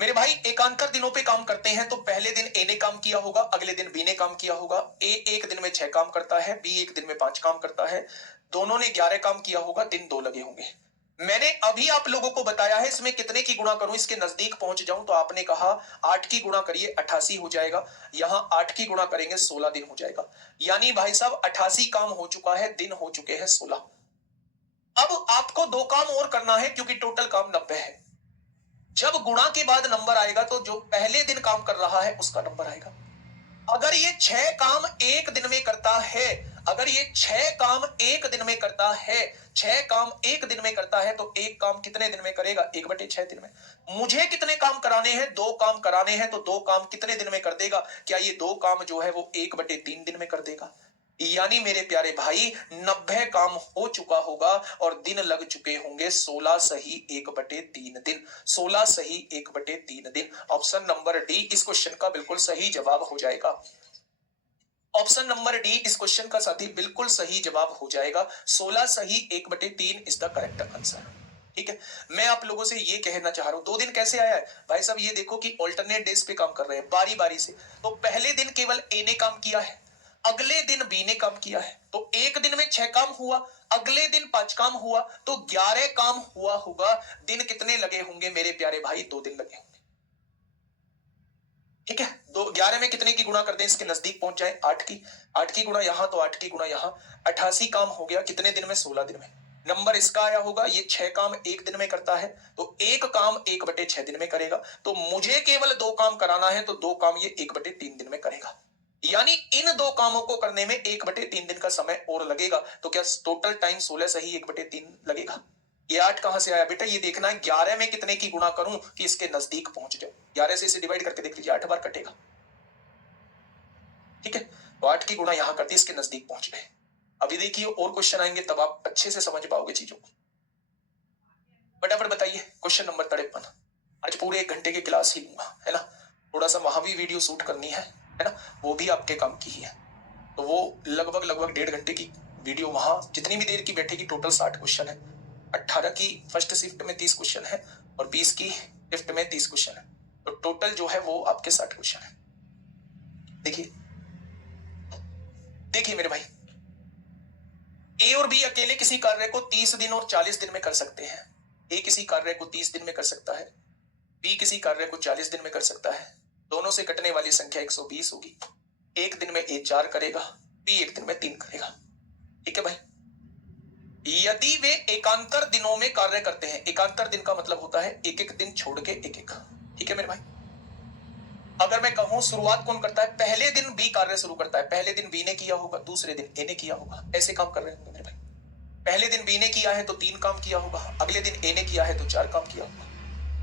मेरे भाई एकांतर दिनों पे काम करते हैं तो पहले दिन ए ने काम किया होगा, अगले दिन बी ने काम किया होगा। ए एक दिन में 6 काम करता है, बी एक दिन में 5 काम करता है। दोनों ने 11 काम किया होगा, दिन 2 लगे होंगे। मैंने अभी आप लोगों को बताया है इसमें कितने की गुणा करूं, इसके नजदीक पहुंच जाऊं तो आपने कहा 8 की गुणा करिए 88 हो जाएगा। यहां 8 की गुणा करेंगे 16 दिन हो जाएगा। यानी भाई साहब 88 काम हो चुका है, दिन हो चुके हैं 16। अब आपको 2 काम और करना है क्योंकि टोटल काम 90 है। जब गुणा के बाद नंबर आएगा तो जो पहले दिन काम कर रहा है उसका नंबर आएगा। अगर ये 6 काम एक दिन में करता है, अगर ये 6 काम एक दिन में करता है, 6 काम एक दिन में करता है तो एक काम कितने दिन में करेगा? 1/6 दिन में। मुझे कितने काम कराने हैं? 2 काम कराने हैं तो 2 काम कितने दिन में कर देगा? क्या ये 2 काम जो है वो 1/3 दिन में कर देगा? यानी मेरे प्यारे भाई 90 काम हो चुका होगा और दिन लग चुके होंगे 16 सही 1/3 दिन। 16 सही 1/3 दिन। ऑप्शन नंबर डी इस क्वेश्चन का बिल्कुल सही जवाब हो जाएगा। ऑप्शन नंबर डी इस क्वेश्चन का साथी बिल्कुल सही जवाब हो जाएगा। 16 सही 1/3 इज द करेक्ट आंसर। ठीक है, मैं आप लोगों से ये कहना चाह रहा हूं 2 दिन कैसे आया है भाई साहब? ये देखो कि ऑल्टरनेट डेज पे काम कर रहे हैं बारी बारी से। तो पहले दिन केवल ए ने काम किया है, अगले दिन बी ने काम किया है, तो एक दिन में 6 काम हुआ, अगले दिन 5 काम हुआ, तो 11 काम हुआ होगा। दिन कितने लगे होंगे मेरे प्यारे भाई? 2 दिन लगे होंगे। ठीक है, 11 में कितने की गुणा कर दें इसके नजदीक पहुंच जाए? 8 की गुणा यहां तो 8 की गुणा यहां, 88 काम हो गया कितने दिन में? 16 दिन में। नंबर इसका आया होगा, ये 6 काम एक दिन में करता है तो एक काम 1/6 दिन में करेगा। तो मुझे केवल 2 काम कराना है तो 2 काम ये 1/3 दिन में करेगा। यानी इन 2 कामों को करने में 1/3 दिन का समय और लगेगा। तो क्या टोटल टाइम 16 सही 1/3 लगेगा? ये 8 कहां से आया बेटा? ये देखना है 11 में कितने की गुणा करूं कि इसके नजदीक पहुंच जाए। 11 से इसे डिवाइड करके देख लीजिए, 8 बार कटेगा। ठीक है, तो 8 की गुणा यहां करती इसके नजदीक पहुंच गए। अभी देखिए और क्वेश्चन आएंगे तब आप अच्छे से समझ पाओगे चीजों को। फटाफट बताइए क्वेश्चन नंबर 53। आज पूरे 1 घंटे की क्लास ही लूंगा, है ना? थोड़ा सा वहां भी वीडियो शूट करनी है ना? वो भी आपके काम की ही है। तो वो लगभग 1.5 घंटे की वीडियो वहां जितनी भी देर की बैठेगी टोटल 60 क्वेश्चन है। 18 की फर्स्ट शिफ्ट में 30 क्वेश्चन है और 20 की शिफ्ट में 30 क्वेश्चन है। तो टोटल जो है वो आपके 60 क्वेश्चन है। देखिए देखिए मेरे भाई, ए और बी अकेले किसी कार्य को 30 दिन और 40 दिन में कर सकते हैं। ए किसी कार्य को 30 दिन में कर सकता है, बी किसी कार्य को 40 दिन में कर सकता है। दोनों से कटने वाली संख्या 120 होगी। एक दिन में ए 4 करेगा, बी एक दिन में 3 करेगा। ठीक है भाई, यदि वे एकांतर दिनों में कार्य करते हैं, एकांतर दिन का मतलब होता है एक एक दिन छोड़ के एक एक। ठीक है मेरे भाई, अगर मैं कहूं शुरुआत कौन करता है? पहले दिन बी कार्य शुरू करता है, पहले दिन बी ने किया होगा, दूसरे दिन ए ने किया होगा। ऐसे काम कर रहे होंगे मेरे भाई। पहले दिन बी ने किया है तो 3 काम किया होगा, अगले दिन ए ने किया है तो 4 काम किया होगा।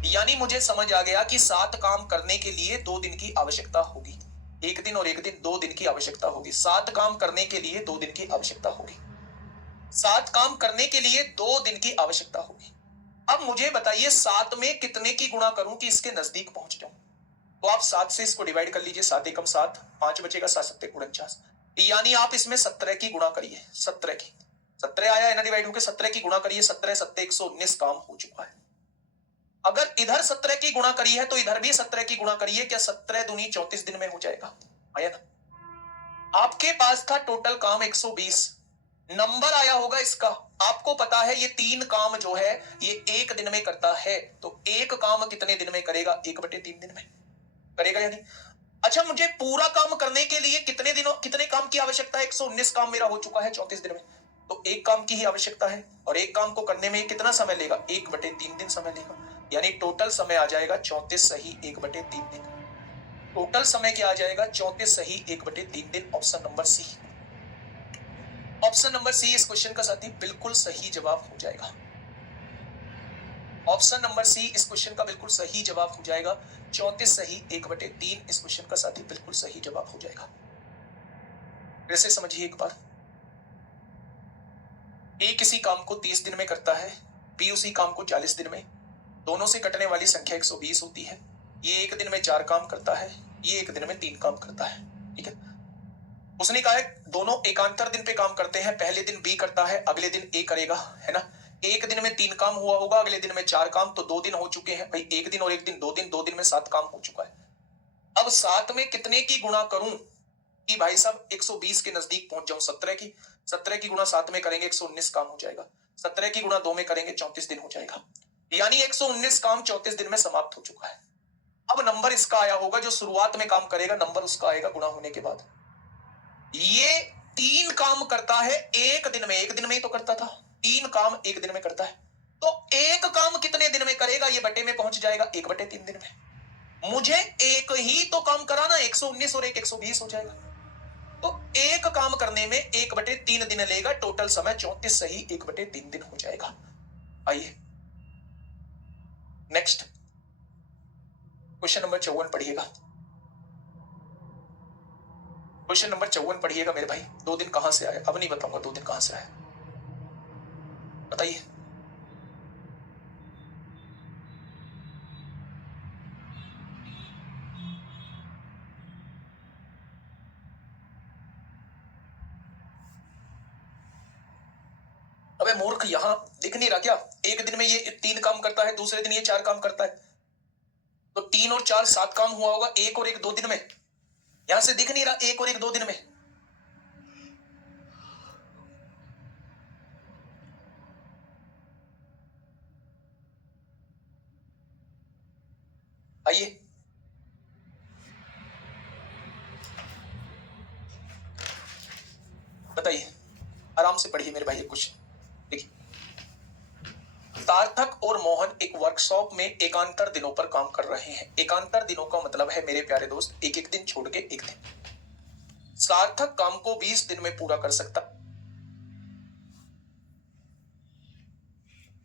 यानी मुझे समझ आ गया कि 7 काम करने के लिए 2 दिन की आवश्यकता होगी। एक दिन और एक दिन 2 दिन की आवश्यकता होगी। 7 काम करने के लिए 2 दिन की आवश्यकता होगी। 7 काम करने के लिए 2 दिन की आवश्यकता होगी। अब मुझे बताइए 7 में कितने की गुणा करूं कि इसके नजदीक पहुंच जाऊं? तो आप 7 से इसको डिवाइड कर लीजिए, 7 एकम 7, 5 बचेगा, 7 7 49। यानी आप इसमें 17 की गुणा करिए, 17 की। 17 आया है ना डिवाइड होकर, 17 की गुणा करिए, 17 7 119 काम हो चुका है। अगर इधर 17 की गुणा करी है तो इधर भी 17 की गुणा करिए, क्या 17 दूनी 34 दिन में हो जाएगा? आया ना? आपके पास था टोटल काम 120, नंबर आया होगा इसका। आपको पता है ये 3 काम जो है ये एक दिन में करता है, तो एक काम कितने दिन में करेगा? 1/3 दिन में करेगा या नहीं? अच्छा, मुझे पूरा काम करने के लिए कितने काम की आवश्यकता है? 119 काम मेरा हो चुका है 34 दिन में। तो एक काम की ही आवश्यकता है और एक काम को करने में कितना समय लेगा? 1/3 दिन समय लेगा। यानी टोटल समय आ जाएगा 34 सही 1/3 दिन। टोटल समय क्या आ जाएगा? 34 सही 1/3 दिन। Option number C. Option number C इस क्वेश्चन का साथी बिल्कुल सही जवाब हो जाएगा। ऑप्शन नंबर सी इस क्वेश्चन का बिल्कुल सही जवाब हो जाएगा। 34 सही 1/3 इस क्वेश्चन का साथी बिल्कुल सही जवाब हो जाएगा। फिर से समझिए एक बार। ए किसी काम को 30 दिन में करता है, बी उसी काम को 40 दिन में। दोनों से कटने वाली संख्या 120 होती है। ये एक दिन में 4 काम करता है, ये एक दिन में 3 काम करता है। ठीक है। उसने कहा है दोनों एकांतर दिन पे काम करते हैं। पहले दिन बी करता है, अगले दिन ए करेगा, है ना। एक दिन में 3 काम हुआ होगा, अगले दिन में 4 काम, तो 2 दिन हो चुके हैं भाई। एक दिन और एक दिन 2 दिन, 2 दिन में 7 काम हो चुका है। अब 7 में कितने की गुणा करूं कि भाई साहब 120 के नजदीक पहुंच जाऊं? 17 की गुणा 7 में करेंगे 119 काम हो जाएगा। 17 की गुणा 2 में करेंगे 34 दिन हो जाएगा। यानी 119 काम 34 दिन में समाप्त हो चुका है। अब नंबर इसका आया होगा जो शुरुआत में काम करेगा, नंबर उसका आएगा गुणा होने के बाद। ये 3 काम करता है एक दिन में। एक दिन में ही तो करता था। 3 काम एक दिन में करता है, तो एक काम कितने दिन में करेगा? ये बटे में पहुंच जाएगा 1/3 दिन में। मुझे एक ही तो काम कराना, 119 और 120 हो जाएगा। तो एक काम करने में 1/3 दिन लेगा। टोटल समय 34 सही 1/3 दिन हो जाएगा। आइए नेक्स्ट क्वेश्चन नंबर 54 पढ़िएगा। क्वेश्चन नंबर 54 पढ़िएगा मेरे भाई। 2 दिन कहां से आए? अब नहीं बताऊंगा 2 दिन कहां से आए, बताइए। अबे मूर्ख, यहां दिख नहीं रहा क्या? एक दिन में ये 3 काम करता है, दूसरे दिन ये 4 काम करता है, तो 3 और 4 7 काम हुआ होगा। एक और एक 2 दिन में। यहां से दिख नहीं रहा एक और एक 2 दिन में? आइए बताइए, आराम से पढ़िए मेरे भाई। कुछ देखिए, सार्थक और मोहन एक वर्कशॉप में एकांतर दिनों पर काम कर रहे हैं। एकांतर दिनों का मतलब है मेरे प्यारे दोस्त, एक एक दिन छोड़ के एक दिन। सार्थक काम को 20 दिन में पूरा कर सकता।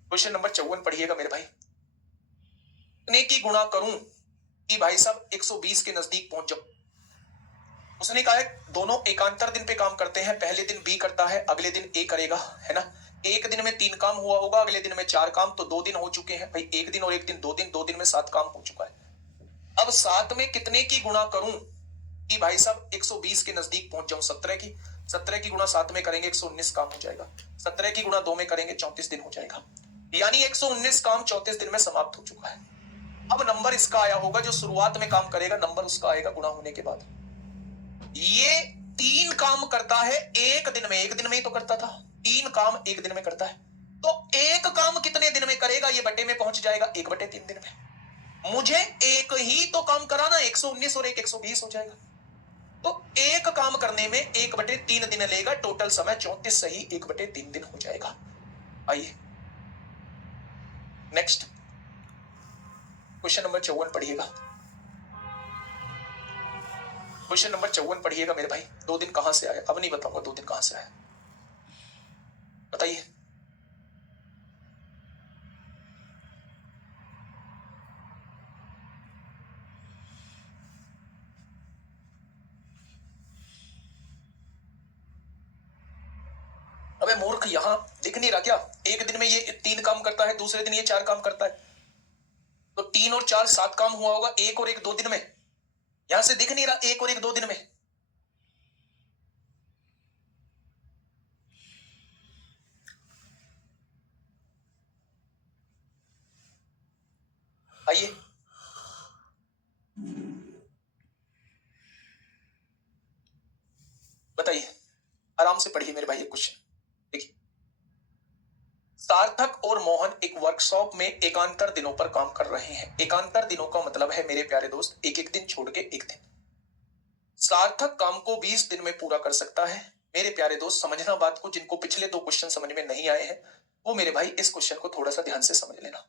क्वेश्चन नंबर 54 पढ़िएगा मेरे भाई। कितने की गुणा करूं कि भाई साहब 120 के नजदीक पहुंच जाऊं? उसने कहा है दोनों एकांतर दिन पे काम करते हैं। पहले दिन बी करता है, अगले दिन ए करेगा, है ना। एक दिन में 3 काम हुआ होगा, अगले दिन में 4 काम, तो 2 दिन हो चुके हैं भाई। एक दिन और एक दिन 2 दिन, 2 दिन में 7 काम हो चुका है। अब 7 में कितने की गुणा करूं कि भाई साहब 120 के नजदीक पहुंच जाऊं? 17 की गुणा 7 में करेंगे 119 काम हो जाएगा। 17 की गुणा 2 में करेंगे 34 दिन हो जाएगा। यानी 119 काम 34 दिन में समाप्त हो चुका है। अब नंबर इसका आया होगा जो शुरुआत में काम करेगा, नंबर उसका आएगा गुणा होने के बाद। ये 3 काम करता है एक दिन में। एक दिन में ही तो करता था। 3 काम एक दिन में करता है, तो एक काम कितने दिन में करेगा? ये बटे में पहुंच जाएगा 1/3 दिन में। मुझे एक ही तो काम कराना, 119 और 120 हो जाएगा। तो एक काम करने में 1/3 दिन लेगा। टोटल समय 34 सही 1/3 दिन हो जाएगा। आइए नेक्स्ट क्वेश्चन नंबर 54 पढ़िएगा। क्वेश्चन नंबर 54 पढ़िएगा मेरे भाई। 2 दिन कहां से आए? अब नहीं बताऊंगा 2 दिन कहां से आए, बताइए। अबे मूर्ख, यहां दिख नहीं रहा क्या? एक दिन में ये 3 काम करता है, दूसरे दिन ये 4 काम करता है, तो 3 और 4 7 काम हुआ होगा। एक और एक 2 दिन में। यहां से दिख नहीं रहा एक और एक 2 दिन में? आइए बताइए, आराम से पढ़िए मेरे भाई। ये क्वेश्चन देखिए, सार्थक और मोहन एक वर्कशॉप में एकांतर दिनों पर काम कर रहे हैं। एकांतर दिनों का मतलब है मेरे प्यारे दोस्त, एक एक दिन छोड़ के एक दिन। सार्थक काम को 20 दिन में पूरा कर सकता है, मेरे प्यारे दोस्त समझना बात को, जिनको पिछले 2 क्वेश्चन समझ में नहीं आए हैं, वो मेरे भाई इस क्वेश्चन को थोड़ा सा ध्यान से समझ लेना।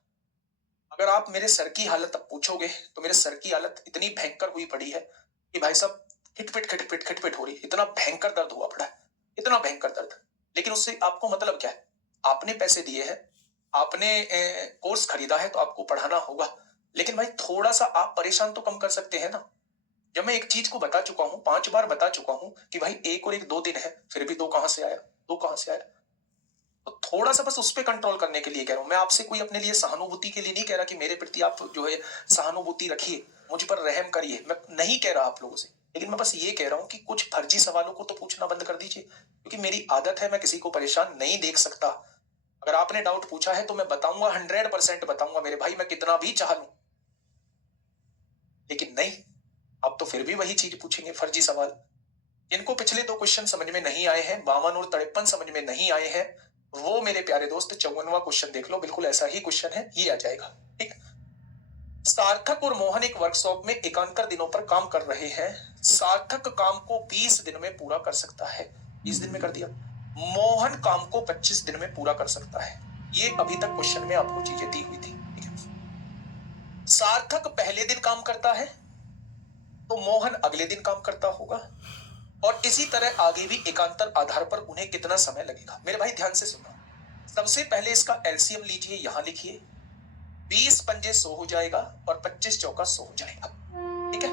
अगर आप मेरे सर की हालत अब पूछोगे तो मेरे सर की हालत इतनी भयंकर हुई पड़ी है कि भाई साहब खिटपिट हो रही, इतना भयंकर दर्द हुआ पड़ा है, इतना भयंकर दर्द। लेकिन उससे आपको मतलब क्या है? आपने पैसे दिए हैं, आपने कोर्स खरीदा है, तो आपको पढ़ाना होगा। लेकिन भाई थोड़ा सा आप परेशान तो कम कर सकते हैं ना। जब मैं एक चीज को बता चुका हूं, 5 बार बता चुका हूं कि भाई 1 और 1 2 दिन है, फिर भी 2 कहां से आया, 2 कहां से आया? तो थोड़ा सा बस उस पर कंट्रोल करने के लिए कह रहा हूं। मैं आपसे कोई अपने लिए सहानुभूति के लिए नहीं कह रहा कि मेरे प्रति आप जो है सहानुभूति रखिए, मुझ पर रहम करिए, मैं नहीं कह रहा आप लोगों से। लेकिन मैं बस ये कह रहा हूं कि कुछ फर्जी सवालों को तो पूछना बंद कर दीजिए, क्योंकि मेरी आदत है, मैं किसी को परेशान नहीं देख सकता। अगर आपने डाउट पूछा है तो मैं बताऊंगा, 100% बताऊंगा मेरे भाई, मैं कितना भी चाह लूं। लेकिन नहीं, अब तो फिर भी वही चीज पूछेंगे, फर्जी सवाल। जिनको पिछले 2 क्वेश्चन समझ में नहीं आए हैं, 52 और 53 समझ में नहीं आए हैं, वो मेरे प्यारे दोस्त 54वां क्वेश्चन देख लो, बिल्कुल ऐसा ही क्वेश्चन है, ये आ जाएगा। ठीक। सार्थक और मोहन एक वर्कशॉप में एकांतर दिनों पर काम कर रहे हैं। सार्थक काम को 20 दिन में पूरा कर सकता है, 20 दिन में कर दिया। मोहन काम को 25 दिन में पूरा कर सकता है। ये अभी तक क्वेश्चन में आपको चीजें दी हुई थी। ठीक है। सार्थक पहले दिन काम करता है तो मोहन अगले दिन काम करता होगा, और इसी तरह आगे भी एकांतर आधार पर उन्हें कितना समय लगेगा। मेरे भाई ध्यान से सुनो, सबसे पहले इसका एलसीएम लीजिए, यहां लिखिए। 20 पंजे 100 हो जाएगा और 25 चौका 100 हो जाएगा। ठीक है।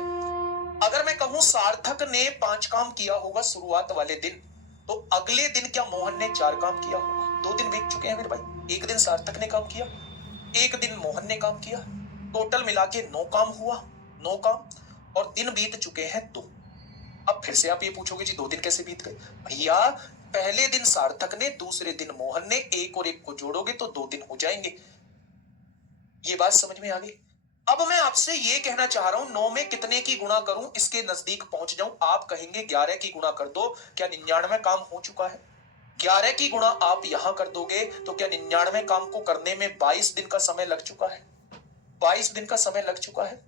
अगर मैं कहूं सार्थक ने 5 काम किया होगा शुरुआत वाले दिन, तो अगले दिन क्या मोहन ने 4 काम किया होगा? 2 दिन बीत चुके हैं मेरे भाई, 1 दिन सार्थक ने काम किया, 1 दिन मोहन ने काम किया, टोटल मिला के 9 काम हुआ, 9 काम, और दिन बीत चुके हैं 2। अब फिर से आप ये पूछोगे जी 2 दिन कैसे बीत गए? भैया पहले दिन सार्थक ने, दूसरे दिन मोहन ने, 1 और 1 को जोड़ोगे तो 2 दिन हो जाएंगे। ये बात समझ में आ गई? अब मैं आपसे ये कहना चाह रहा हूं, 9 में कितने की गुणा करूं, इसके नजदीक पहुंच जाऊं। आप कहेंगे 11 की गुणा कर दो, क्या 99 काम हो चुका है? 11 की गुणा आप यहां कर दोगे तो क्या 99 काम को करने में 22 दिन का समय लग चुका है? 22 दिन का समय लग चुका है।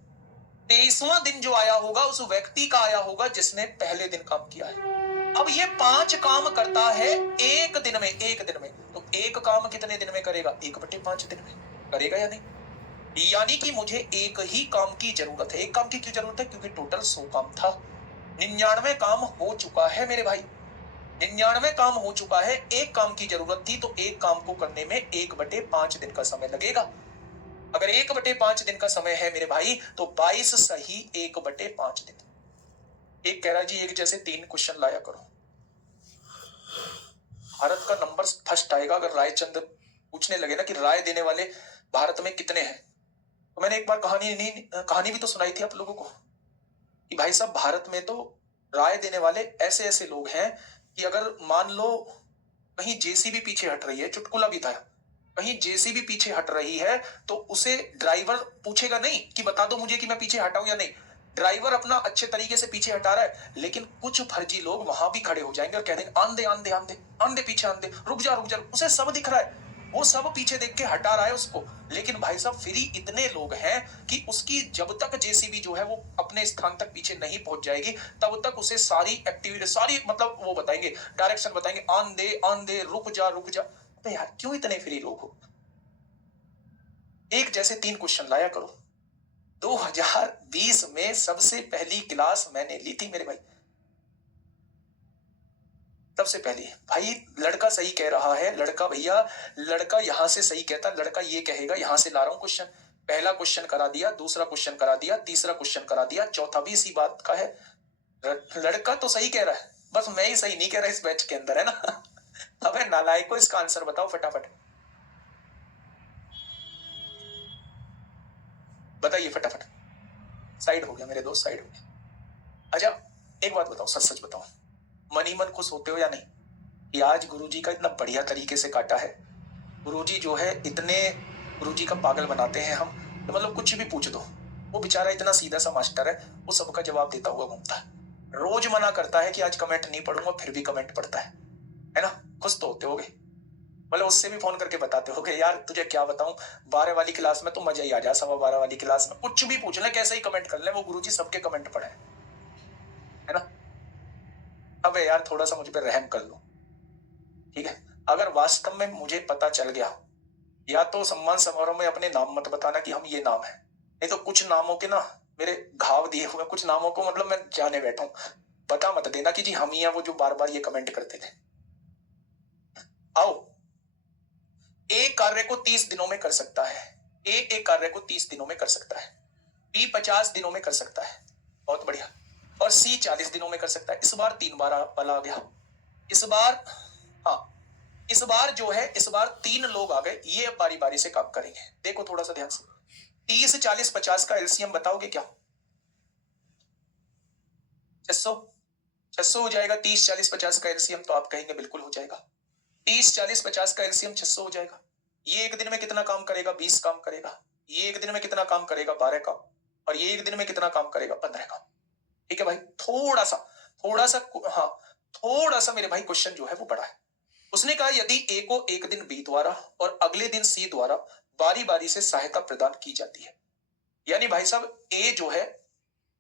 23वां दिन जो आया होगा उस व्यक्ति का आया होगा जिसने पहले दिन काम किया है। अब ये 5 काम करता है एक दिन में, एक दिन में, तो एक काम कितने दिन में करेगा? 1/5 दिन में करेगा या नहीं? यानी कि मुझे एक ही काम की जरूरत है। एक काम की क्यों जरूरत है? क्योंकि टोटल 100 काम था, 99 काम हो चुका है मेरे भाई, 99 काम हो चुका है। एक काम की जरूरत थी, तो एक काम को करने में 1/5 दिन का समय लगेगा। अगर 1/5 दिन का समय है मेरे भाई, तो 22 सही 1/5 दिन। एक कह रहा जी एक जैसे 3 क्वेश्चन लाया करो। भारत का नंबर फर्स्ट आएगा अगर रायचंद पूछने लगे ना कि राय देने वाले भारत में कितने हैं। तो मैंने एक बार कहानी भी तो सुनाई थी आप लोगों को कि भाई साहब भारत में तो राय देने वाले ऐसे ऐसे लोग हैं कि अगर मान लो कहीं जेसीबी पीछे हट रही है, चुटकुला भी था, कहीं जेसीबी पीछे हट रही है तो उसे ड्राइवर पूछेगा नहीं कि बता दो मुझे कि मैं पीछे हटाऊं या नहीं। ड्राइवर अपना अच्छे तरीके से पीछे हटा रहा है, लेकिन कुछ फर्जी लोग वहां भी खड़े हो जाएंगे और कह देंगे आंधे आंधे आंधे आंधे पीछे आंधे, रुक जा रुक जा। उसे सब दिख रहा है, वो सब पीछे देख के हटा रहा है उसको, लेकिन भाई साहब फिर ही इतने लोग हैं कि उसकी जब तक जेसीबी जो है वो अपने स्थान तक पीछे नहीं पहुंच जाएगी, तब तक उसे सारी एक्टिविटी, सारी मतलब वो बताएंगे, डायरेक्शन बताएंगे, आंधे आंधे, रुक जा रुक जा। तो यार क्यों इतने फ्री लोग हो? एक जैसे 3 क्वेश्चन लाया करो। 2020 में सबसे पहली क्लास मैंने ली थी मेरे भाई, सबसे पहली। भाई लड़का सही कह रहा है, लड़का भैया, लड़का यहां से सही कहता, लड़का ये कहेगा यहां से ला रहा हूं क्वेश्चन। पहला क्वेश्चन करा दिया, दूसरा क्वेश्चन करा दिया, तीसरा क्वेश्चन करा दिया, चौथा भी इसी बात का है। लड़का तो सही कह रहा है, बस मैं ही सही नहीं कह रहा इस बैच के अंदर, है ना। अबे नालायक को इसका आंसर बताओ फटाफट, बताइए फटाफट। साइड हो गया मेरे दोस्त, साइड हो गया। अच्छा एक बात बताओ, सच सच बताओ, मन ही मन खुश होते हो या नहीं कि आज गुरुजी का इतना बढ़िया तरीके से काटा है? गुरुजी जो है इतने, गुरुजी का पागल बनाते हैं हम, तो मतलब कुछ भी पूछ दो, वो बेचारा इतना सीधा सा मास्टर है, वो सबका जवाब देता हुआ घूमता है। रोज मना करता है कि आज कमेंट नहीं पढ़ूंगा, फिर भी कमेंट पढ़ता है ना। खुश तो होते होगे, मतलब उससे भी फोन करके बताते होगे यार तुझे क्या बताऊं, 12 वाली क्लास में तो मजा ही आ जा, 12:15 वाली क्लास में कुछ भी पूछ ले, कैसे ही कमेंट कर ले, वो गुरुजी सबके कमेंट पढ़े, है ना। अबे यार थोड़ा सा मुझ पे रहम कर लो, ठीक है। अगर वास्तव में मुझे पता चल गया, या तो सम्मान समारोह में अपने नाम मत बताना कि हम ये नाम है, नहीं तो कुछ नामों के ना मेरे घाव दिए हुए, कुछ नामों को मतलब मैं जाने बैठा हूं, बता मत देना कि जी हम ही हैं वो जो बार बार ये कमेंट करते थे। आओ, एक कार्य को 30 दिनों में कर सकता है, एक कार्य को 30 दिनों में कर सकता है, बी 50 दिनों में कर सकता है, बहुत बढ़िया, और सी 40 दिनों में कर सकता है। इस बार 3 बार वाला आ गया, इस बार, हाँ इस बार जो है, इस बार 3 लोग आ गए, ये अब बारी बारी से काम करेंगे। देखो थोड़ा सा ध्यान से, 30 40 50 का एलसीएम बताओगे क्या? 600, 600 हो जाएगा। 30 40 50 का एलसीएम, तो आप कहेंगे बिल्कुल हो जाएगा। 30 40 50 का एलसीएम 600 हो जाएगा। ये एक दिन में कितना काम करेगा? 20 काम करेगा। ये एक दिन में कितना काम करेगा? 12 काम। और ये एक दिन में कितना काम करेगा? 15 काम। ठीक है भाई, थोड़ा सा हाँ, थोड़ा सा मेरे भाई क्वेश्चन जो है वो बड़ा है। उसने कहा यदि ए को एक दिन बी द्वारा और अगले दिन सी द्वारा बारी बारी से सहायता प्रदान की जाती है, यानी भाई साहब ए जो है,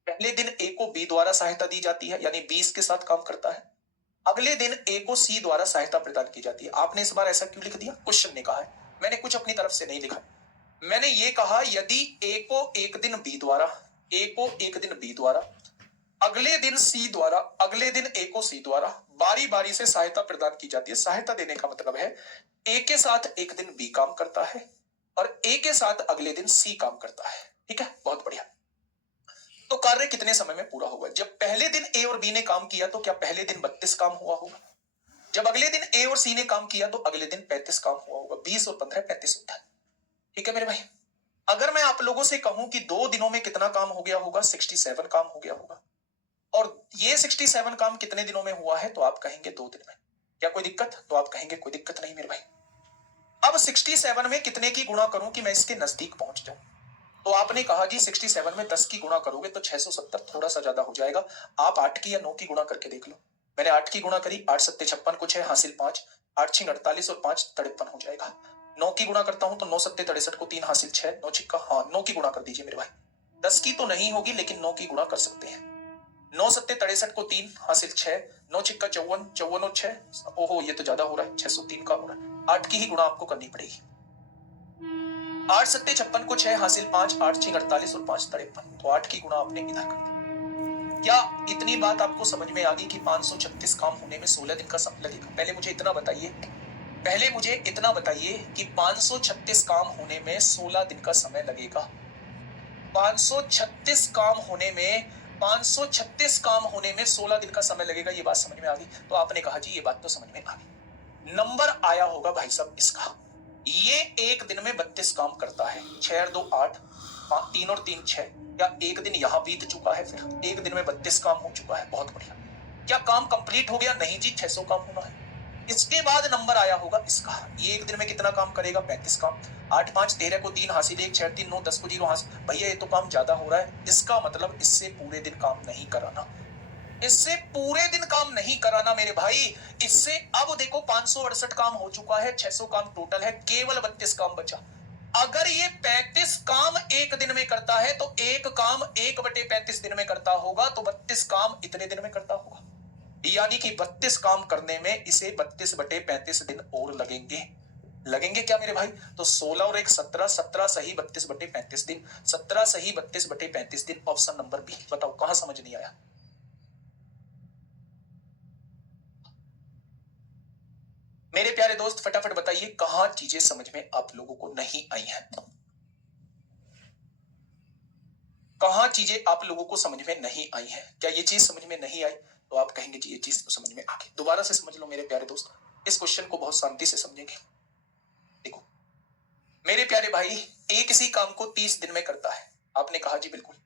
पहले दिन ए को बी द्वारा सहायता दी जाती है, यानी 20 के साथ काम करता है। अगले दिन ए को सी द्वारा सहायता प्रदान की जाती है। आपने इस बार ऐसा क्यों लिख दिया? क्वेश्चन ने कहा है, मैंने कुछ अपनी तरफ से नहीं लिखा। मैंने ये कहा यदि ए को एक दिन बी द्वारा, ए को एक दिन बी द्वारा, अगले दिन सी द्वारा, अगले दिन ए को सी द्वारा बारी बारी से सहायता प्रदान की जाती है। सहायता देने का मतलब है ए के साथ एक दिन बी काम करता है और ए के साथ अगले दिन सी काम करता है। ठीक है, बहुत बढ़िया। तो कार्य कितने समय में पूरा होगा? जब पहले दिन ए और बी ने काम किया तो क्या पहले दिन 32 काम हुआ होगा? जब अगले दिन ए और सी ने काम किया तो अगले दिन 35 काम हुआ होगा। 20 और 15 35 होता है। ठीक है मेरे भाई, अगर मैं आप लोगों से कहूं कि 2 दिनों में कितना काम हो गया होगा? 67 काम हो गया होगा। और ये 67 काम कितने दिनों में हुआ है? तो आप कहेंगे 2 दिन में। क्या कोई दिक्कत? तो आप कहेंगे कोई दिक्कत नहीं मेरे भाई। अब 67 में कितने की गुणा करूं कि मैं इसके नजदीक पहुंच जाऊं? तो आपने कहा जी 67 में 10 की गुणा करोगे तो 670, थोड़ा सा ज्यादा हो जाएगा। आप 8 की या 9 की गुणा करके देख लो। मैंने 8 की गुणा करी, 8 सत्ते 56 को 6 हासिल 5, 8 छिंग 48 और 5 53 हो जाएगा। 9 की गुणा करता हूं तो 9 सत्ते 63 को 3 हासिल 6, 9 छिक्का, हाँ 9 की गुणा कर दीजिए मेरे भाई। 10 की तो नहीं होगी लेकिन 9 की गुणा कर सकते हैं। 9 सत्ते 63 को 3 हासिल 6, 9 छिक्का 54, 54 और 6, ओहो ये तो ज्यादा हो रहा है, 603 का हो रहा है। 8 की ही गुणा आपको करनी पड़ेगी। 8 सत्ते 56 को 6 हासिल 5, 8 छिंग 48 और 5 53, तो 8 की गुणा आपने इधर कर दी। क्या इतनी बात आपको समझ में आ गई कि 536 काम होने में 16 दिन का समय लगेगा? पहले मुझे इतना बताइए कि 536 काम होने में 16 दिन का समय लगेगा। 536 काम होने में 536 काम होने में 16 दिन का समय लगेगा। ये बात समझ में आ गई? तो आपने कहा जी ये बात तो समझ में आ गई। नंबर आया होगा भाई साहब इसका, ये एक दिन में 32 काम करता है। 6 और 2 8, 3 और 3 6, या एक दिन यहां बीत चुका है, फिर एक दिन में 32 काम हो चुका है। बहुत बढ़िया। क्या काम कंप्लीट हो गया? नहीं जी, 600 काम होना है। इसके बाद नंबर आया होगा इसका, ये एक दिन में कितना काम करेगा? 35 काम। 8 5 13 को 3 हासिल 1, 6 3 9 10 को 0 हासिल। भैया ये तो काम ज्यादा हो रहा है, इसका मतलब इससे पूरे दिन काम नहीं कराना, इससे पूरे दिन काम नहीं कराना मेरे भाई। इससे अब देखो 568 काम हो चुका है, 600 काम टोटल है, केवल 32 काम बचा। अगर ये 35 काम एक दिन में करता है तो एक काम 1/35 दिन में करता होगा, तो 32 काम इतने दिन में करता होगा, यानी कि 32 काम करने में इसे 32/35 दिन और लगेंगे क्या मेरे भाई? तो 16 और 1 17, 17 सही 32/35 दिन, 17 सही 32/35 दिन, ऑप्शन नंबर बी। बताओ कहां समझ नहीं आया? मेरे प्यारे दोस्त फटाफट बताइए कहां चीजें समझ में आप लोगों को नहीं आई हैं? कहां चीजें आप लोगों को समझ में नहीं आई हैं? क्या ये चीज समझ में नहीं आई? तो आप कहेंगे जी ये चीज तो समझ में आ गई। दोबारा से समझ लो मेरे प्यारे दोस्त, इस क्वेश्चन को बहुत शांति से समझेंगे। देखो मेरे प्यारे भाई, ए किसी काम को 30 दिन में करता है, आपने कहा जी बिल्कुल।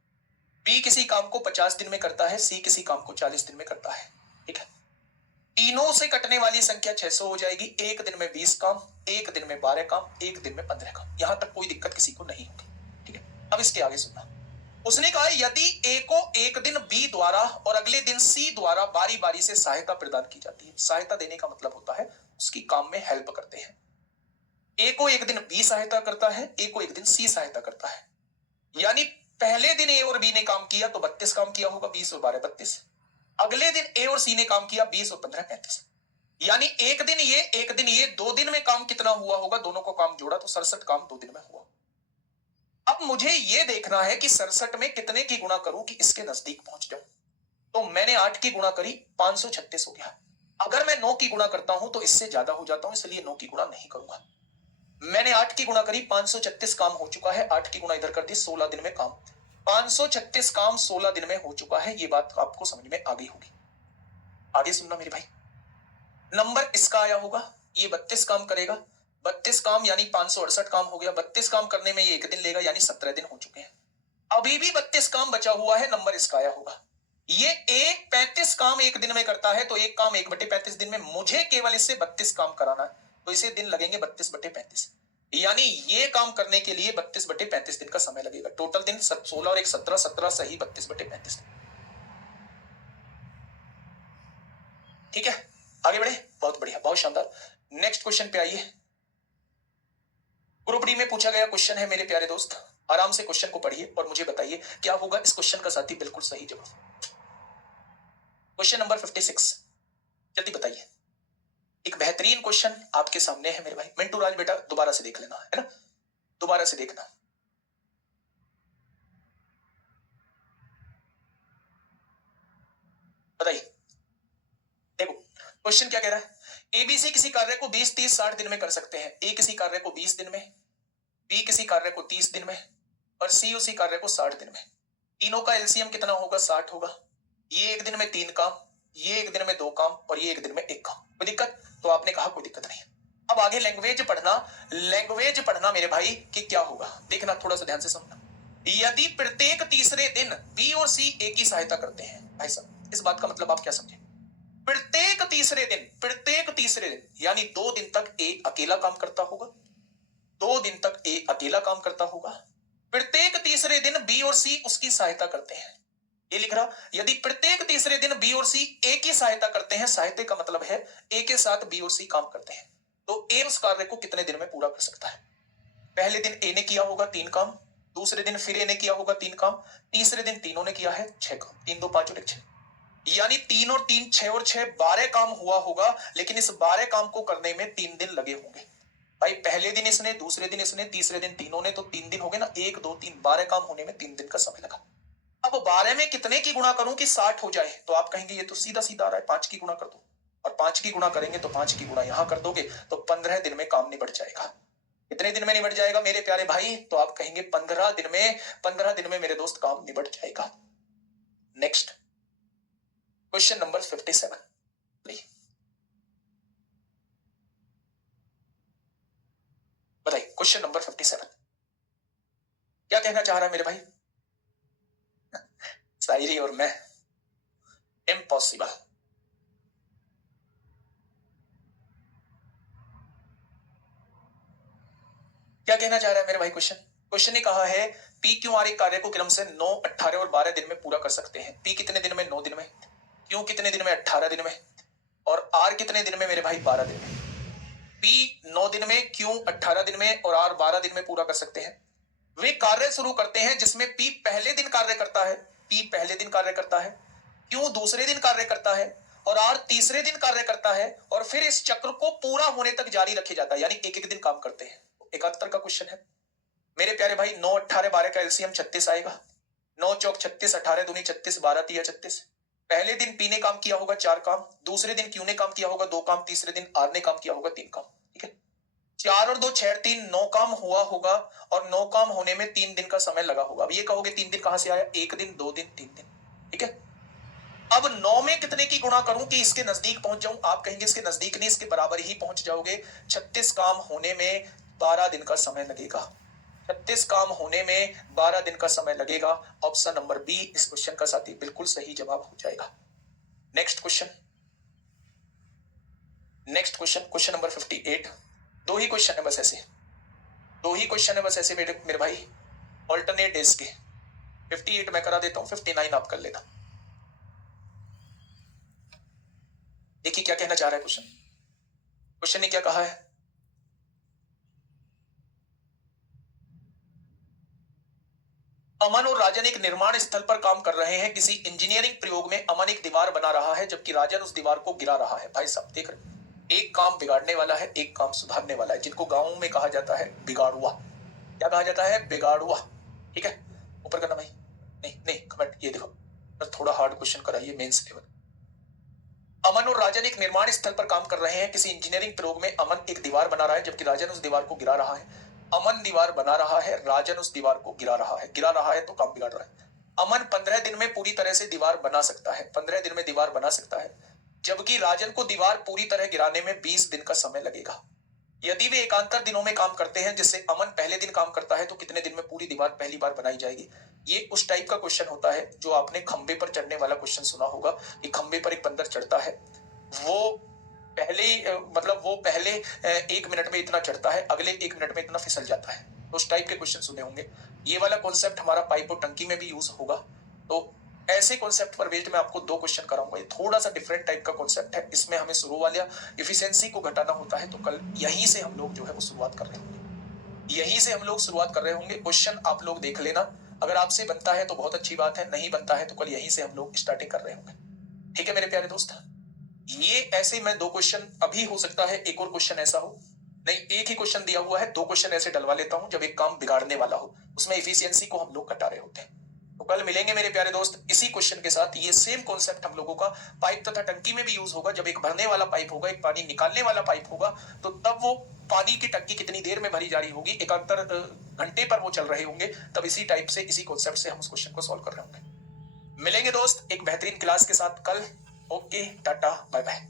बी किसी काम को 50 दिन में करता है, सी किसी काम को 40 दिन में करता है। ठीक है, तीनों से कटने वाली संख्या 600 हो जाएगी। एक दिन में 20 काम, एक दिन में 12 काम, एक दिन में 15 काम। यहां तक कोई दिक्कत किसी को नहीं होगी। ठीक है, अब इसके आगे सुनना। उसने कहा यदि ए को एक दिन बी द्वारा और अगले दिन सी द्वारा बारी बारी से सहायता प्रदान की जाती है। सहायता देने का मतलब होता है उसकी काम में हेल्प करते हैं। ए को एक दिन बी सहायता करता है, ए को एक दिन सी सहायता करता है, यानी पहले दिन ए और बी ने काम किया तो 32 काम किया होगा, 20 और 12 32। अगले दिन ए और सी ने काम किया 20 और 15 35, यानी एक दिन ये 2 दिन में काम कितना हुआ होगा, दोनों को काम जोड़ा तो 67 काम 2 दिन में हुआ। अब मुझे ये देखना है कि 67 में कितने की गुणा करूं कि इसके नजदीक पहुंच जाऊं। तो मैंने 8 की गुणा करी, 536 हो गया। अगर मैं 9 की गुणा करता हूं तो इससे ज्यादा हो जाता हूं, इसलिए 9 की गुणा नहीं करूंगा। मैंने 8 की गुणा करी, 536 काम हो चुका है। 8 की गुणा इधर कर दी, 16 दिन में काम। 536 काम 16 दिन में हो चुका है। ये बात आपको समझ में आ गई होगी। आगे सुनना मेरे भाई, नंबर इसका आया होगा, ये 32 काम करेगा। 32 काम यानी 568 काम हो गया। 32 काम करने में ये एक दिन लेगा, यानी 17 दिन हो चुके हैं। अभी भी 32 काम बचा हुआ है, नंबर इसका आया होगा। ये एक 35 काम एक दिन में करता है, तो एक काम 1/35 दिन में। मुझे केवल इससे 32 काम कराना है, तो इसे दिन लगेंगे 32/35, यानी ये काम करने के लिए 32/35 दिन का समय लगेगा। टोटल दिन 16 और 1 17, 17 सही 32/35। ठीक है, आगे बढ़े। बहुत बढ़िया, बहुत शानदार। नेक्स्ट क्वेश्चन पे आइए। ग्रुप डी में पूछा गया क्वेश्चन है मेरे प्यारे दोस्त, आराम से क्वेश्चन को पढ़िए और मुझे बताइए क्या होगा इस क्वेश्चन का साथी बिल्कुल सही जवाब। क्वेश्चन नंबर 56, जल्दी बताइए। एक बेहतरीन क्वेश्चन आपके सामने है मेरे भाई। मिंटू राज बेटा दोबारा से देख लेना, है ना, दोबारा से देखना। बताइए, देखो क्वेश्चन क्या कह रहा है। एबीसी किसी कार्य को 20 30 60 दिन में कर सकते हैं। ए किसी कार्य को 20 दिन में, बी किसी कार्य को 30 दिन में और सी उसी कार्य को 60 दिन में। तीनों का एलसीएम कितना होगा, 60 होगा। ये एक दिन में 3 काम, ये एक दिन में 2 काम और ये एक दिन में 1 काम। कोई दिक्कत? तो आपने कहा कोई दिक्कत नहीं। अब आगे लैंग्वेज पढ़ना, लैंग्वेज पढ़ना मेरे भाई कि क्या होगा, देखना थोड़ा सा ध्यान से समझना। यदि प्रत्येक तीसरे दिन बी और सी ए की सहायता करते हैं, भाई साहब इस बात का मतलब आप क्या समझे। प्रत्येक तीसरे दिन यानी 2 दिन तक ए अकेला काम करता होगा, 2 दिन तक ए अकेला काम करता होगा। प्रत्येक तीसरे दिन बी और सी उसकी सहायता करते हैं। ये लिख रहा, यदि प्रत्येक तीसरे दिन बी और सी ए की सहायता करते हैं, सहायता का मतलब है ए के साथ बी और सी काम करते हैं, तो ए उस कार्य को कितने दिन में पूरा कर सकता है। पहले दिन ए ने किया होगा 3 काम, दूसरे दिन फिर ए ने किया होगा 3 काम, तीसरे दिन तीनों ने किया है 6 काम। 3 2 5 और 1 6, यानी 3 और 3 6 और 6 12 काम हुआ होगा। लेकिन इस 12 काम को करने में 3 दिन लगे होंगे। भाई पहले दिन इसने, दूसरे दिन इसने, तीसरे दिन तीनों ने, तो 3 दिन हो गए ना। 1 2 3 12 काम होने में 3 दिन का समय लगा। अब 12 में कितने की गुणा करूं कि 60 हो जाए, तो आप कहेंगे ये तो सीधा सीधा आ रहा है, 5 की गुणा कर दो। और 5 की गुणा करेंगे तो 5 की गुणा यहां कर दोगे तो 15 दिन में काम निबट जाएगा। कितने दिन में निबट जाएगा मेरे प्यारे भाई, तो आप कहेंगे 15 दिन में। 15 दिन में मेरे दोस्त काम निबट जाएगा। नेक्स्ट क्वेश्चन नंबर 57, बताइए क्वेश्चन नंबर 57 क्या कहना चाह रहा है मेरे भाई। शायरी और मैं, इम्पॉसिबल। क्या कहना चाह रहा है मेरे भाई क्वेश्चन ने कहा है पी क्यू आर एक कार्य को क्रम से 9 18 और 12 दिन में पूरा कर सकते हैं। पी कितने दिन में, 9 दिन में। क्यू कितने दिन में, 18 दिन में। और आर कितने दिन में मेरे भाई, 12 दिन में। पी 9 दिन में, क्यू 18 दिन में और आर 12 दिन में पूरा कर सकते हैं। वे कार्य शुरू करते हैं जिसमें पी पहले दिन कार्य करता है, पी पहले दिन कार्य करता है, क्यू दूसरे दिन कार्य करता है और आर तीसरे दिन कार्य करता है। और फिर इस चक्र को पूरा होने तक जारी रखे जाता है, यानी एक एक दिन काम करते हैं। 71 का क्वेश्चन है मेरे प्यारे भाई। 9 18 12 का एलसीएम 36 आएगा। 9 चौक 36, 18 दूनी 36, 12 तिया 36। पहले दिन पी ने काम किया होगा 4 काम, दूसरे दिन क्यू ने काम किया होगा 2 काम, तीसरे दिन आर ने काम किया होगा 3 काम। ठीक है, 4 और 2 6 3 9 काम हुआ होगा और 9 काम होने में 3 दिन का समय लगा होगा। अब ये कहोगे 3 दिन कहां से आया, 1 दिन 2 दिन 3 दिन। ठीक है, अब 9 में कितने की गुणा करूं कि इसके नजदीक पहुंच जाऊं, आप कहेंगे इसके नजदीक नहीं, इसके बराबर ही पहुंच जाओगे। 36 काम होने में 12 दिन का समय लगेगा। 36 काम होने में 12 दिन का समय लगेगा। ऑप्शन नंबर बी इस क्वेश्चन का साथी बिल्कुल सही जवाब हो जाएगा। Next question, question number 58। 2 ही क्वेश्चन है बस ऐसे, 2 ही क्वेश्चन है बस ऐसे मेरे भाई, ऑल्टरनेट डेज के। 58 मैं करा देता हूं, 59 आप कर लेना। देखिए क्या कहना चाह रहा है क्वेश्चन ने क्या कहा है। अमन और राजन एक निर्माण स्थल पर काम कर रहे हैं। किसी इंजीनियरिंग प्रयोग में अमन एक दीवार बना रहा है जबकि राजन उस दीवार को गिरा रहा है। भाई साहब देख रहे, एक काम बिगाड़ने वाला है, एक काम सुधारने वाला है, जिनको गांवों में कहा जाता है बिगाड़ुआ। क्या कहा जाता है? बिगाड़ुआ। ठीक है, ऊपर करना भाई। नहीं नहीं, कमेंट ये देखो, थोड़ा हार्ड क्वेश्चन कराइए मेंस लेवल। अमन और राजन एक निर्माण स्थल पर काम कर रहे हैं। किसी इंजीनियरिंग प्रयोग में अमन एक दीवार बना रहा है जबकि राजन उस दीवार को गिरा रहा है। अमन दीवार बना रहा है, राजन उस दीवार को गिरा रहा है। गिरा रहा है तो काम बिगाड़ रहा है। अमन 15 दिन में पूरी तरह से दीवार बना सकता है, 15 दिन में दीवार बना सकता है, जबकि राजन को दीवार पूरी तरह गिराने में 20 दिन का समय लगेगा। यदि वे एकांतर दिनों में काम करते हैं, जिससे अमन पहले दिन काम करता है, तो कितने दिन में पूरी दीवार पहली बार बनाई जाएगी? ये उस टाइप का क्वेश्चन होता है जो आपने खंबे पर चढ़ने वाला क्वेश्चन सुना होगा कि खंबे पर एक बंदर चढ़ता है, वो पहले 1 मिनट में इतना चढ़ता है, अगले 1 मिनट में इतना फिसल जाता है। तो उस टाइप के क्वेश्चन सुने होंगे। ये वाला कॉन्सेप्ट हमारा पाइप और टंकी में भी यूज होगा। तो ऐसे कॉन्सेप्ट पर बेस्ड मैं आपको 2 क्वेश्चन कराऊंगा। ये थोड़ा सा डिफरेंट टाइप का कॉन्सेप्ट है। इसमें हमें शुरू वाला इफिशियंसी को घटाना होता है। तो कल यहीं से हम लोग जो है वो शुरुआत कर रहे होंगे, यहीं से हम लोग शुरुआत कर रहे होंगे। क्वेश्चन आप लोग देख लेना, अगर आपसे बनता है तो बहुत अच्छी बात है, नहीं बनता है तो कल यहीं से हम लोग स्टार्टिंग कर रहे होंगे। ठीक है मेरे प्यारे दोस्त, ये ऐसे मैं 2 क्वेश्चन, अभी हो सकता है एक और क्वेश्चन ऐसा हो, नहीं एक ही क्वेश्चन दिया हुआ है, 2 क्वेश्चन ऐसे डलवा लेता हूं जब एक काम बिगाड़ने वाला हो, उसमें इफिशियंसी को हम लोग घटा रहे होते हैं। तो कल मिलेंगे मेरे प्यारे दोस्त इसी क्वेश्चन के साथ। ये सेम कॉन्सेप्ट हम लोगों का पाइप तथा टंकी में भी यूज होगा। जब एक भरने वाला पाइप होगा, एक पानी निकालने वाला पाइप होगा, तो तब वो पानी की टंकी कितनी देर में भरी जा रही होगी, एकांतर घंटे पर वो चल रहे होंगे, तब इसी टाइप से, इसी कॉन्सेप्ट से हम उस क्वेश्चन को सॉल्व कर रहे होंगे। मिलेंगे दोस्त एक बेहतरीन क्लास के साथ कल। Okay, tata, bye bye.